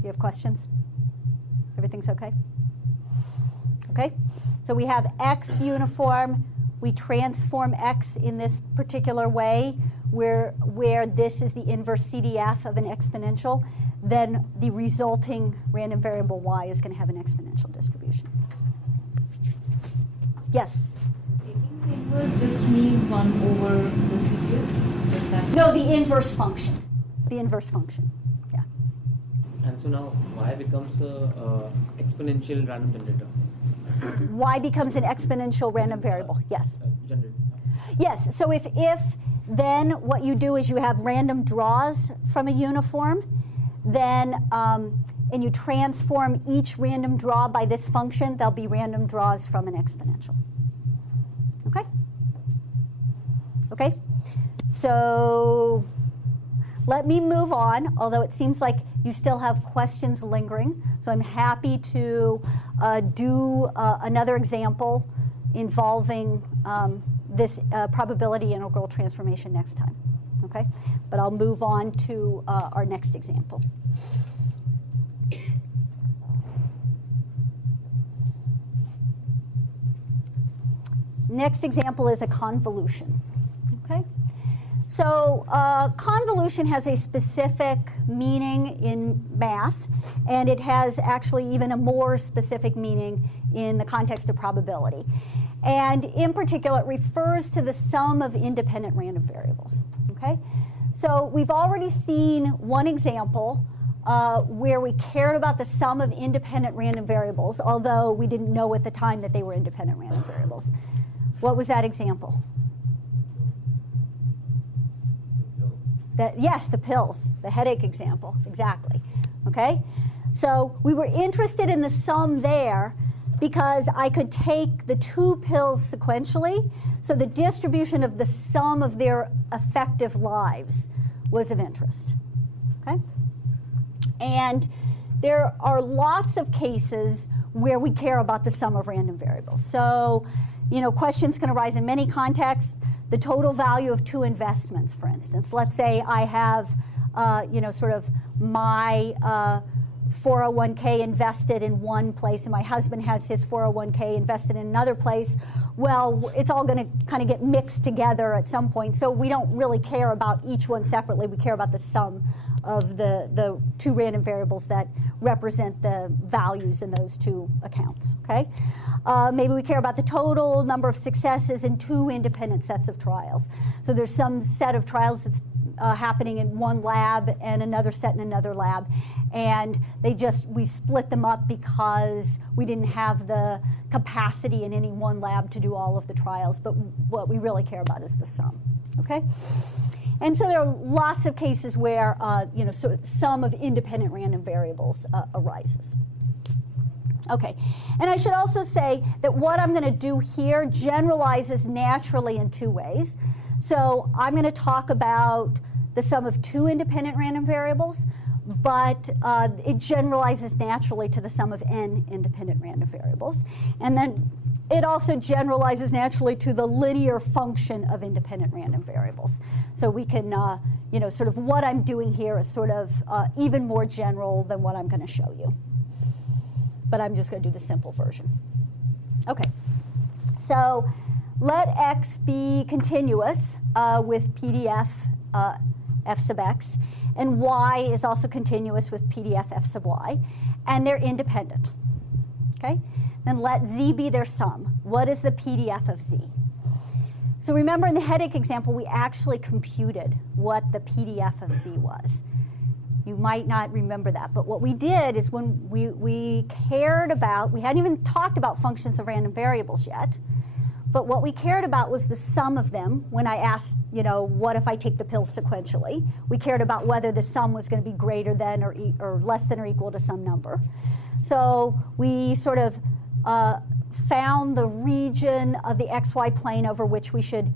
you have questions? Everything's okay? Okay, so we have X uniform. We transform X in this particular way, where this is the inverse CDF of an exponential, then the resulting random variable Y is going to have an exponential distribution. Yes? Taking the inverse just means 1 over the CDF? Just that? No, the inverse function. The inverse function, yeah. And so now Y becomes a exponential random generator. Y becomes an exponential random variable, yes. Generator. Yes, so if then what you do is you have random draws from a uniform, then and you transform each random draw by this function, there'll be random draws from an exponential. Okay? Okay? So let me move on, although it seems like you still have questions lingering. So I'm happy to do another example involving this probability integral transformation next time. Okay? But I'll move on to our next example. Next example is a convolution. Okay? So convolution has a specific meaning in math, and it has actually even a more specific meaning in the context of probability. And in particular, it refers to the sum of independent random variables. Okay? So we've already seen one example where we cared about the sum of independent random variables, although we didn't know at the time that they were independent random variables. What was that example? Yes, the pills, the headache example, exactly. Okay? So we were interested in the sum there because I could take the 2 pills sequentially, so the distribution of the sum of their effective lives was of interest. Okay? And there are lots of cases where we care about the sum of random variables. So, questions can arise in many contexts. The total value of 2 investments, for instance. Let's say I have, sort of my 401k invested in one place, and my husband has his 401k invested in another place. Well, it's all going to kind of get mixed together at some point. So we don't really care about each one separately. We care about the sum of the 2 random variables that represent the values in those 2 accounts. Okay? Maybe we care about the total number of successes in 2 independent sets of trials. So there's some set of trials that's happening in one lab and another set in another lab, and we split them up because we didn't have the capacity in any one lab to do all of the trials, but what we really care about is the sum. Okay? And so there are lots of cases where sum of independent random variables arises. Okay, and I should also say that what I'm going to do here generalizes naturally in two ways. So I'm going to talk about the sum of two independent random variables, but it generalizes naturally to the sum of n independent random variables. And then it also generalizes naturally to the linear function of independent random variables. So we can, sort of what I'm doing here is sort of even more general than what I'm going to show you. But I'm just going to do the simple version. Okay, so let x be continuous with PDF f sub x, and y is also continuous with PDF f sub y, and they're independent. Okay, then let z be their sum. What is the PDF of z? So remember in the headache example, we actually computed what the PDF of z was. You might not remember that, but what we did is when we cared about, we hadn't even talked about functions of random variables yet, but what we cared about was the sum of them. When I asked, what if I take the pills sequentially? We cared about whether the sum was going to be greater than or less than or equal to some number. So we sort of found the region of the xy plane over which we should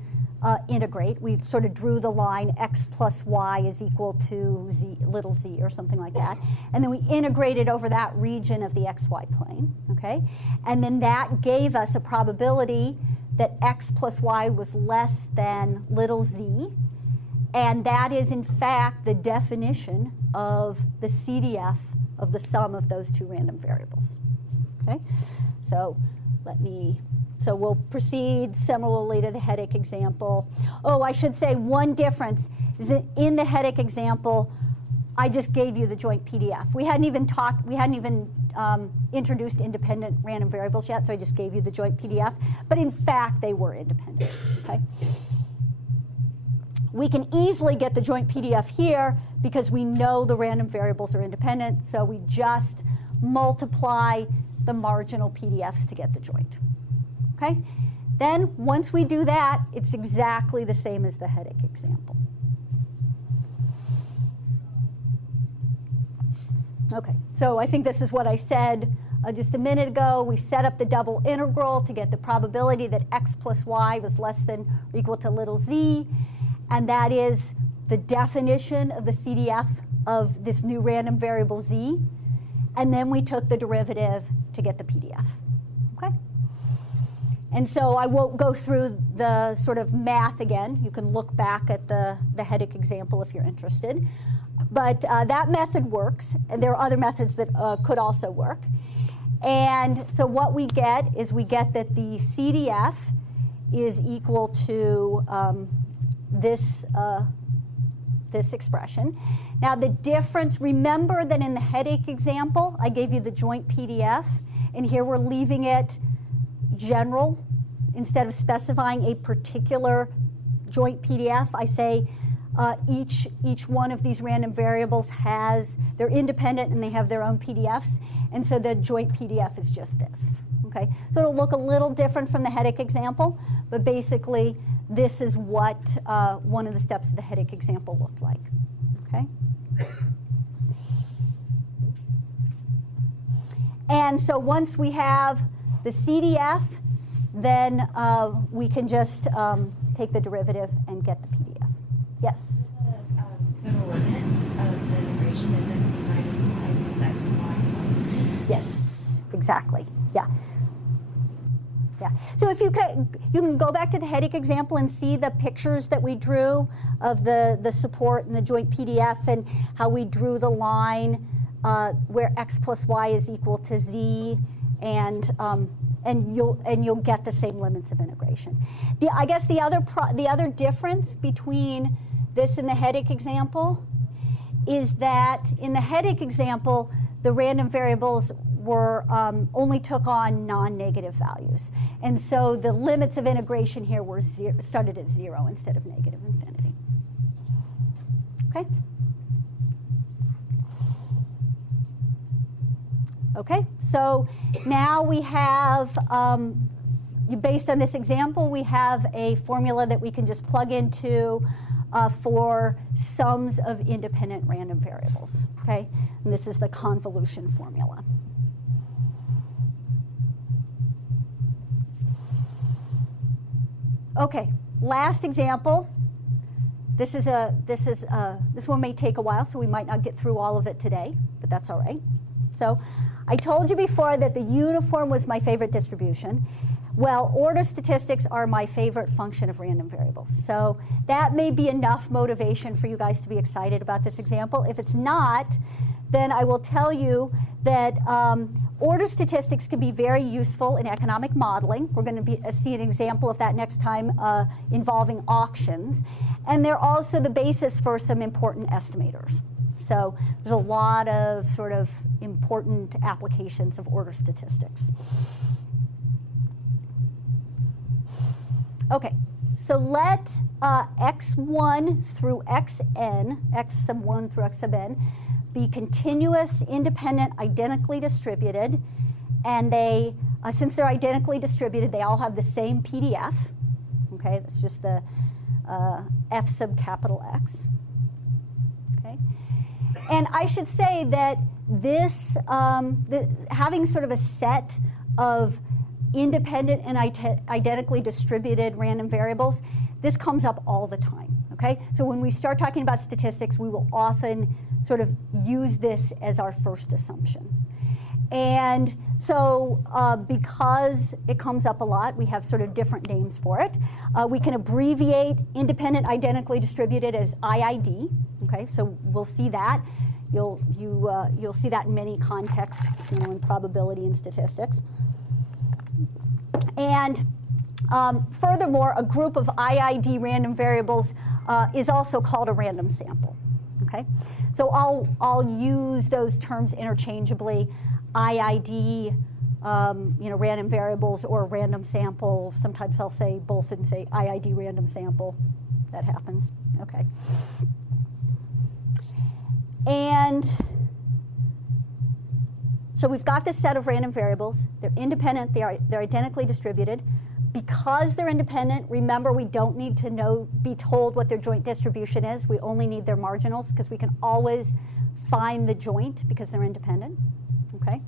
integrate. We sort of drew the line x plus y is equal to z, little z, or something like that. And then we integrated over that region of the xy plane, okay? And then that gave us a probability that x plus y was less than little z. And that is, in fact, the definition of the CDF of the sum of those two random variables, okay? So so we'll proceed similarly to the headache example. Oh, I should say one difference is that in the headache example, I just gave you the joint PDF. We hadn't even introduced independent random variables yet, so I just gave you the joint PDF. But in fact, they were independent, okay? We can easily get the joint PDF here because we know the random variables are independent, so we just multiply the marginal PDFs to get the joint. Okay? Then, once we do that, it's exactly the same as the headache example. Okay, so I think this is what I said just a minute ago. We set up the double integral to get the probability that x plus y was less than or equal to little z, and that is the definition of the CDF of this new random variable z, and then we took the derivative to get the PDF. Okay? And so I won't go through the sort of math again. You can look back at the headache example if you're interested. But that method works, and there are other methods that could also work. And so what we get is we get that the CDF is equal to this expression. Now the difference, remember that in the headache example, I gave you the joint PDF, and here we're leaving it general. Instead of specifying a particular joint PDF, I say each one of these random variables they're independent and they have their own PDFs, and so the joint PDF is just this, okay? So it'll look a little different from the headache example, but basically this is what one of the steps of the headache example looked like, okay? And so once we have the CDF, then we can just take the derivative and get the PDF. Yes? The limits of the integration is x minus y with x and y sum. Yes, exactly. Yeah. Yeah. So if you can go back to the headache example and see the pictures that we drew of the support and the joint PDF and how we drew the line where x plus y is equal to z, and you'll get the same limits of integration. I guess the other difference between this and the headache example is that in the headache example, the random variables were only took on non-negative values, and so the limits of integration here were started at 0 instead of negative infinity. Okay. Okay, so now we have, based on this example, we have a formula that we can just plug into for sums of independent random variables, okay? And this is the convolution formula. Okay, last example. This one may take a while, so we might not get through all of it today, but that's all right. So I told you before that the uniform was my favorite distribution. Well, order statistics are my favorite function of random variables. So that may be enough motivation for you guys to be excited about this example. If it's not, then I will tell you that order statistics can be very useful in economic modeling. We're going to see an example of that next time involving auctions. And they're also the basis for some important estimators. So there's a lot of sort of important applications of order statistics. Okay, so let x1 through xn, x sub 1 through x sub n, be continuous, independent, identically distributed, and they, since they're identically distributed, they all have the same PDF. Okay, that's just the f sub capital X. Okay, and I should say that this, having sort of a set of independent and identically distributed random variables, this comes up all the time. Okay, so when we start talking about statistics, we will often sort of use this as our first assumption. And so because it comes up a lot, we have sort of different names for it. We can abbreviate independent identically distributed as IID. Okay, so we'll see that. You'll see that in many contexts, in probability and statistics. And furthermore, a group of IID random variables is also called a random sample. Okay, so I'll use those terms interchangeably. IID, random variables or random sample. Sometimes I'll say both and say IID random sample. That happens. Okay. And so we've got this set of random variables. They're independent. They're identically distributed. Because they're independent, remember we don't need to be told what their joint distribution is. We only need their marginals because we can always find the joint because they're independent. Okay?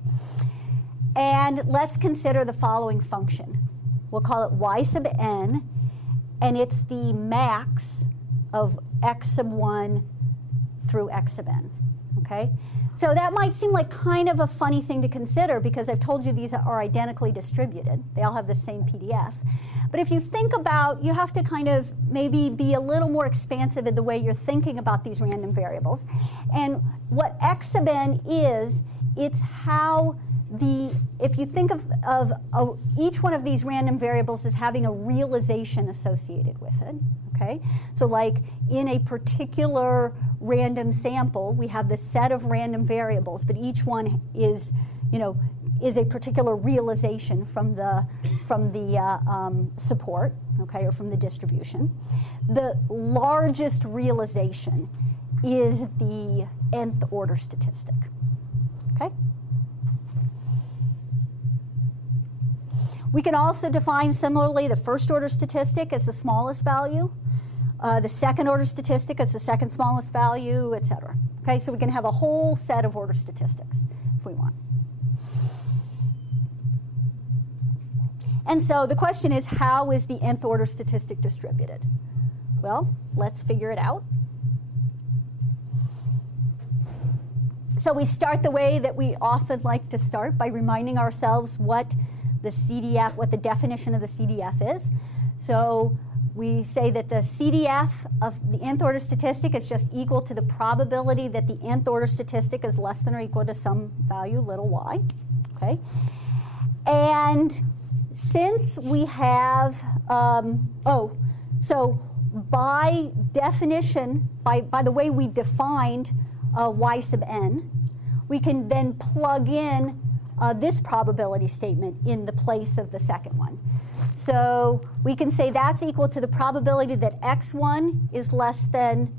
And let's consider the following function. We'll call it y sub n, and it's the max of x sub 1 through x sub n. Okay? So that might seem like kind of a funny thing to consider because I've told you these are identically distributed. They all have the same PDF. But if you think about, you have to kind of maybe be a little more expansive in the way you're thinking about these random variables. And what x sub n is, it's how if you think of each one of these random variables as having a realization associated with it, okay? So like in a particular random sample, we have the set of random variables, but each one is, is a particular realization from the support, okay, or from the distribution. The largest realization is the nth order statistic, okay? We can also define similarly the first order statistic as the smallest value, the second order statistic as the second smallest value, et cetera. Okay, so we can have a whole set of order statistics if we want. And so the question is, how is the nth order statistic distributed? Well, let's figure it out. So we start the way that we often like to start by reminding ourselves what the CDF, what the definition of the CDF is. So we say that the CDF of the nth order statistic is just equal to the probability that the nth order statistic is less than or equal to some value, little y, okay? And since we have, so by definition, by the way we defined y sub n, we can then plug in this probability statement in the place of the second one. So we can say that's equal to the probability that x1 is less than,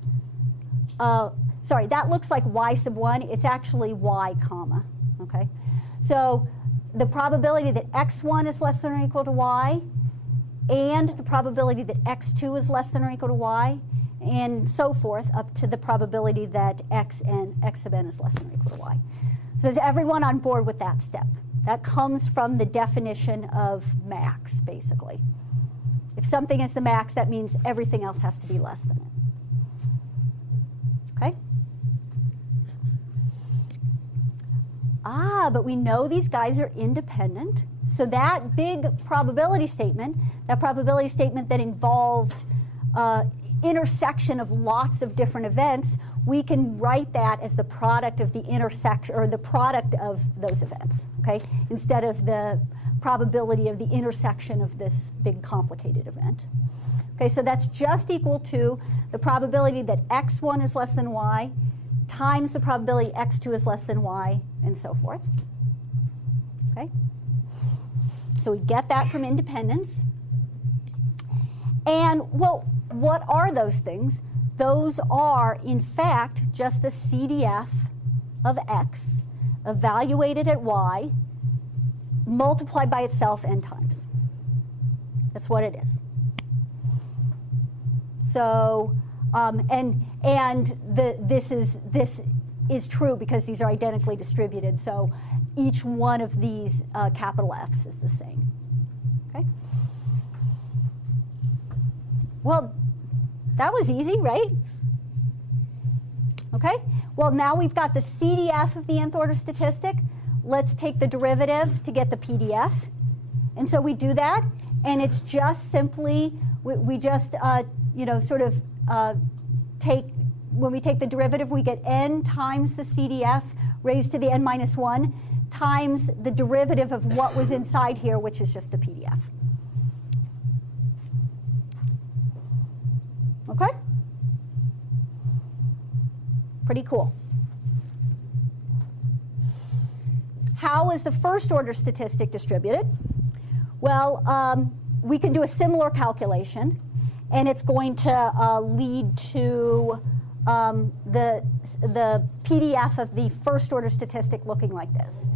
sorry, that looks like y sub 1. It's actually y comma, okay? So the probability that x1 is less than or equal to y, and the probability that x2 is less than or equal to y, and so forth, up to the probability that x sub n is less than or equal to y. So is everyone on board with that step? That comes from the definition of max, basically. If something is the max, that means everything else has to be less than it. Okay? But we know these guys are independent. So that big probability statement that involved intersection of lots of different events, we can write that as the product of the intersection, or the product of those events, okay? Instead of the probability of the intersection of this big complicated event. Okay, so that's just equal to the probability that x1 is less than y times the probability x2 is less than y, and so forth. Okay? So we get that from independence. And, well, what are those things? Those are, in fact, just the CDF of x evaluated at y multiplied by itself n times. That's what it is. So, this is true because these are identically distributed. So each one of these capital F's is the same. Okay. Well, that was easy, right? Okay. Well, now we've got the CDF of the nth order statistic. Let's take the derivative to get the PDF. And so we do that, and it's just simply, we just, when we take the derivative, we get n times the CDF raised to the n minus 1 times the derivative of what was inside here, which is just the PDF. Okay? Pretty cool. How is the first order statistic distributed? Well, we can do a similar calculation, and it's going to lead to the PDF of the first order statistic looking like this.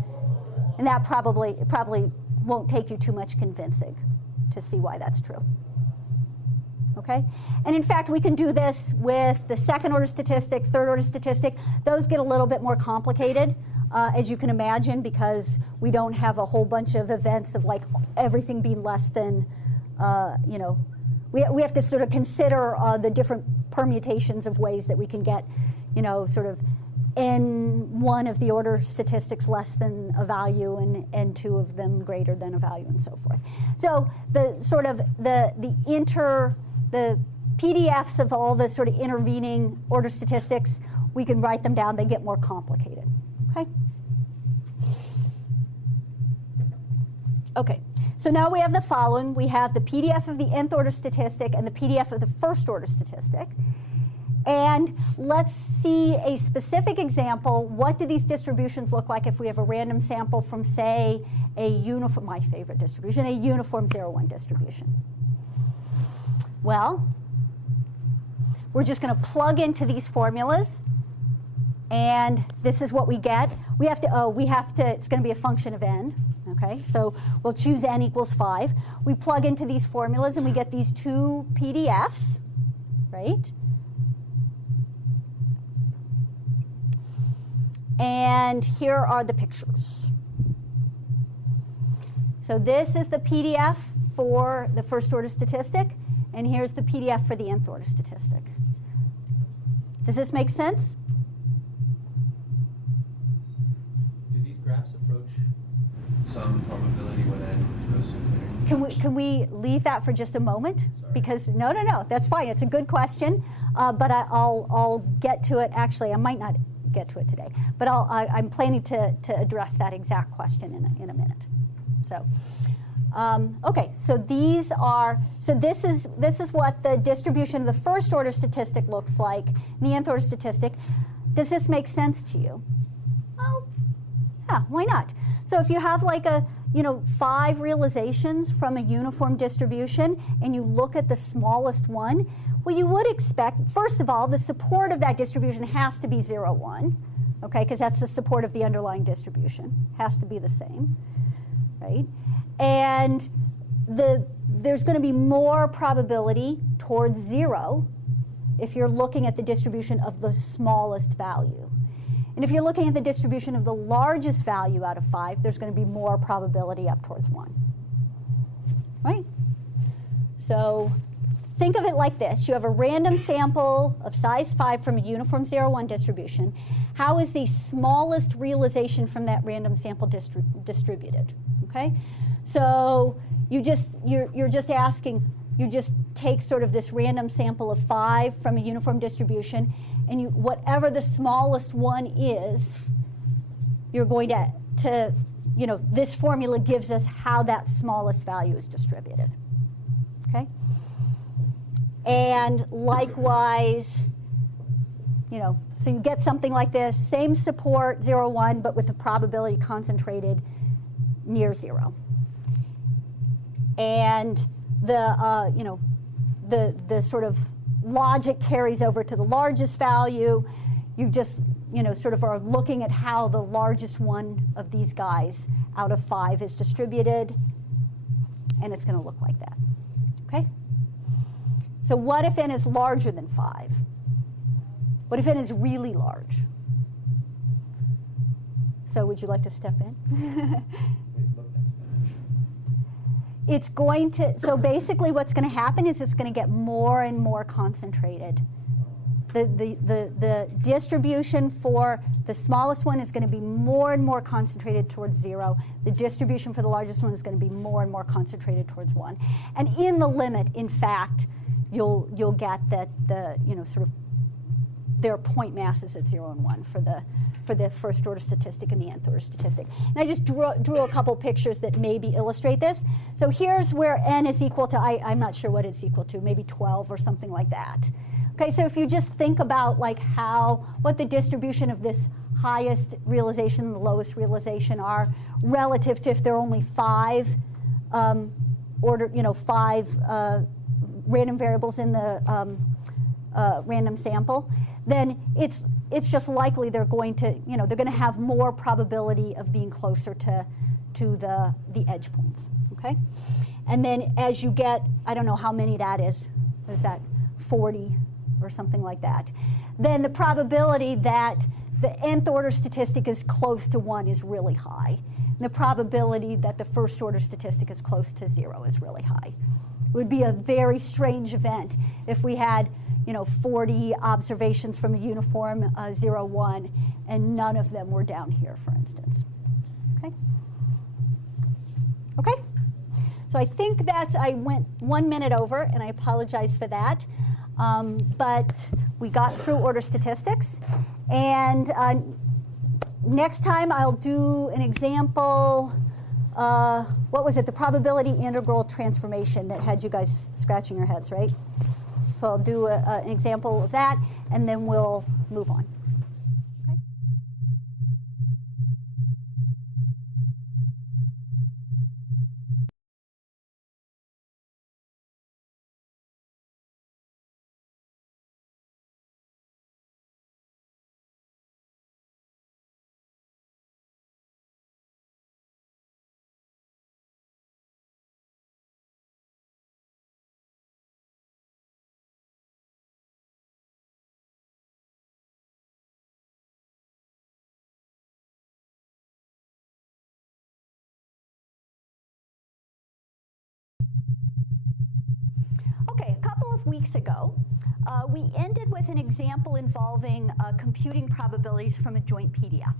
And that probably won't take you too much convincing to see why that's true. Okay? And in fact, we can do this with the second order statistic, third order statistic. Those get a little bit more complicated, as you can imagine, because we don't have a whole bunch of events of like everything being less than, we have to sort of consider the different permutations of ways that we can get, sort of n1 of the order statistics less than a value and n2 of them greater than a value and so forth. So the sort of the PDFs of all the sort of intervening order statistics, we can write them down, they get more complicated. Okay? Okay. So now we have the following. We have the PDF of the nth order statistic and the PDF of the first order statistic. And let's see a specific example. What do these distributions look like if we have a random sample from, say, a uniform, my favorite distribution, a uniform 0-1 distribution? Well, we're just going to plug into these formulas, and this is what we get. We have to, it's going to be a function of n. Okay, so we'll choose n equals 5. We plug into these formulas and we get these two PDFs, right? And here are the pictures. So this is the PDF for the first order statistic, and here's the PDF for the nth order statistic. Does this make sense? Do these graphs approach some probability when n goes to infinity? Can we leave that for just a moment? Sorry. Because no, that's fine. It's a good question, but I'll get to it. Actually, I might not get to it today, but I'm planning to address that exact question in a minute. So, okay. So this is what the distribution of the first order statistic looks like. The nth order statistic. Does this make sense to you? Oh, yeah. Why not? So if you have like 5 realizations from a uniform distribution and you look at the smallest one, well, you would expect, first of all, the support of that distribution has to be 0, 1, okay, because that's the support of the underlying distribution. Has to be the same, right? And there's going to be more probability towards 0 if you're looking at the distribution of the smallest value. And if you're looking at the distribution of the largest value out of 5, there's going to be more probability up towards 1. Right? So think of it like this. You have a random sample of size 5 from a uniform 0-1 distribution. How is the smallest realization from that random sample distributed? Okay? So you're just asking, you just take sort of this random sample of 5 from a uniform distribution, and whatever the smallest one is, you're going to this formula gives us how that smallest value is distributed. Okay? And likewise, so you get something like this, same support, 0-1, but with the probability concentrated near 0. And the sort of logic carries over to the largest value. You just, sort of are looking at how the largest one of these guys out of 5 is distributed, and it's going to look like that. Okay? So what if n is larger than 5? What if n is really large? So would you like to step in? It's going to, so basically what's going to happen is it's going to get more and more concentrated. The distribution for the smallest one is going to be more and more concentrated towards 0. The distribution for the largest one is going to be more and more concentrated towards 1. And in the limit, in fact, you'll get that sort of their point masses at 0 and 1 for the first order statistic and the nth order statistic. And I just drew a couple pictures that maybe illustrate this. So here's where n is equal to, I'm not sure what it's equal to, maybe 12 or something like that. Okay, so if you just think about like what the distribution of this highest realization and the lowest realization are relative to if there are only 5 random variables in the random sample, then it's just likely they're going to have more probability of being closer to the edge points. Okay, and then as you get, I don't know how many that is that 40 or something like that, then the probability that the nth order statistic is close to 1 is really high. And the probability that the first order statistic is close to 0 is really high. It would be a very strange event if we had 40 observations from a uniform 0-1 and none of them were down here, for instance. Okay? Okay? So I think I went 1 minute over, and I apologize for that. But we got through order statistics. And next time I'll do an example. What was it? The probability integral transformation that had you guys scratching your heads, right? So I'll do an example of that, and then we'll move on. Okay? Okay, a couple of weeks ago, we ended with an example involving computing probabilities from a joint PDF.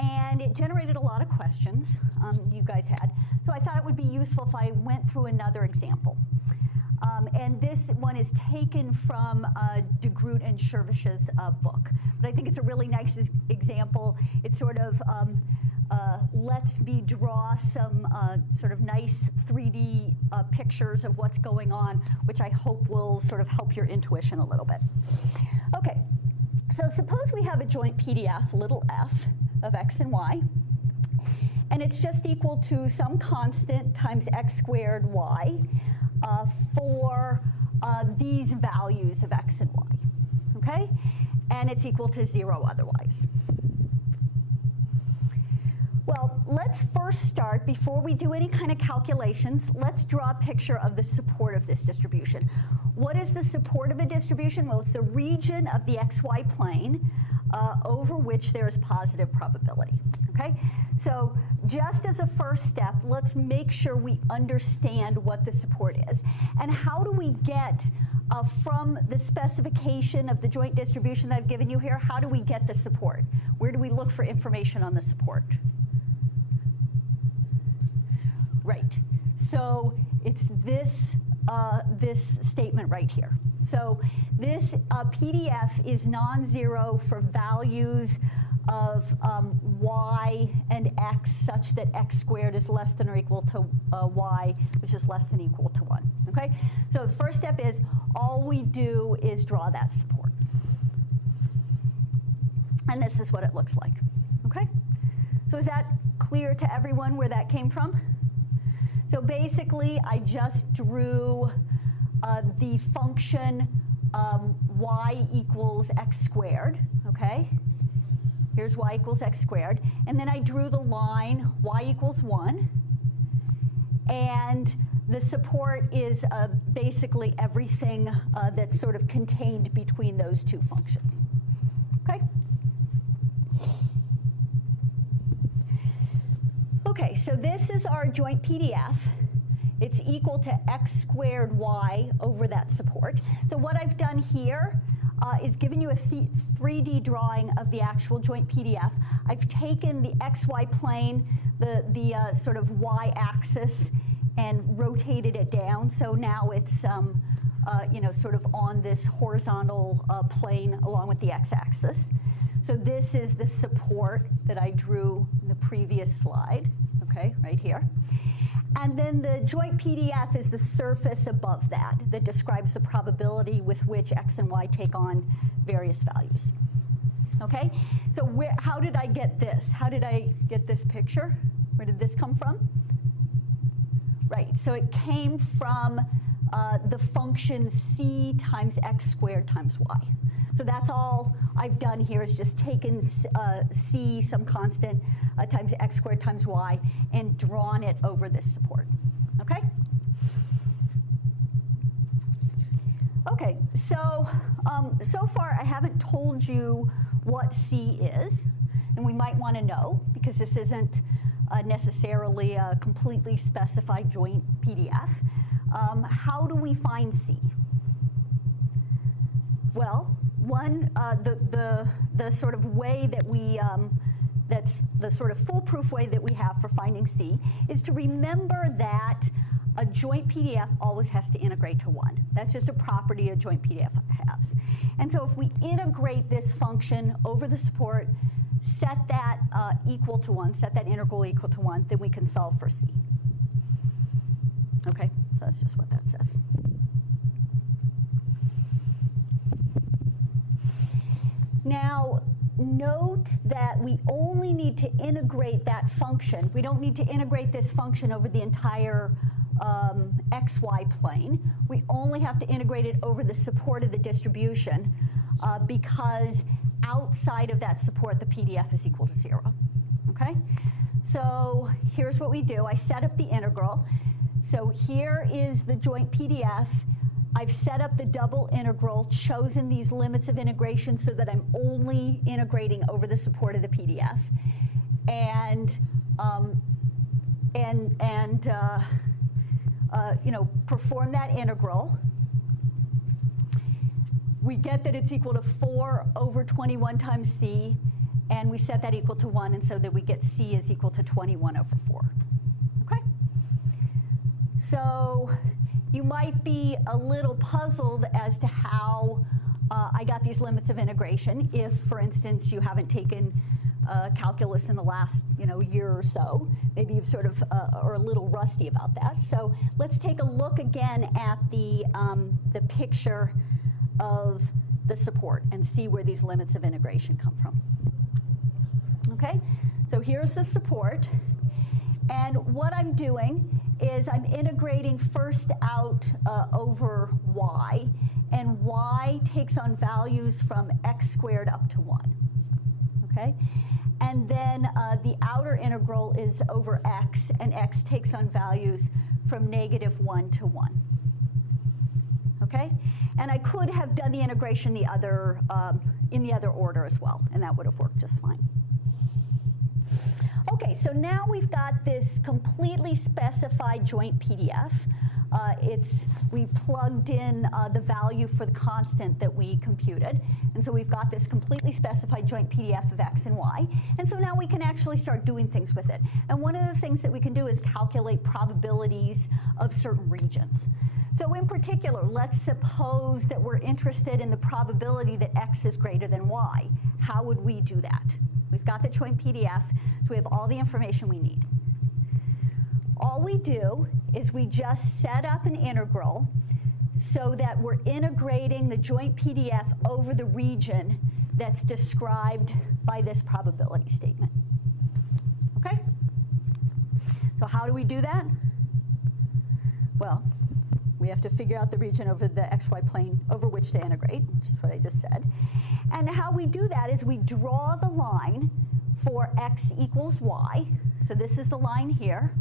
And it generated a lot of questions you guys had. So I thought it would be useful if I went through another example. And this one is taken from de Groot and Shervish's book. But I think it's a really nice example. It sort of lets me draw some sort of nice 3D pictures of what's going on, which I hope will sort of help your intuition a little bit. Okay, so suppose we have a joint PDF, little f, of x and y, and it's just equal to some constant times x squared y for these values of x and y, okay? And it's equal to 0 otherwise. Well, let's first start, before we do any kind of calculations, let's draw a picture of the support of this distribution. What is the support of a distribution? Well, it's the region of the xy plane over which there is positive probability. Okay? So just as a first step, let's make sure we understand what the support is. And how do we get from the specification of the joint distribution that I've given you here, how do we get the support? Where do we look for information on the support? Right. So it's this, this statement right here. So this PDF is non-zero for values of y and x such that x squared is less than or equal to y, which is less than or equal to 1. Okay? So the first step is all we do is draw that support. And this is what it looks like. Okay? So is that clear to everyone where that came from? So basically, I just drew the function y equals x squared, okay? Here's y equals x squared. And then I drew the line y equals 1. And the support is basically everything that's sort of contained between those two functions, okay? Okay, so this is our joint PDF. It's equal to x squared y over that support. So what I've done here is given you a 3D drawing of the actual joint PDF. I've taken the xy plane, the sort of y-axis, and rotated it down. So now it's you know, sort of on this horizontal plane along with the x-axis. So this is the support that I drew in the previous slide, okay, right here. And then the joint PDF is the surface above that describes the probability with which x and y take on various values. Okay? So how did I get this? How did I get this picture? Where did this come from? Right, so it came from the function c times x squared times y. So that's all I've done here is just taken c, some constant, times x squared times y, and drawn it over this support. Okay? Okay, so so far I haven't told you what c is, and we might want to know, because this isn't necessarily a completely specified joint PDF. How do we find c? Well, one, the sort of way that we, that's the sort of foolproof way that we have for finding c, is to remember that a joint PDF always has to integrate to 1. That's just a property a joint PDF has. And so if we integrate this function over the support, set that equal to 1, set that integral equal to 1, then we can solve for c. Okay, so that's just what that says. Now, note that we only need to integrate that function. We don't need to integrate this function over the entire xy plane. We only have to integrate it over the support of the distribution because outside of that support, the PDF is equal to 0. Okay? So here's what we do. I set up the integral. So here is the joint PDF. I've set up the double integral, chosen these limits of integration so that I'm only integrating over the support of the PDF, and you know, perform that integral. We get that it's equal to 4 over 21 times c, and we set that equal to 1, and so that we get c is equal to 21 over 4. Okay? So you might be a little puzzled as to how I got these limits of integration if, for instance, you haven't taken calculus in the last year or so. Maybe you've sort of are a little rusty about that. So let's take a look again at the picture of the support and see where these limits of integration come from. Okay, so here's the support. And what I'm doing is I'm integrating first out over y, and y takes on values from x squared up to 1. Okay? And then the outer integral is over x, and x takes on values from -1 to 1. Okay? And I could have done the integration in the other order as well, and that would have worked just fine. Okay, so now we've got this completely specified joint PDF. We plugged in the value for the constant that we computed, and so we've got this completely specified joint PDF of x and y, and so now we can actually start doing things with it. And one of the things that we can do is calculate probabilities of certain regions. So in particular, let's suppose that we're interested in the probability that x is greater than y. How would we do that? We've got the joint PDF, so we have all the information we need. All we do is we just set up an integral so that we're integrating the joint PDF over the region that's described by this probability statement. Okay? So how do we do that? Well, we have to figure out the region over the xy plane over which to integrate, which is what I just said. And how we do that is we draw the line for x equals y. So this is the line here,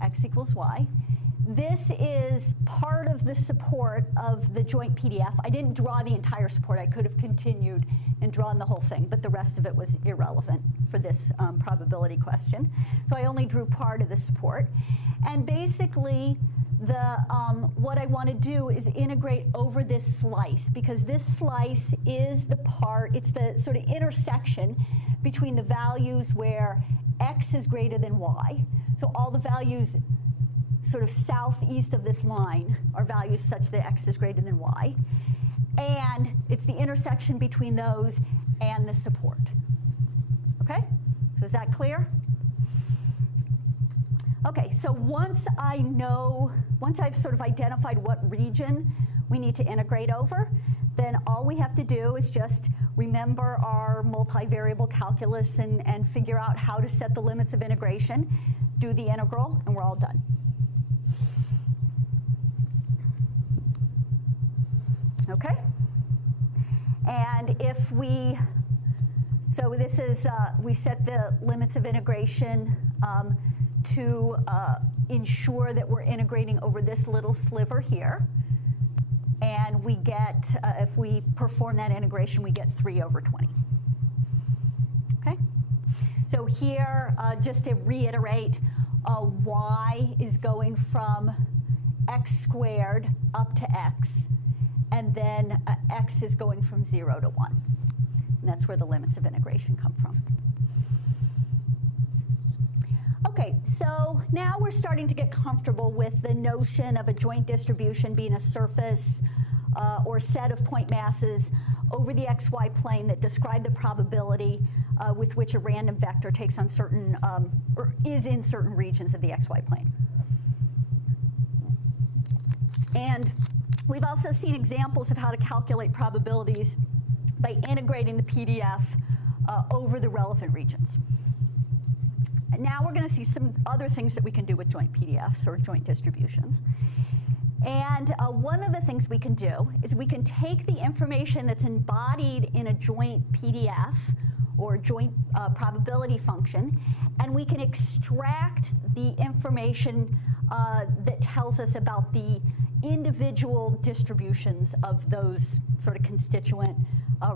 x equals y. This is part of the support of the joint PDF. I didn't draw the entire support. I could have continued and drawn the whole thing, but the rest of it was irrelevant for this probability question. So I only drew part of the support. And basically, what I want to do is integrate over this slice, because this slice is the part, it's the sort of intersection between the values where x is greater than y. So all the values sort of southeast of this line are values such that x is greater than y. And it's the intersection between those and the support. Okay? So is that clear? Okay, so once I've sort of identified what region we need to integrate over, then all we have to do is just remember our multivariable calculus and figure out how to set the limits of integration, do the integral, and we're all done. Okay? And if we, so this is, we set the limits of integration to ensure that we're integrating over this little sliver here. And we get, if we perform that integration, we get 3 over 20. Okay? So here, just to reiterate, y is going from x squared up to x, and then x is going from 0 to 1. And that's where the limits of integration come from. Okay, so now we're starting to get comfortable with the notion of a joint distribution being a surface or set of point masses over the xy plane that describe the probability with which a random vector takes on certain, or is in certain regions of the xy plane. And we've also seen examples of how to calculate probabilities by integrating the PDF over the relevant regions. And now we're going to see some other things that we can do with joint PDFs or joint distributions. And one of the things we can do is we can take the information that's embodied in a joint PDF or joint probability function, and we can extract the information that tells us about the individual distributions of those sort of constituent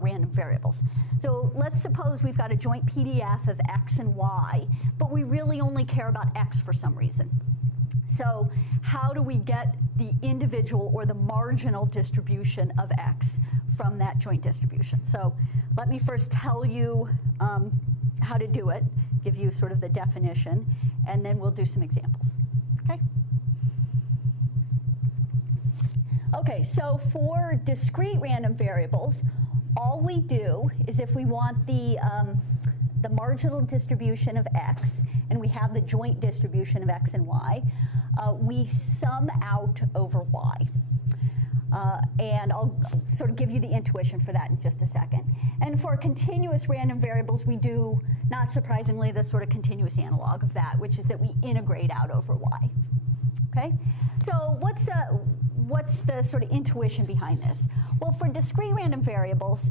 random variables. So let's suppose we've got a joint PDF of x and y, but we really only care about x for some reason. So how do we get the individual or the marginal distribution of x from that joint distribution? So let me first tell you how to do it, give you sort of the definition, and then we'll do some examples. Okay? Okay, so for discrete random variables, all we do is if we want the marginal distribution of x, and we have the joint distribution of x and y, we sum out over y. And I'll sort of give you the intuition for that in just a second. And for continuous random variables, we do, not surprisingly, the sort of continuous analog of that, which is that we integrate out over y. Okay? So what's the sort of intuition behind this? Well, for discrete random variables,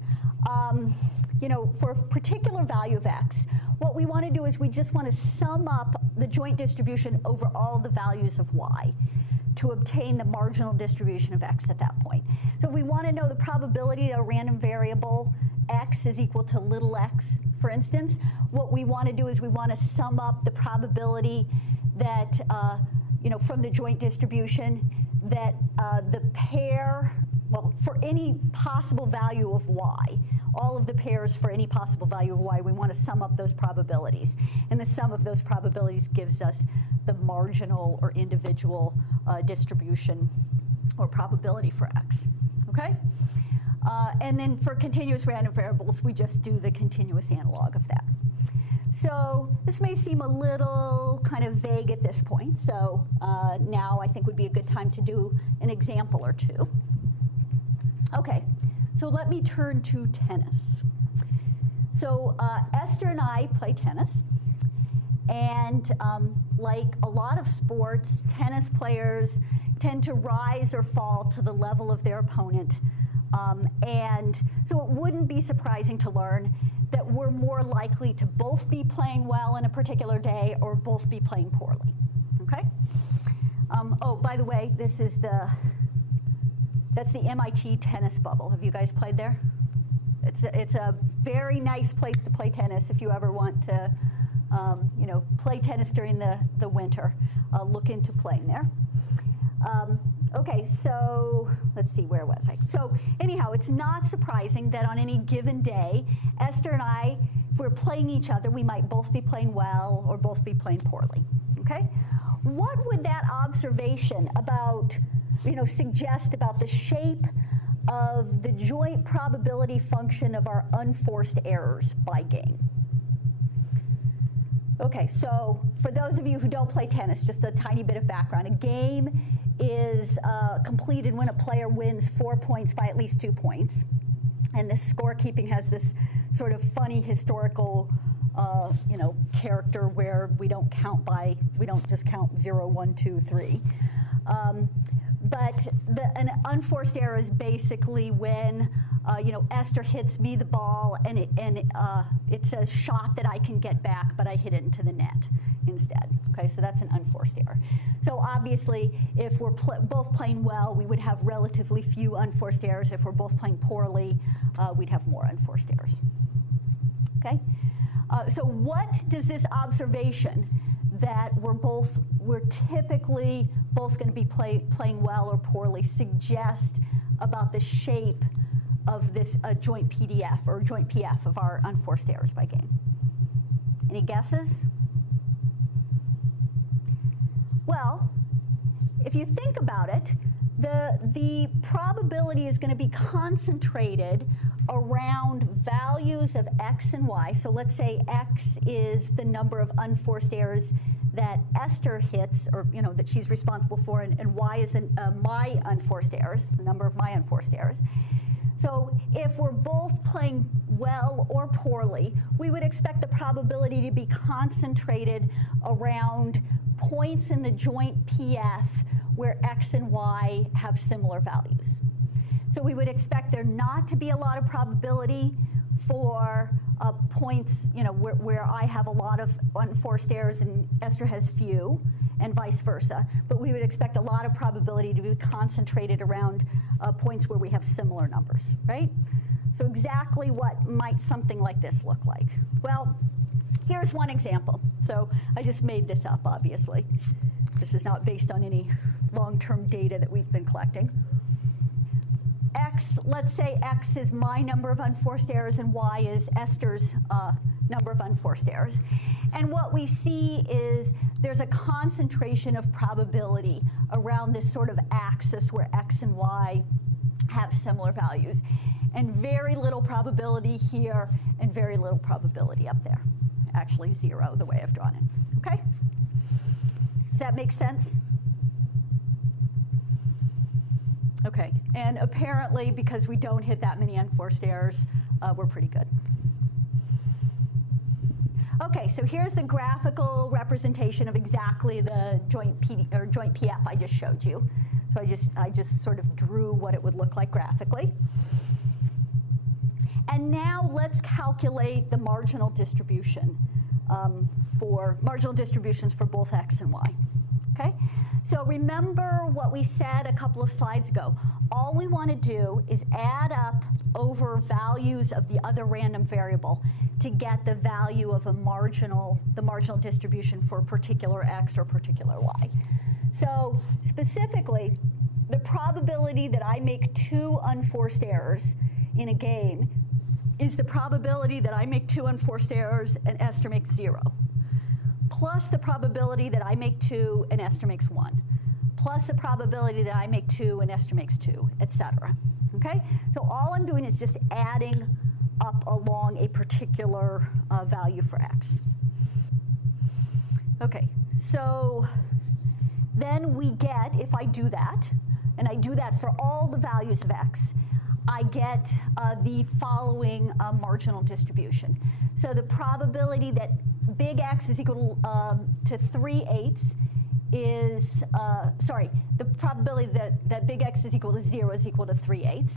for a particular value of x, what we want to do is we just want to sum up the joint distribution over all the values of y to obtain the marginal distribution of x at that point. So if we want to know the probability that a random variable x is equal to little x, for instance, what we want to do is we want to sum up the probability that, from the joint distribution that the pair, well, for any possible value of y, all of the pairs for any possible value of y, we want to sum up those probabilities. And the sum of those probabilities gives us the marginal or individual distribution or probability for x, okay? And then for continuous random variables, we just do the continuous analog of that. So this may seem a little kind of vague at this point, so now I think would be a good time to do an example or two. Okay, so let me turn to tennis. So Esther and I play tennis, and like a lot of sports, tennis players tend to rise or fall to the level of their opponent. And so it wouldn't be surprising to learn that we're more likely to both be playing well in a particular day or both be playing poorly, okay? Oh, by the way, that's the MIT tennis bubble. Have you guys played there? It's a very nice place to play tennis if you ever want to, play tennis during the winter. Look into playing there. Okay, so let's see, where was I? So anyhow, it's not surprising that on any given day, Esther and I, if we're playing each other, we might both be playing well or both be playing poorly, okay? What would that observation about, suggest about the shape of the joint probability function of our unforced errors by game? Okay, so for those of you who don't play tennis, just a tiny bit of background. A game is completed when a player wins 4 points by at least 2 points. And this scorekeeping has this sort of funny historical character where we don't just count 0, 1, 2, 3. But an unforced error is basically when Esther hits me the ball and it's a shot that I can get back, but I hit it into the net instead. Okay, so that's an unforced error. So obviously, if we're both playing well, we would have relatively few unforced errors. If we're both playing poorly, we'd have more unforced errors. Okay, so what does this observation that we're typically both going to be playing well or poorly suggest about the shape of this joint PDF or joint PF of our unforced errors by game? Any guesses? Well, if you think about it, the probability is going to be concentrated around values of x and y. So let's say x is the number of unforced errors that Esther hits, or that she's responsible for, and y is my unforced errors, the number of my unforced errors. So if we're both playing well or poorly, we would expect the probability to be concentrated around points in the joint PF where x and y have similar values. So we would expect there not to be a lot of probability for points, where I have a lot of unforced errors and Esther has few, and vice versa. But we would expect a lot of probability to be concentrated around points where we have similar numbers, right? So exactly what might something like this look like? Well, here's one example. So I just made this up, obviously. This is not based on any long-term data that we've been collecting. Let's say x is my number of unforced errors and y is Esther's number of unforced errors. And what we see is there's a concentration of probability around this sort of axis where x and y have similar values. And very little probability here and very little probability up there. Actually 0, the way I've drawn it. Okay? Does that make sense? Okay, and apparently because we don't hit that many unforced errors, we're pretty good. Okay, so here's the graphical representation of exactly the joint PF I just showed you. So I just sort of drew what it would look like graphically. And now let's calculate the marginal distribution for marginal distributions for both x and y. Okay, So remember what we said a couple of slides ago. All we want to do is add up over values of the other random variable to get the value of the marginal distribution for a particular x or particular y. So specifically, the probability that I make 2 unforced errors in a game is the probability that I make 2 unforced errors and Esther makes 0, plus the probability that I make 2 and Esther makes 1, plus the probability that I make 2 and Esther makes 2, etc. Okay? So all I'm doing is just adding up along a particular value for x. Okay, so then we get, if I do that, and I do that for all the values of x, I get the following marginal distribution. So the probability that big X is equal to 3/8 is, the probability that big X is equal to 0 is equal to 3/8.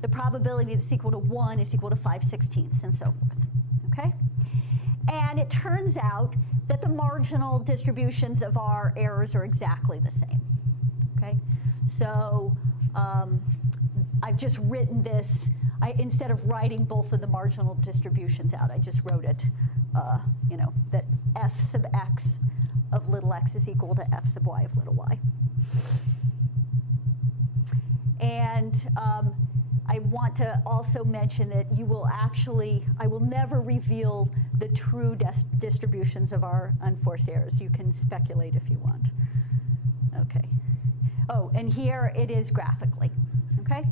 The probability that's equal to 1 is equal to 5/16, and so forth, okay? And it turns out that the marginal distributions of our errors are exactly the same, okay? So I've just written this, instead of writing both of the marginal distributions out, I just wrote it, that f sub x of little x is equal to f sub y of little y. And I want to also mention that I will never reveal the true distributions of our unforced errors. You can speculate if you want. Okay. Oh, and here it is graphically, okay?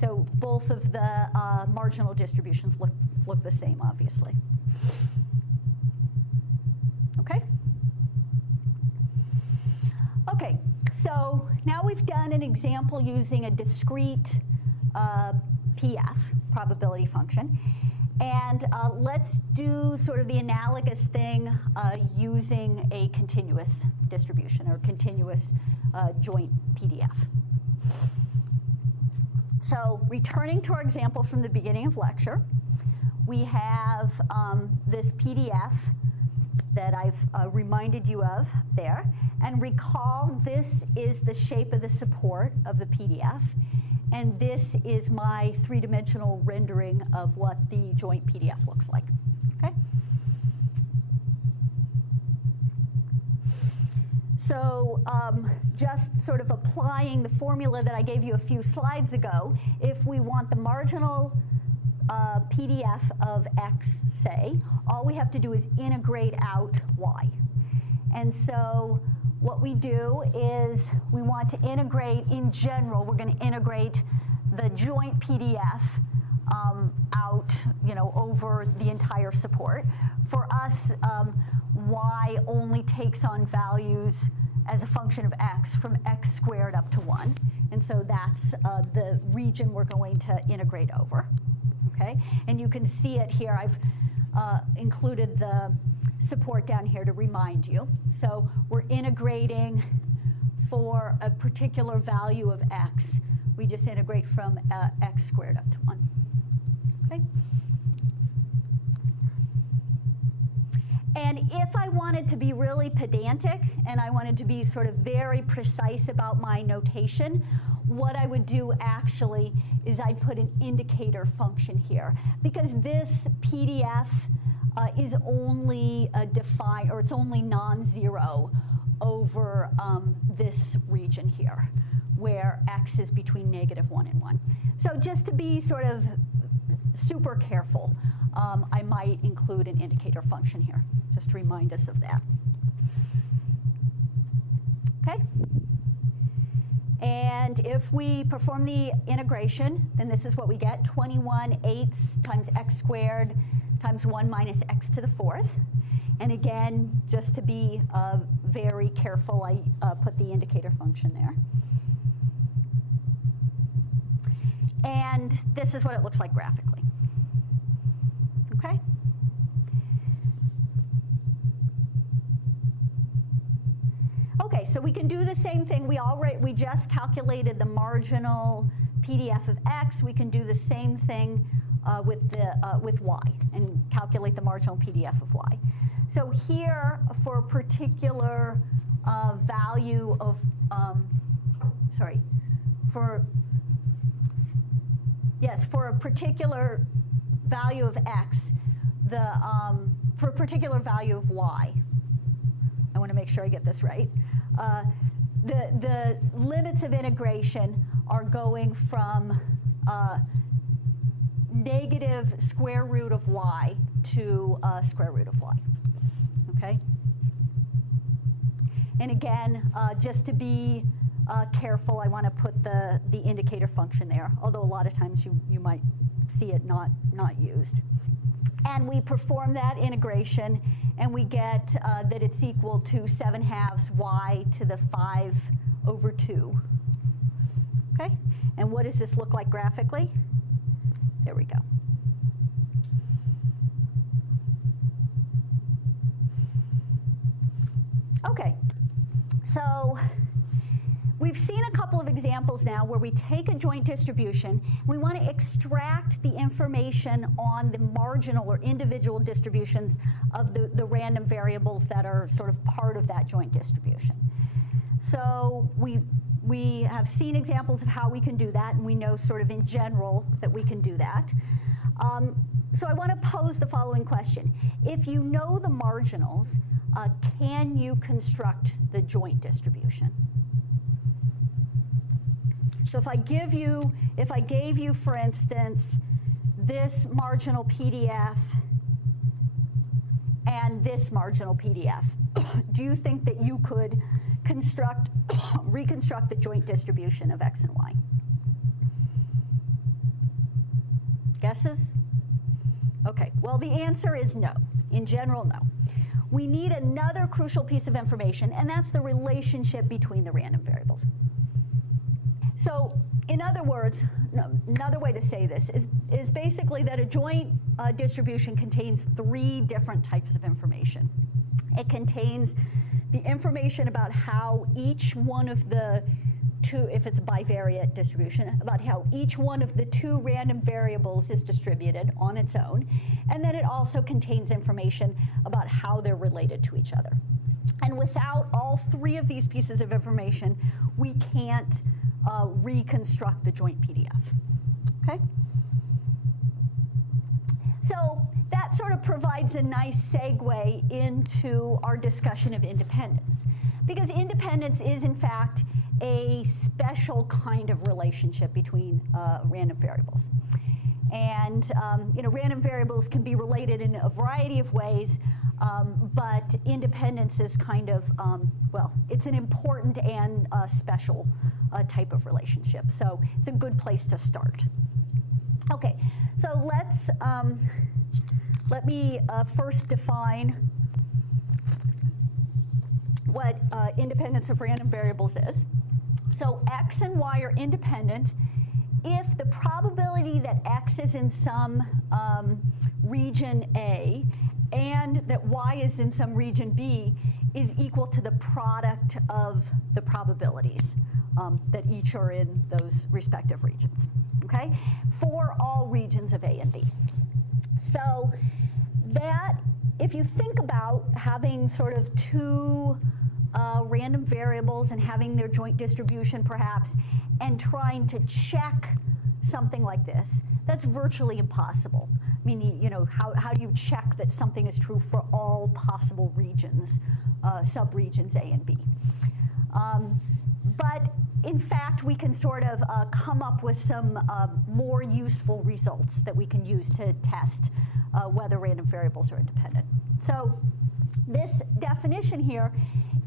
So both of the marginal distributions look the same, obviously. Okay? Okay, so now we've done an example using a discrete PF, probability function. And let's do sort of the analogous thing using a continuous distribution or continuous joint PDF. So returning to our example from the beginning of lecture, we have this PDF that I've reminded you of there. And recall, this is the shape of the support of the PDF. And this is my 3-dimensional rendering of what the joint PDF looks like, okay? So just sort of applying the formula that I gave you a few slides ago, if we want the marginal PDF of x, say, all we have to do is integrate out y. And so what we do is we want to integrate, in general, we're going to integrate the joint PDF out, over the entire support. For us, y only takes on values as a function of x from x squared up to 1. And so that's the region we're going to integrate over, okay? And you can see it here. I've included the support down here to remind you. So we're integrating for a particular value of x. We just integrate from x squared up to 1, okay? And if I wanted to be really pedantic and I wanted to be sort of very precise about my notation, what I would do actually is I'd put an indicator function here, because this PDF is only defined, or it's only non-zero over this region here, where x is between -1 and 1. So just to be sort of super careful, I might include an indicator function here, just to remind us of that. Okay? And if we perform the integration, then this is what we get, 21/8 times x squared times 1 minus x to the 4th. And again, just to be very careful, I put the indicator function there. And this is what it looks like graphically. Okay? Okay, so we can do the same thing. We just calculated the marginal PDF of x. We can do the same thing with y and calculate the marginal PDF of y. So here, for a particular value of, for a particular value of x, for a particular value of y. I want to make sure I get this right. The limits of integration are going from negative square root of y to square root of y, okay? And again, just to be careful, I want to put the indicator function there, although a lot of times you might see it not used. And we perform that integration, and we get that it's equal to 7/2 y to the 5/2. Okay? And what does this look like graphically? There we go. Okay, so we've seen a couple of examples now where we take a joint distribution, we want to extract the information on the marginal or individual distributions of the random variables that are sort of part of that joint distribution. So we have seen examples of how we can do that, and we know sort of in general that we can do that. So I want to pose the following question. If you know the marginals, can you construct the joint distribution? So if I gave you, for instance, this marginal PDF and this marginal PDF, do you think that you could reconstruct the joint distribution of x and y? Guesses? Okay, well, the answer is no. In general, no. We need another crucial piece of information, and that's the relationship between the random variables. So, in other words, another way to say this is basically that a joint distribution contains 3 different types of information. It contains the information about how each one of the 2, if it's a bivariate distribution, about how each one of the 2 random variables is distributed on its own, and then it also contains information about how they're related to each other. And without all 3 of these pieces of information, we can't reconstruct the joint PDF, okay? So that sort of provides a nice segue into our discussion of independence, because independence is, in fact, a special kind of relationship between random variables. And random variables can be related in a variety of ways, but independence is kind of, it's an important and special type of relationship. So it's a good place to start. Okay, so let me first define what independence of random variables is. So x and y are independent if the probability that x is in some region A and that y is in some region B is equal to the product of the probabilities that each are in those respective regions, okay? For all regions of A and B. So that, if you think about having sort of 2 random variables and having their joint distribution perhaps, and trying to check something like this, that's virtually impossible. I mean, how do you check that something is true for all possible regions, subregions A and B? But in fact, we can sort of come up with some more useful results that we can use to test whether random variables are independent. So this definition here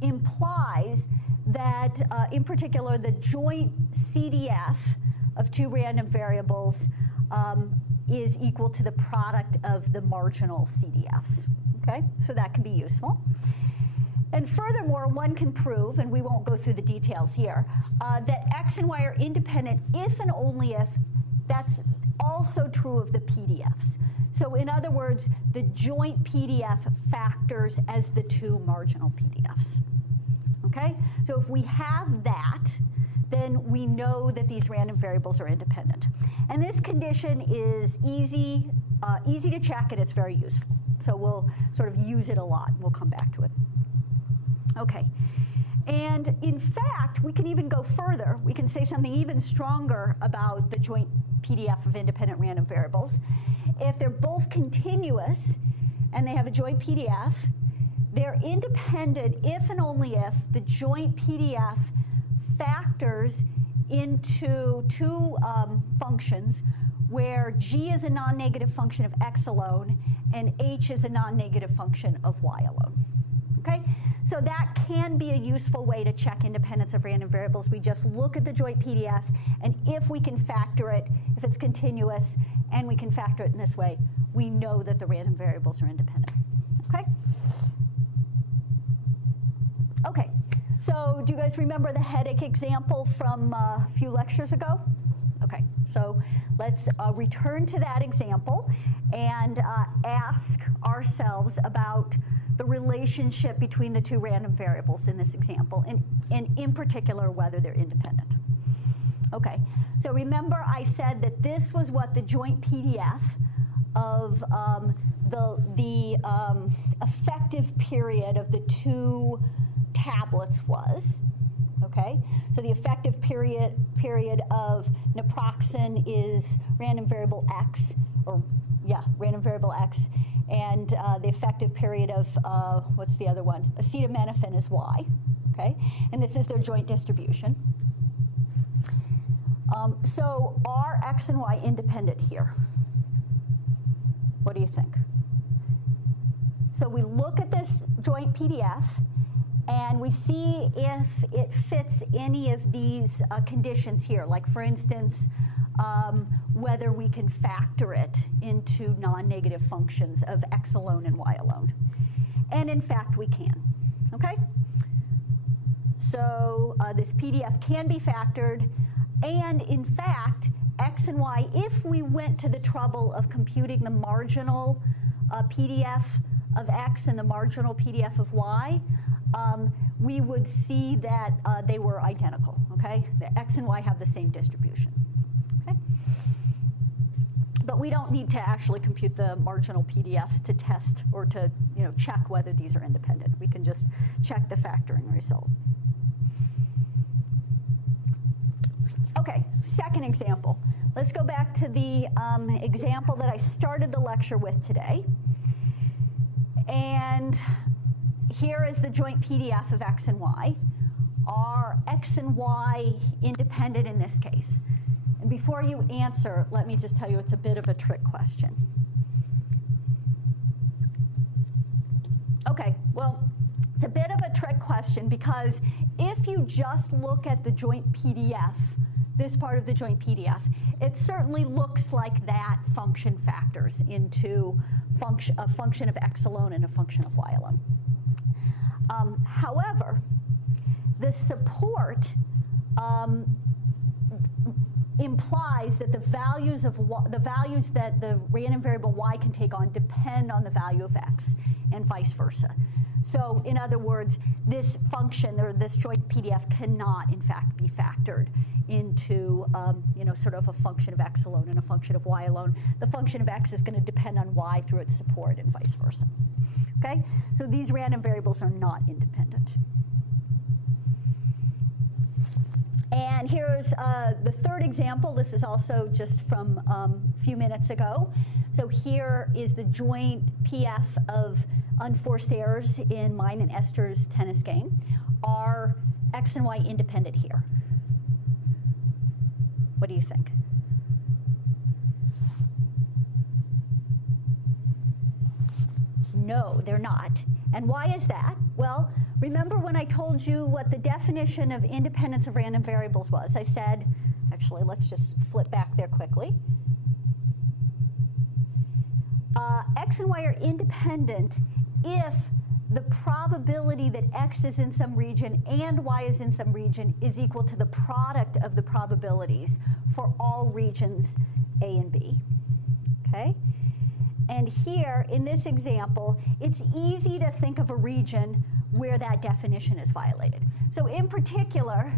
implies that, in particular, the joint CDF of 2 random variables is equal to the product of the marginal CDFs. Okay, so that can be useful. And furthermore, one can prove, and we won't go through the details here, that x and y are independent if and only if that's also true of the PDFs. So in other words, the joint PDF factors as the 2 marginal PDFs. Okay? So if we have that, then we know that these random variables are independent. And this condition is easy to check, and it's very useful. So we'll sort of use it a lot. We'll come back to it. Okay. And in fact, we can even go further. We can say something even stronger about the joint PDF of independent random variables. If they're both continuous and they have a joint PDF, they're independent if and only if the joint PDF factors into two functions where G is a non-negative function of X alone and H is a non-negative function of Y alone. Okay? So that can be a useful way to check independence of random variables. We just look at the joint PDF, and if we can factor it, if it's continuous, and we can factor it in this way, we know that the random variables are independent. Okay? Okay, so do you guys remember the headache example from a few lectures ago? Okay, so let's return to that example and ask ourselves about the relationship between the two random variables in this example, and in particular, whether they're independent. Okay, so remember I said that this was what the joint PDF of the effective period of the two tablets was. Okay, so the effective period of naproxen is random variable X, or yeah, random variable X, and the effective period of, what's the other one? Acetaminophen is Y, okay? And this is their joint distribution. So are X and Y independent here? What do you think? So we look at this joint PDF, and we see if it fits any of these conditions here, like for instance, whether we can factor it into non-negative functions of X alone and Y alone. And in fact, we can, okay? So this PDF can be factored, and in fact, X and Y, if we went to the trouble of computing the marginal PDF of X and the marginal PDF of Y, we would see that they were identical, okay? The X and Y have the same distribution, okay? But we don't need to actually compute the marginal PDFs to test or to, check whether these are independent. We can just check the factoring result. Okay, second example. Let's go back to the example that I started the lecture with today. And here is the joint PDF of X and Y. Are X and Y independent in this case? And before you answer, let me just tell you it's a bit of a trick question. Okay, well, it's a bit of a trick question because if you just look at the joint PDF, this part of the joint PDF, it certainly looks like that function factors into a function of X alone and a function of Y alone. However, the support implies that the values that the random variable Y can take on depend on the value of X, and vice versa. So, in other words, this function or this joint PDF cannot, in fact, be factored into, sort of a function of X alone and a function of Y alone. The function of X is going to depend on Y through its support, and vice versa. Okay, so these random variables are not independent. And here's the third example. This is also just from a few minutes ago. So here is the joint PF of unforced errors in mine and Esther's tennis game. Are X and Y independent here? What do you think? No, they're not. And why is that? Well, remember when I told you what the definition of independence of random variables was? I said, actually, let's just flip back there quickly. X and Y are independent if the probability that X is in some region and Y is in some region is equal to the product of the probabilities for all regions A and B, okay? And here, in this example, it's easy to think of a region where that definition is violated. So in particular,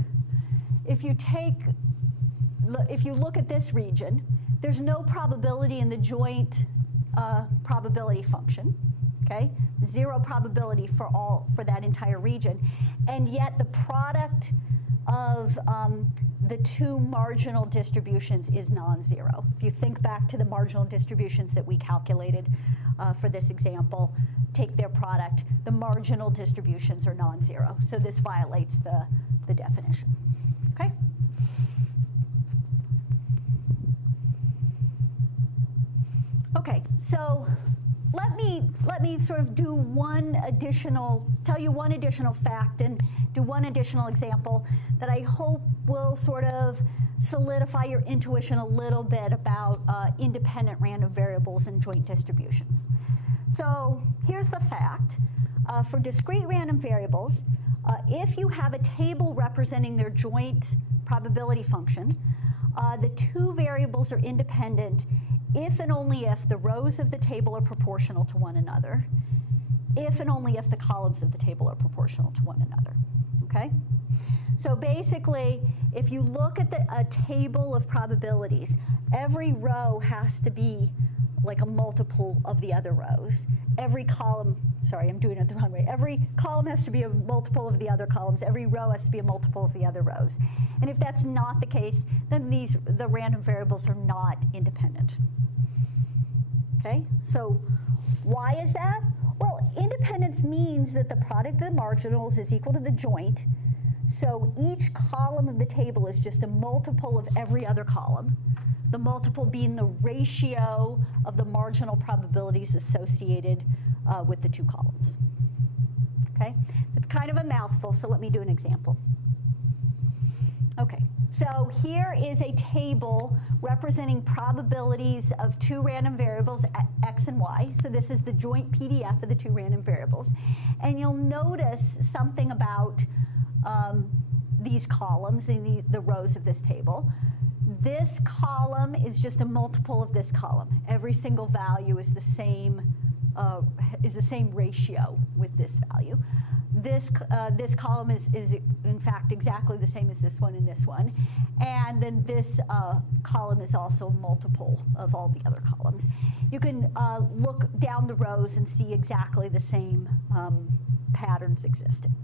if you look at this region, there's no probability in the joint probability function, okay? 0 probability for that entire region. And yet the product of the two marginal distributions is non-zero. If you think back to the marginal distributions that we calculated for this example, take their product, the marginal distributions are non-zero. So this violates the definition, okay? Okay, so let me sort of do tell you one additional fact and do one additional example that I hope will sort of solidify your intuition a little bit about independent random variables and joint distributions. So here's the fact. For discrete random variables, if you have a table representing their joint probability function, the two variables are independent if and only if the rows of the table are proportional to one another, if and only if the columns of the table are proportional to one another, okay? So basically, if you look at a table of probabilities, every row has to be like a multiple of the other rows. Every column, sorry, I'm doing it the wrong way. Every column has to be a multiple of the other columns. Every row has to be a multiple of the other rows. And if that's not the case, then the random variables are not independent. Okay, so why is that? Well, independence means that the product of the marginals is equal to the joint. So each column of the table is just a multiple of every other column, the multiple being the ratio of the marginal probabilities associated with the two columns. Okay, it's kind of a mouthful, so let me do an example. Okay, so here is a table representing probabilities of two random variables, x and y. So this is the joint PDF of the two random variables. And you'll notice something about these columns in the rows of this table. This column is just a multiple of this column. Every single value is the same ratio with this value. This column is in fact exactly the same as this one and this one. And then this column is also a multiple of all the other columns. You can look down the rows and see exactly the same patterns existing.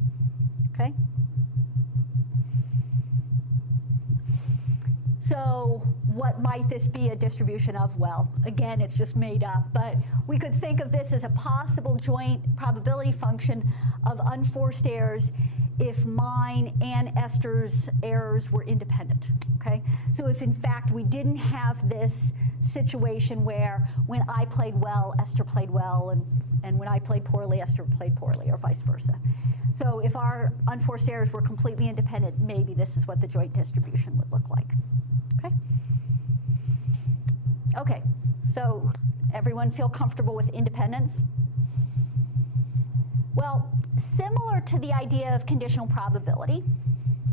Okay? So what might this be a distribution of? Well, again, it's just made up, but we could think of this as a possible joint probability function of unforced errors if mine and Esther's errors were independent, okay? So if in fact we didn't have this situation where when I played well, Esther played well, and when I played poorly, Esther played poorly, or vice versa. So if our unforced errors were completely independent, maybe this is what the joint distribution would look like. Okay? Okay, so everyone feel comfortable with independence? Well, similar to the idea of conditional probability,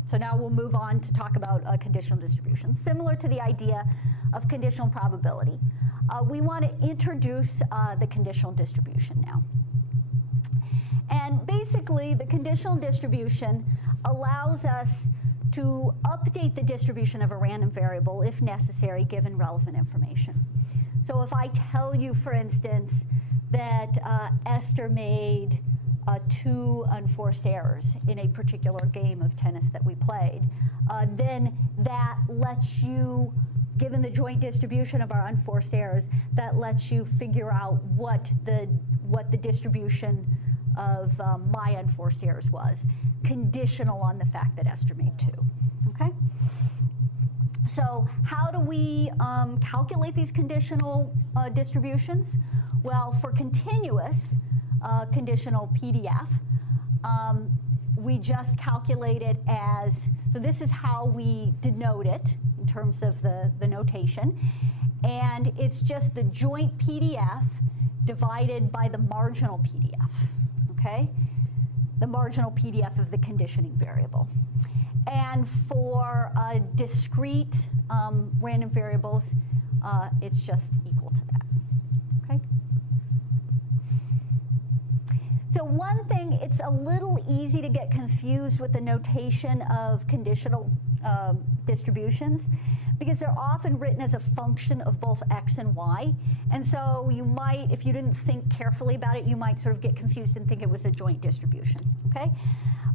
so now we'll move on to talk about conditional distribution. Similar to the idea of conditional probability, we want to introduce the conditional distribution now. And basically, the conditional distribution allows us to update the distribution of a random variable if necessary, given relevant information. So if I tell you, for instance, that Esther made 2 unforced errors in a particular game of tennis that we played, then that lets you, given the joint distribution of our unforced errors, that lets you figure out what the distribution of my unforced errors was, conditional on the fact that Esther made 2, okay? So how do we calculate these conditional distributions? Well, for continuous conditional PDF, we just calculate it as, so this is how we denote it in terms of the notation, and it's just the joint PDF divided by the marginal PDF, okay? The marginal PDF of the conditioning variable. And for discrete random variables, it's just equal to that, okay? So one thing, it's a little easy to get confused with the notation of conditional distributions because they're often written as a function of both x and y. And so you might, if you didn't think carefully about it, you might sort of get confused and think it was a joint distribution, okay?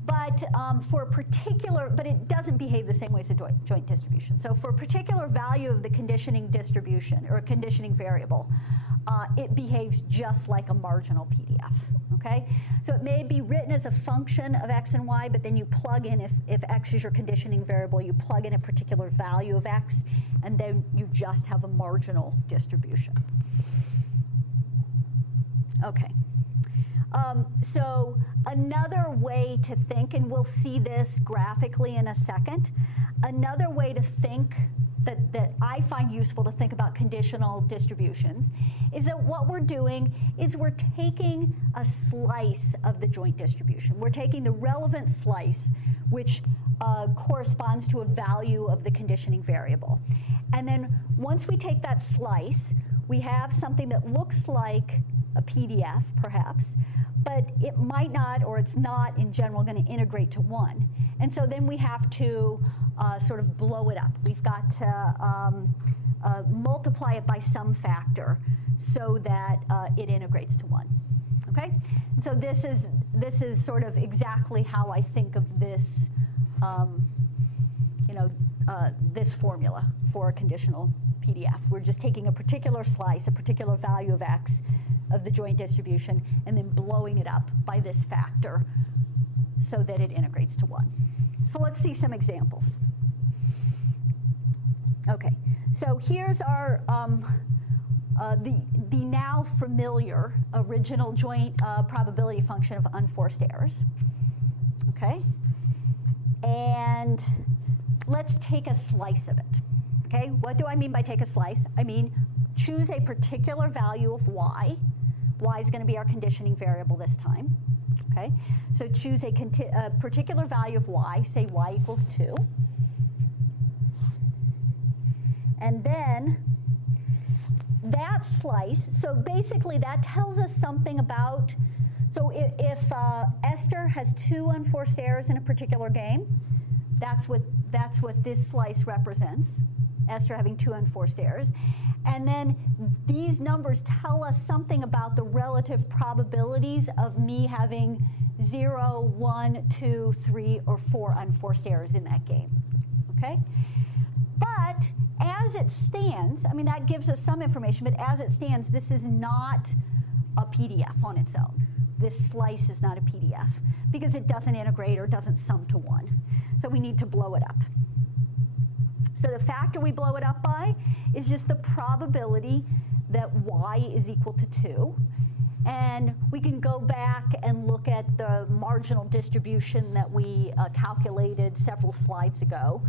But for a particular, but it doesn't behave the same way as a joint distribution. So for a particular value of the conditioning distribution or a conditioning variable, it behaves just like a marginal PDF, okay? So it may be written as a function of x and y, but then you plug in, if x is your conditioning variable, you plug in a particular value of x, and then you just have a marginal distribution. Okay. So another way to think, and we'll see this graphically in a second, another way to think that I find useful to think about conditional distributions is that what we're doing is we're taking a slice of the joint distribution. We're taking the relevant slice, which corresponds to a value of the conditioning variable. And then once we take that slice, we have something that looks like a PDF, perhaps, but it might not, or it's not in general going to integrate to 1. And so then we have to sort of blow it up. We've got to multiply it by some factor so that it integrates to 1. Okay? And so this is sort of exactly how I think of this, this formula for a conditional PDF. We're just taking a particular slice, a particular value of x, of the joint distribution, and then blowing it up by this factor so that it integrates to 1. So let's see some examples. Okay, so here's our the now familiar original joint probability function of unforced errors. Okay, and let's take a slice of it. Okay, what do I mean by take a slice? I mean choose a particular value of y. Y is going to be our conditioning variable this time. Okay, so choose a particular value of y, say y equals 2. And then that slice, so basically that tells us something about, so if Esther has 2 unforced errors in a particular game, that's what this slice represents, Esther having 2 unforced errors. And then these numbers tell us something about the relative probabilities of me having 0, 1, 2, 3, or 4 unforced errors in that game, okay? But as it stands, I mean, that gives us some information, but as it stands, this is not a PDF on its own. This slice is not a PDF because it doesn't integrate or doesn't sum to 1. So we need to blow it up. So the factor we blow it up by is just the probability that y is equal to 2. And we can go back and look at the marginal distribution that we calculated several slides ago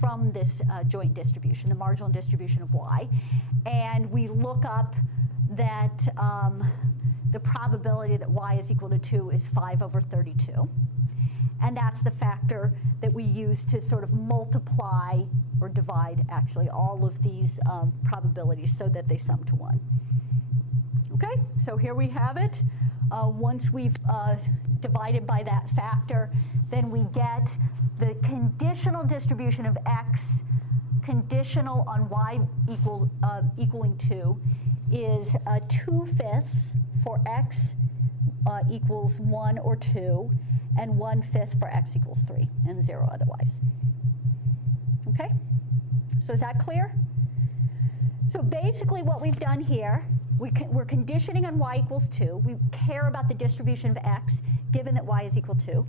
from this joint distribution, the marginal distribution of y. And we look up that the probability that y is equal to 2 is 5/32. And that's the factor that we use to sort of multiply or divide, actually, all of these probabilities so that they sum to 1. Okay, so here we have it. Once we've divided by that factor, then we get the conditional distribution of x conditional on y equaling 2 is 2/5 for x equals 1 or 2, and 1/5 for x equals 3, and 0 otherwise. Okay? So is that clear? So basically what we've done here, we're conditioning on y equals 2. We care about the distribution of x, given that y is equal to 2.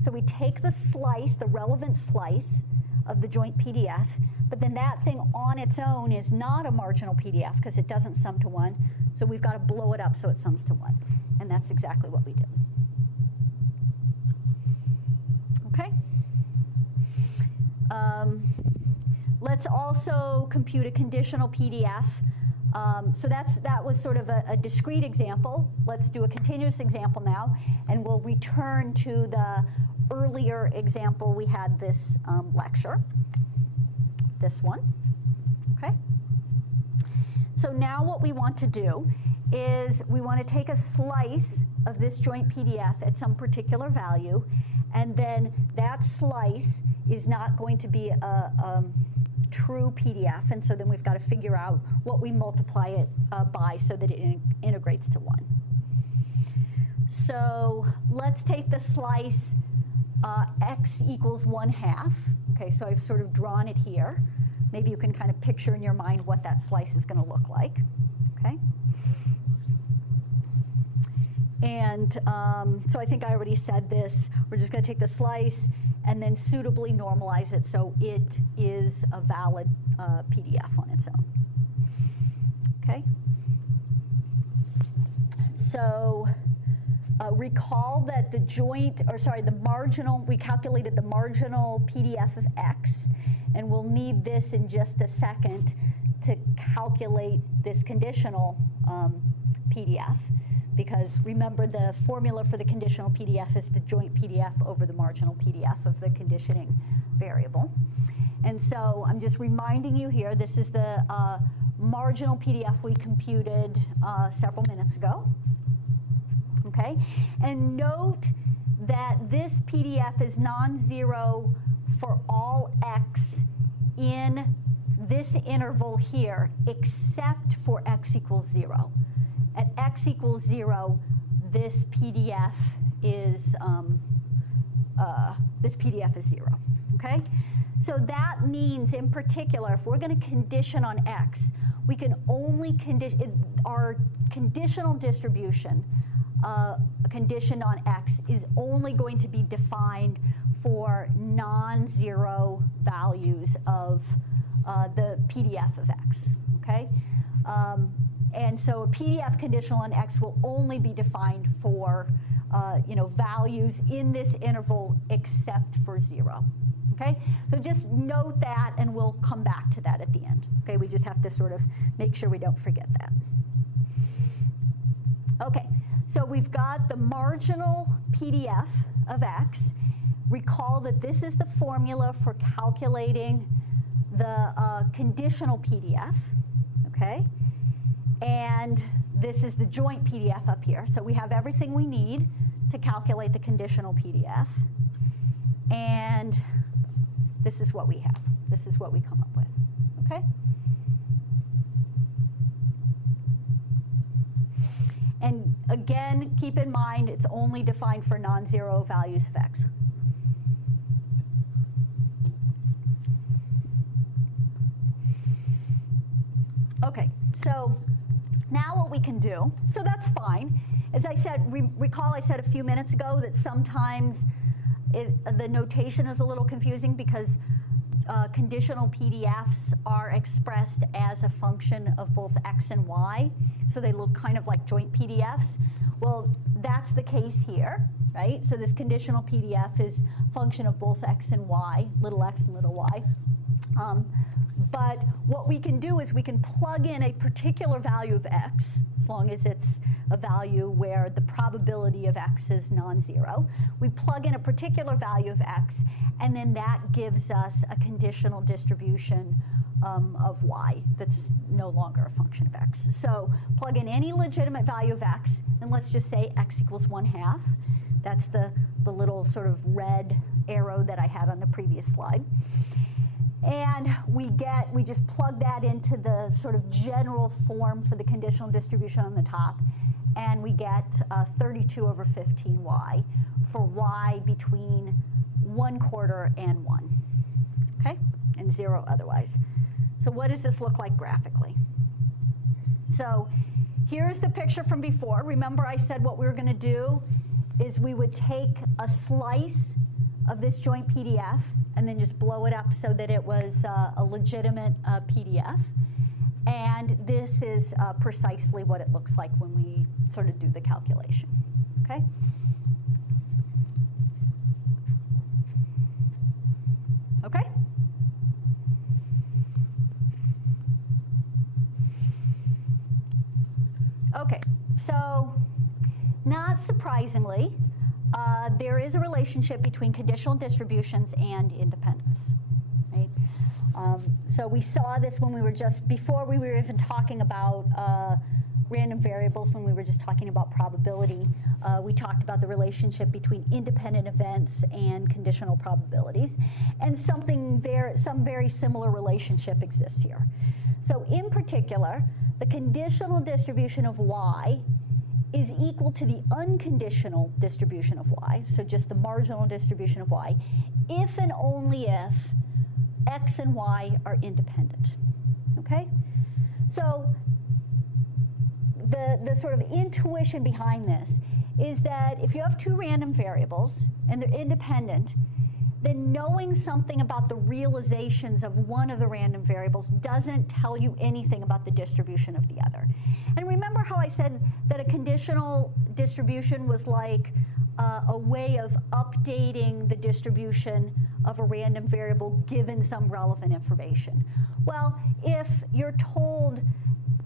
So we take the slice, the relevant slice of the joint PDF, but then that thing on its own is not a marginal PDF because it doesn't sum to 1. So we've got to blow it up so it sums to 1. And that's exactly what we did. Okay? Let's also compute a conditional PDF. So that was sort of a discrete example. Let's do a continuous example now, and we'll return to the earlier example we had this lecture, this one. Okay? So now what we want to do is we want to take a slice of this joint PDF at some particular value, and then that slice is not going to be a true PDF, and so then we've got to figure out what we multiply it by so that it integrates to 1. So let's take the slice x equals 1/2. Okay, so I've sort of drawn it here. Maybe you can kind of picture in your mind what that slice is going to look like. Okay. And so I think I already said this. We're just going to take the slice and then suitably normalize it so it is a valid PDF on its own. Okay? So recall that the marginal, we calculated the marginal PDF of x, and we'll need this in just a second to calculate this conditional PDF. Because remember, the formula for the conditional PDF is the joint PDF over the marginal PDF of the conditioning variable. And so I'm just reminding you here, this is the marginal PDF we computed several minutes ago. Okay? And note that this PDF is non-zero for all x in this interval here, except for x equals 0. At x equals 0, this PDF is 0. Okay, so that means, in particular, if we're going to condition on x, we can only condition our conditional distribution. Condition on x is only going to be defined for non-zero values of the PDF of x. Okay. And so a PDF conditional on x will only be defined for values in this interval except for 0. Okay? So just note that, and we'll come back to that at the end. Okay? We just have to sort of make sure we don't forget that. Okay, so we've got the marginal PDF of x. Recall that this is the formula for calculating the conditional PDF. Okay? And this is the joint PDF up here. So we have everything we need to calculate the conditional PDF. And this is what we have. This is what we come up with. Okay? And again, keep in mind, it's only defined for non-zero values of x. Okay, so now what we can do, so that's fine. As I said, recall I said a few minutes ago that sometimes the notation is a little confusing because conditional PDFs are expressed as a function of both x and y, so they look kind of like joint PDFs. Well, that's the case here, right? So this conditional PDF is a function of both x and y, little x and little y. But what we can do is we can plug in a particular value of x, as long as it's a value where the probability of x is non-zero. We plug in a particular value of x, and then that gives us a conditional distribution of y that's no longer a function of x. So plug in any legitimate value of x, and let's just say x equals 1/2. That's the little sort of red arrow that I had on the previous slide. And we just plug that into the sort of general form for the conditional distribution on the top, and we get 32/15y for y between 1/4 and 1, okay? And 0 otherwise. So what does this look like graphically? So here's the picture from before. Remember I said what we were going to do is we would take a slice of this joint PDF and then just blow it up so that it was a legitimate PDF. And this is precisely what it looks like when we sort of do the calculation, okay? Okay? Okay, so not surprisingly, there is a relationship between conditional distributions and independence, right? So we saw this when we were before we were even talking about random variables when we were just talking about probability. We talked about the relationship between independent events and conditional probabilities, and some very similar relationship exists here. So in particular, the conditional distribution of y is equal to the unconditional distribution of y, so just the marginal distribution of y, if and only if x and y are independent, okay? So the sort of intuition behind this is that if you have two random variables and they're independent, then knowing something about the realizations of one of the random variables doesn't tell you anything about the distribution of the other. And remember how I said that a conditional distribution was like a way of updating the distribution of a random variable given some relevant information. Well, if you're told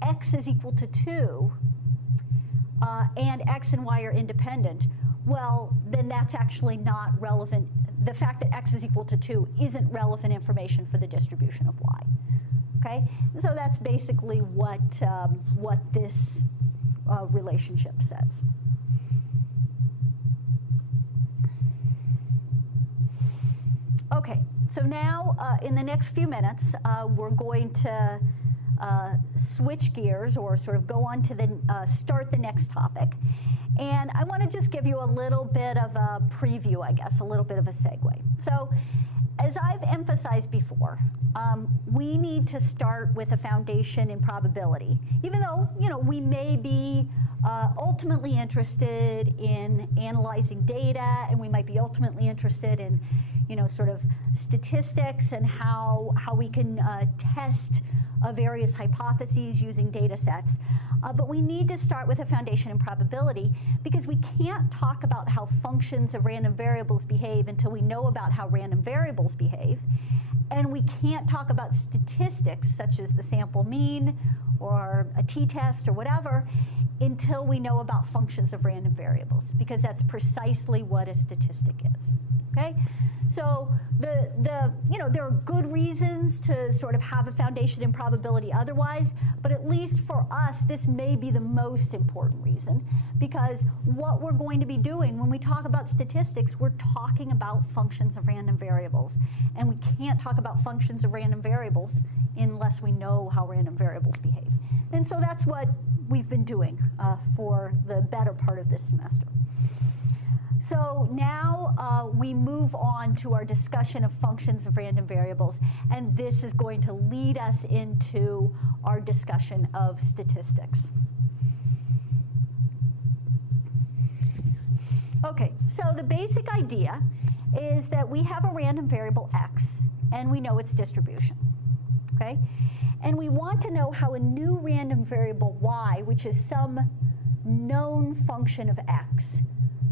x is equal to 2 and x and y are independent, well, then that's actually not relevant. The fact that x is equal to 2 isn't relevant information for the distribution of y. Okay? So that's basically what this relationship says. Okay, so now in the next few minutes, we're going to switch gears or sort of go on to start the next topic. And I want to just give you a little bit of a preview, I guess, a little bit of a segue. So as I've emphasized before, we need to start with a foundation in probability, even though, we may be ultimately interested in analyzing data, and we might be ultimately interested in, sort of statistics and how we can test various hypotheses using data sets. But we need to start with a foundation in probability because we can't talk about how functions of random variables behave until we know about how random variables behave. And we can't talk about statistics such as the sample mean or a t-test or whatever until we know about functions of random variables, because that's precisely what a statistic is, okay? So there are good reasons to sort of have a foundation in probability otherwise, but at least for us, this may be the most important reason, because what we're going to be doing when we talk about statistics, we're talking about functions of random variables. And we can't talk about functions of random variables unless we know how random variables behave. And so that's what we've been doing for the better part of this semester. So now we move on to our discussion of functions of random variables, and this is going to lead us into our discussion of statistics. Okay, so the basic idea is that we have a random variable x, and we know its distribution, okay? And we want to know how a new random variable y, which is some known function of x,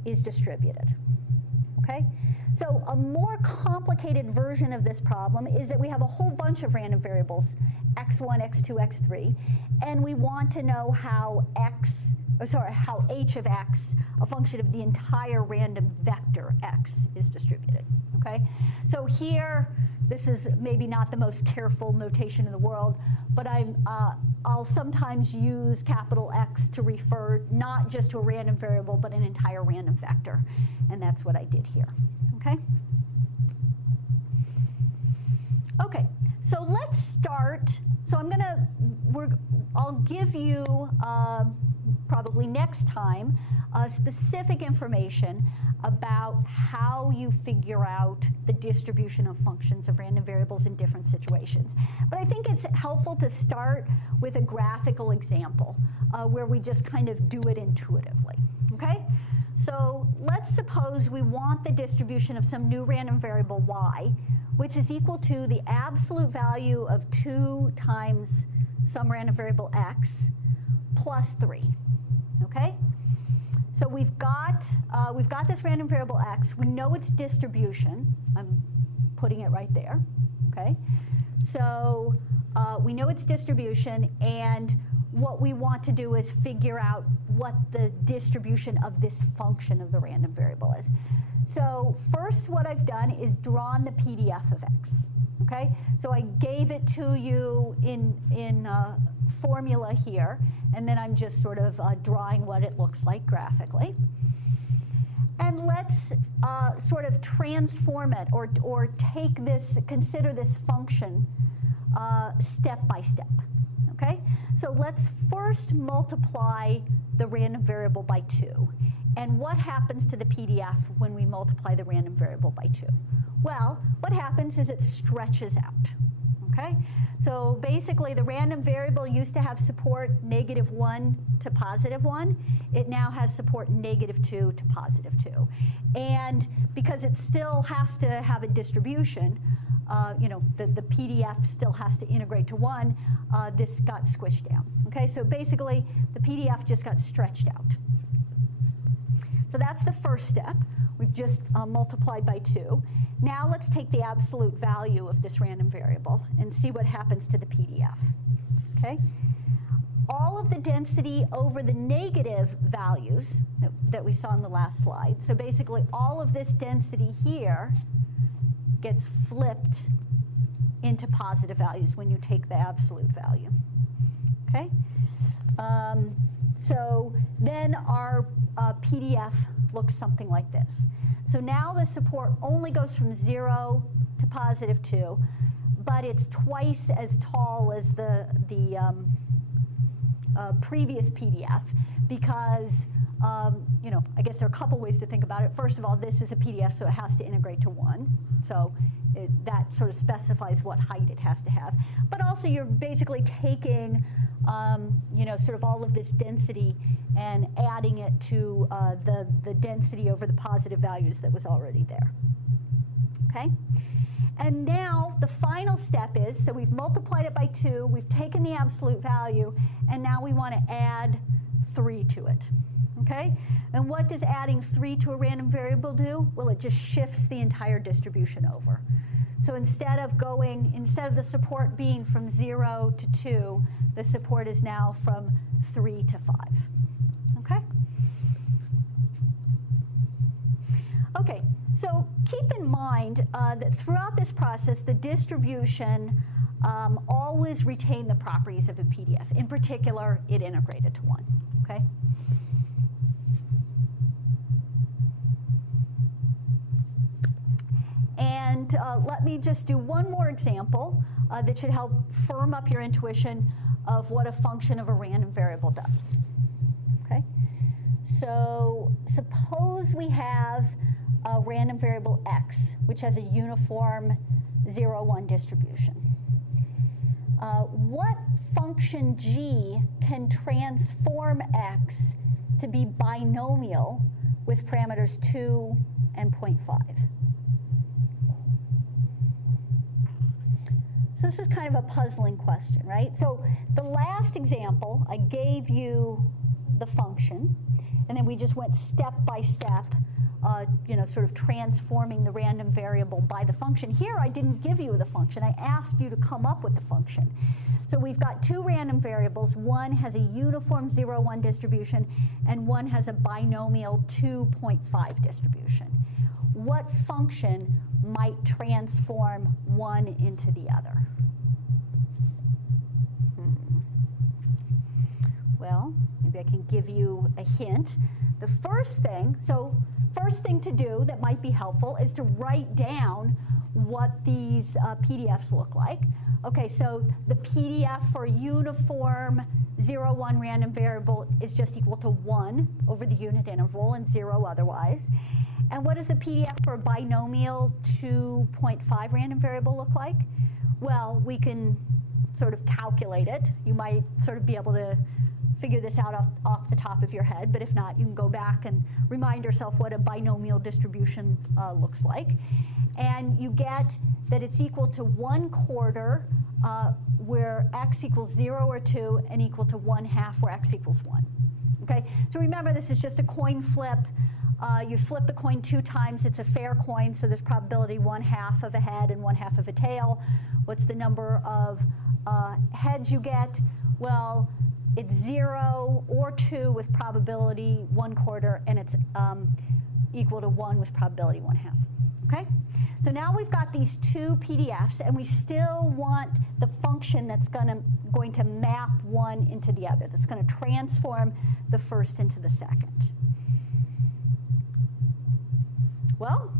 is distributed, okay? So a more complicated version of this problem is that we have a whole bunch of random variables, x1, x2, x3, and we want to know how how h of x, a function of the entire random vector x, is distributed, okay? So here, this is maybe not the most careful notation in the world, but I'll sometimes use capital X to refer not just to a random variable, but an entire random vector. And that's what I did here, okay? Okay, so let's start. So I'll give you, probably next time, specific information about how you figure out the distribution of functions of random variables in different situations. But I think it's helpful to start with a graphical example where we just kind of do it intuitively, okay? So let's suppose we want the distribution of some new random variable y, which is equal to the absolute value of 2 times some random variable x plus 3, okay? So we've got this random variable x. We know its distribution. I'm putting it right there, okay? So we know its distribution, and what we want to do is figure out what the distribution of this function of the random variable is. So first what I've done is drawn the PDF of x, okay? So I gave it to you in formula here. and then I'm just sort of drawing what it looks like graphically. And let's sort of transform it or take this, consider this function step by step, okay? So let's first multiply the random variable by 2. And what happens to the PDF when we multiply the random variable by 2? Well, what happens is it stretches out, okay? So basically the random variable used to have support -1 to +1. It now has support -2 to +2. And because it still has to have a distribution, you know, the PDF still has to integrate to 1, this got squished down, okay? So basically the PDF just got stretched out. So that's the first step. We've just multiplied by 2. Now let's take the absolute value of this random variable and see what happens to the PDF, okay? All of the density over the negative values that we saw in the last slide, so basically all of this density here gets flipped into positive values when you take the absolute value, okay? So then our PDF looks something like this. So now the support only goes from 0 to +2, but it's twice as tall as the previous PDF because, you know, I guess there are a couple ways to think about it. First of all, this is a PDF, so it has to integrate to 1. So that sort of specifies what height it has to have. But also you're basically taking, you know, sort of all of this density and adding it to the density over the positive values that was already there, okay? And now the final step is, so we've multiplied it by 2, we've taken the absolute value, and now we want to add 3 to it, okay? And what does adding 3 to a random variable do? Well, it just shifts the entire distribution over. So instead of the support being from 0 to 2, the support is now from 3 to 5, okay? Okay, so keep in mind that throughout this process, the distribution always retained the properties of a PDF. In particular, it integrated to 1, okay? And let me just do one more example that should help firm up your intuition of what a function of a random variable does, okay? So suppose we have a random variable x, which has a uniform 0, 1 distribution. What function g can transform x to be binomial with parameters 2 and 0.5? So this is kind of a puzzling question, right? So the last example, I gave you the function, and then we just went step by step, you know, sort of transforming the random variable by the function. Here, I didn't give you the function. I asked you to come up with the function. So we've got 2 random variables. One has a uniform 0, 1 distribution, and one has a binomial 2.5 distribution. What function might transform one into the other? Well, maybe I can give you a hint. The first thing to do that might be helpful is to write down what these PDFs look like. Okay, so the PDF for uniform 0, 1 random variable is just equal to 1 over the unit interval and 0 otherwise. And what does the PDF for a binomial 2.5 random variable look like? Well, we can sort of calculate it. You might sort of be able to figure this out off the top of your head, but if not, you can go back and remind yourself what a binomial distribution looks like. And you get that it's equal to 1/4 where x equals 0 or 2 and equal to 1/2 where x equals 1. Okay, so remember this is just a coin flip. You flip the coin 2 times, it's a fair coin, so there's probability 1/2 of a head and 1/2 of a tail. What's the number of heads you get? Well, it's 0 or 2 with probability 1/4, and it's equal to 1 with probability 1/2. Okay? So now we've got these two PDFs, and we still want the function that's going to map one into the other, that's going to transform the first into the second. Well,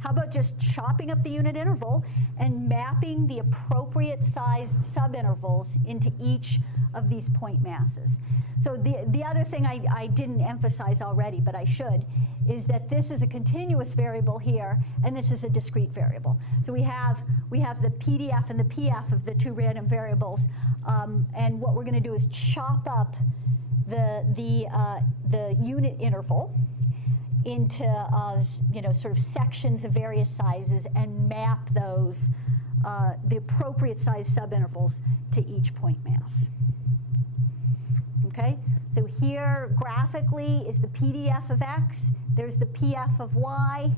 how about just chopping up the unit interval and mapping the appropriate sized subintervals into each of these point masses? So the other thing I didn't emphasize already, but I should, is that this is a continuous variable here, and this is a discrete variable. So we have the PDF and the PF of the two random variables, and what we're going to do is chop up the unit interval into sort of sections of various sizes and map those the appropriate size subintervals to each point mass. Okay, so here graphically is the PDF of x, there's the PF of y,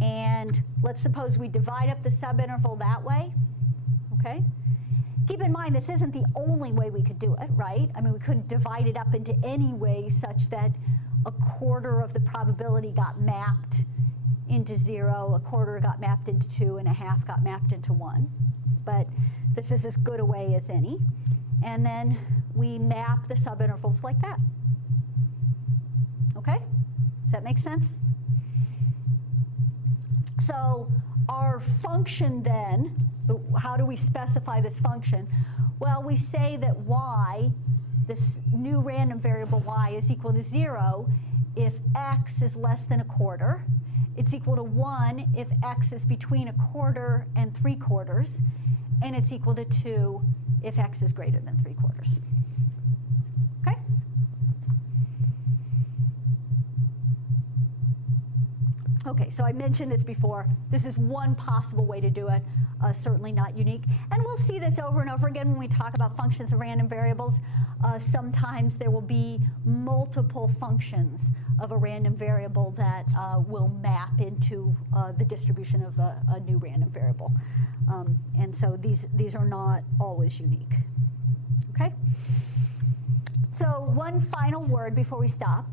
and let's suppose we divide up the subinterval that way, okay? Keep in mind, this isn't the only way we could do it, right? I mean, we couldn't divide it up into any way such that a quarter of the probability got mapped into 0, a quarter got mapped into 2, and a half got mapped into 1. But this is as good a way as any. And then we map the subintervals like that. Okay? Does that make sense? So our function then, how do we specify this function? Well, we say that y, this new random variable y, is equal to 0 if x is less than a quarter. It's equal to 1 if x is between a quarter and 3/4. And it's equal to 2 if x is greater than 3/4. Okay? Okay, so I mentioned this before. This is one possible way to do it, certainly not unique. And we'll see this over and over again when we talk about functions of random variables. Sometimes there will be multiple functions of a random variable that will map into the distribution of a new random variable. And so these are not always unique. Okay? So one final word before we stop.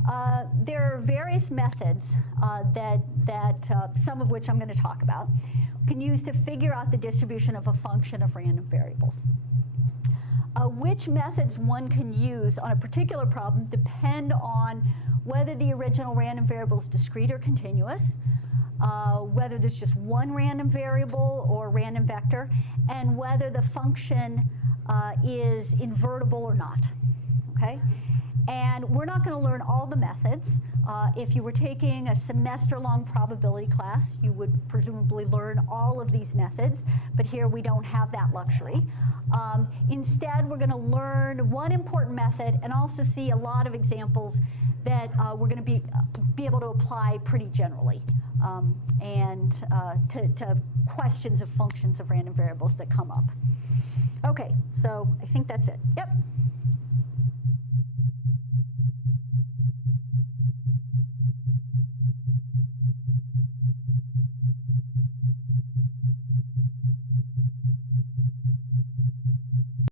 There are various methods that some of which I'm going to talk about, can use to figure out the distribution of a function of random variables. Which methods one can use on a particular problem depend on whether the original random variable is discrete or continuous, whether there's just one random variable or random vector, and whether the function is invertible or not. Okay? And we're not going to learn all the methods. If you were taking a semester-long probability class, you would presumably learn all of these methods, but here we don't have that luxury. Instead, we're going to learn one important method and also see a lot of examples that we're going to be able to apply pretty generally and to questions of functions of random variables that come up. Okay, so I think that's it. Yep.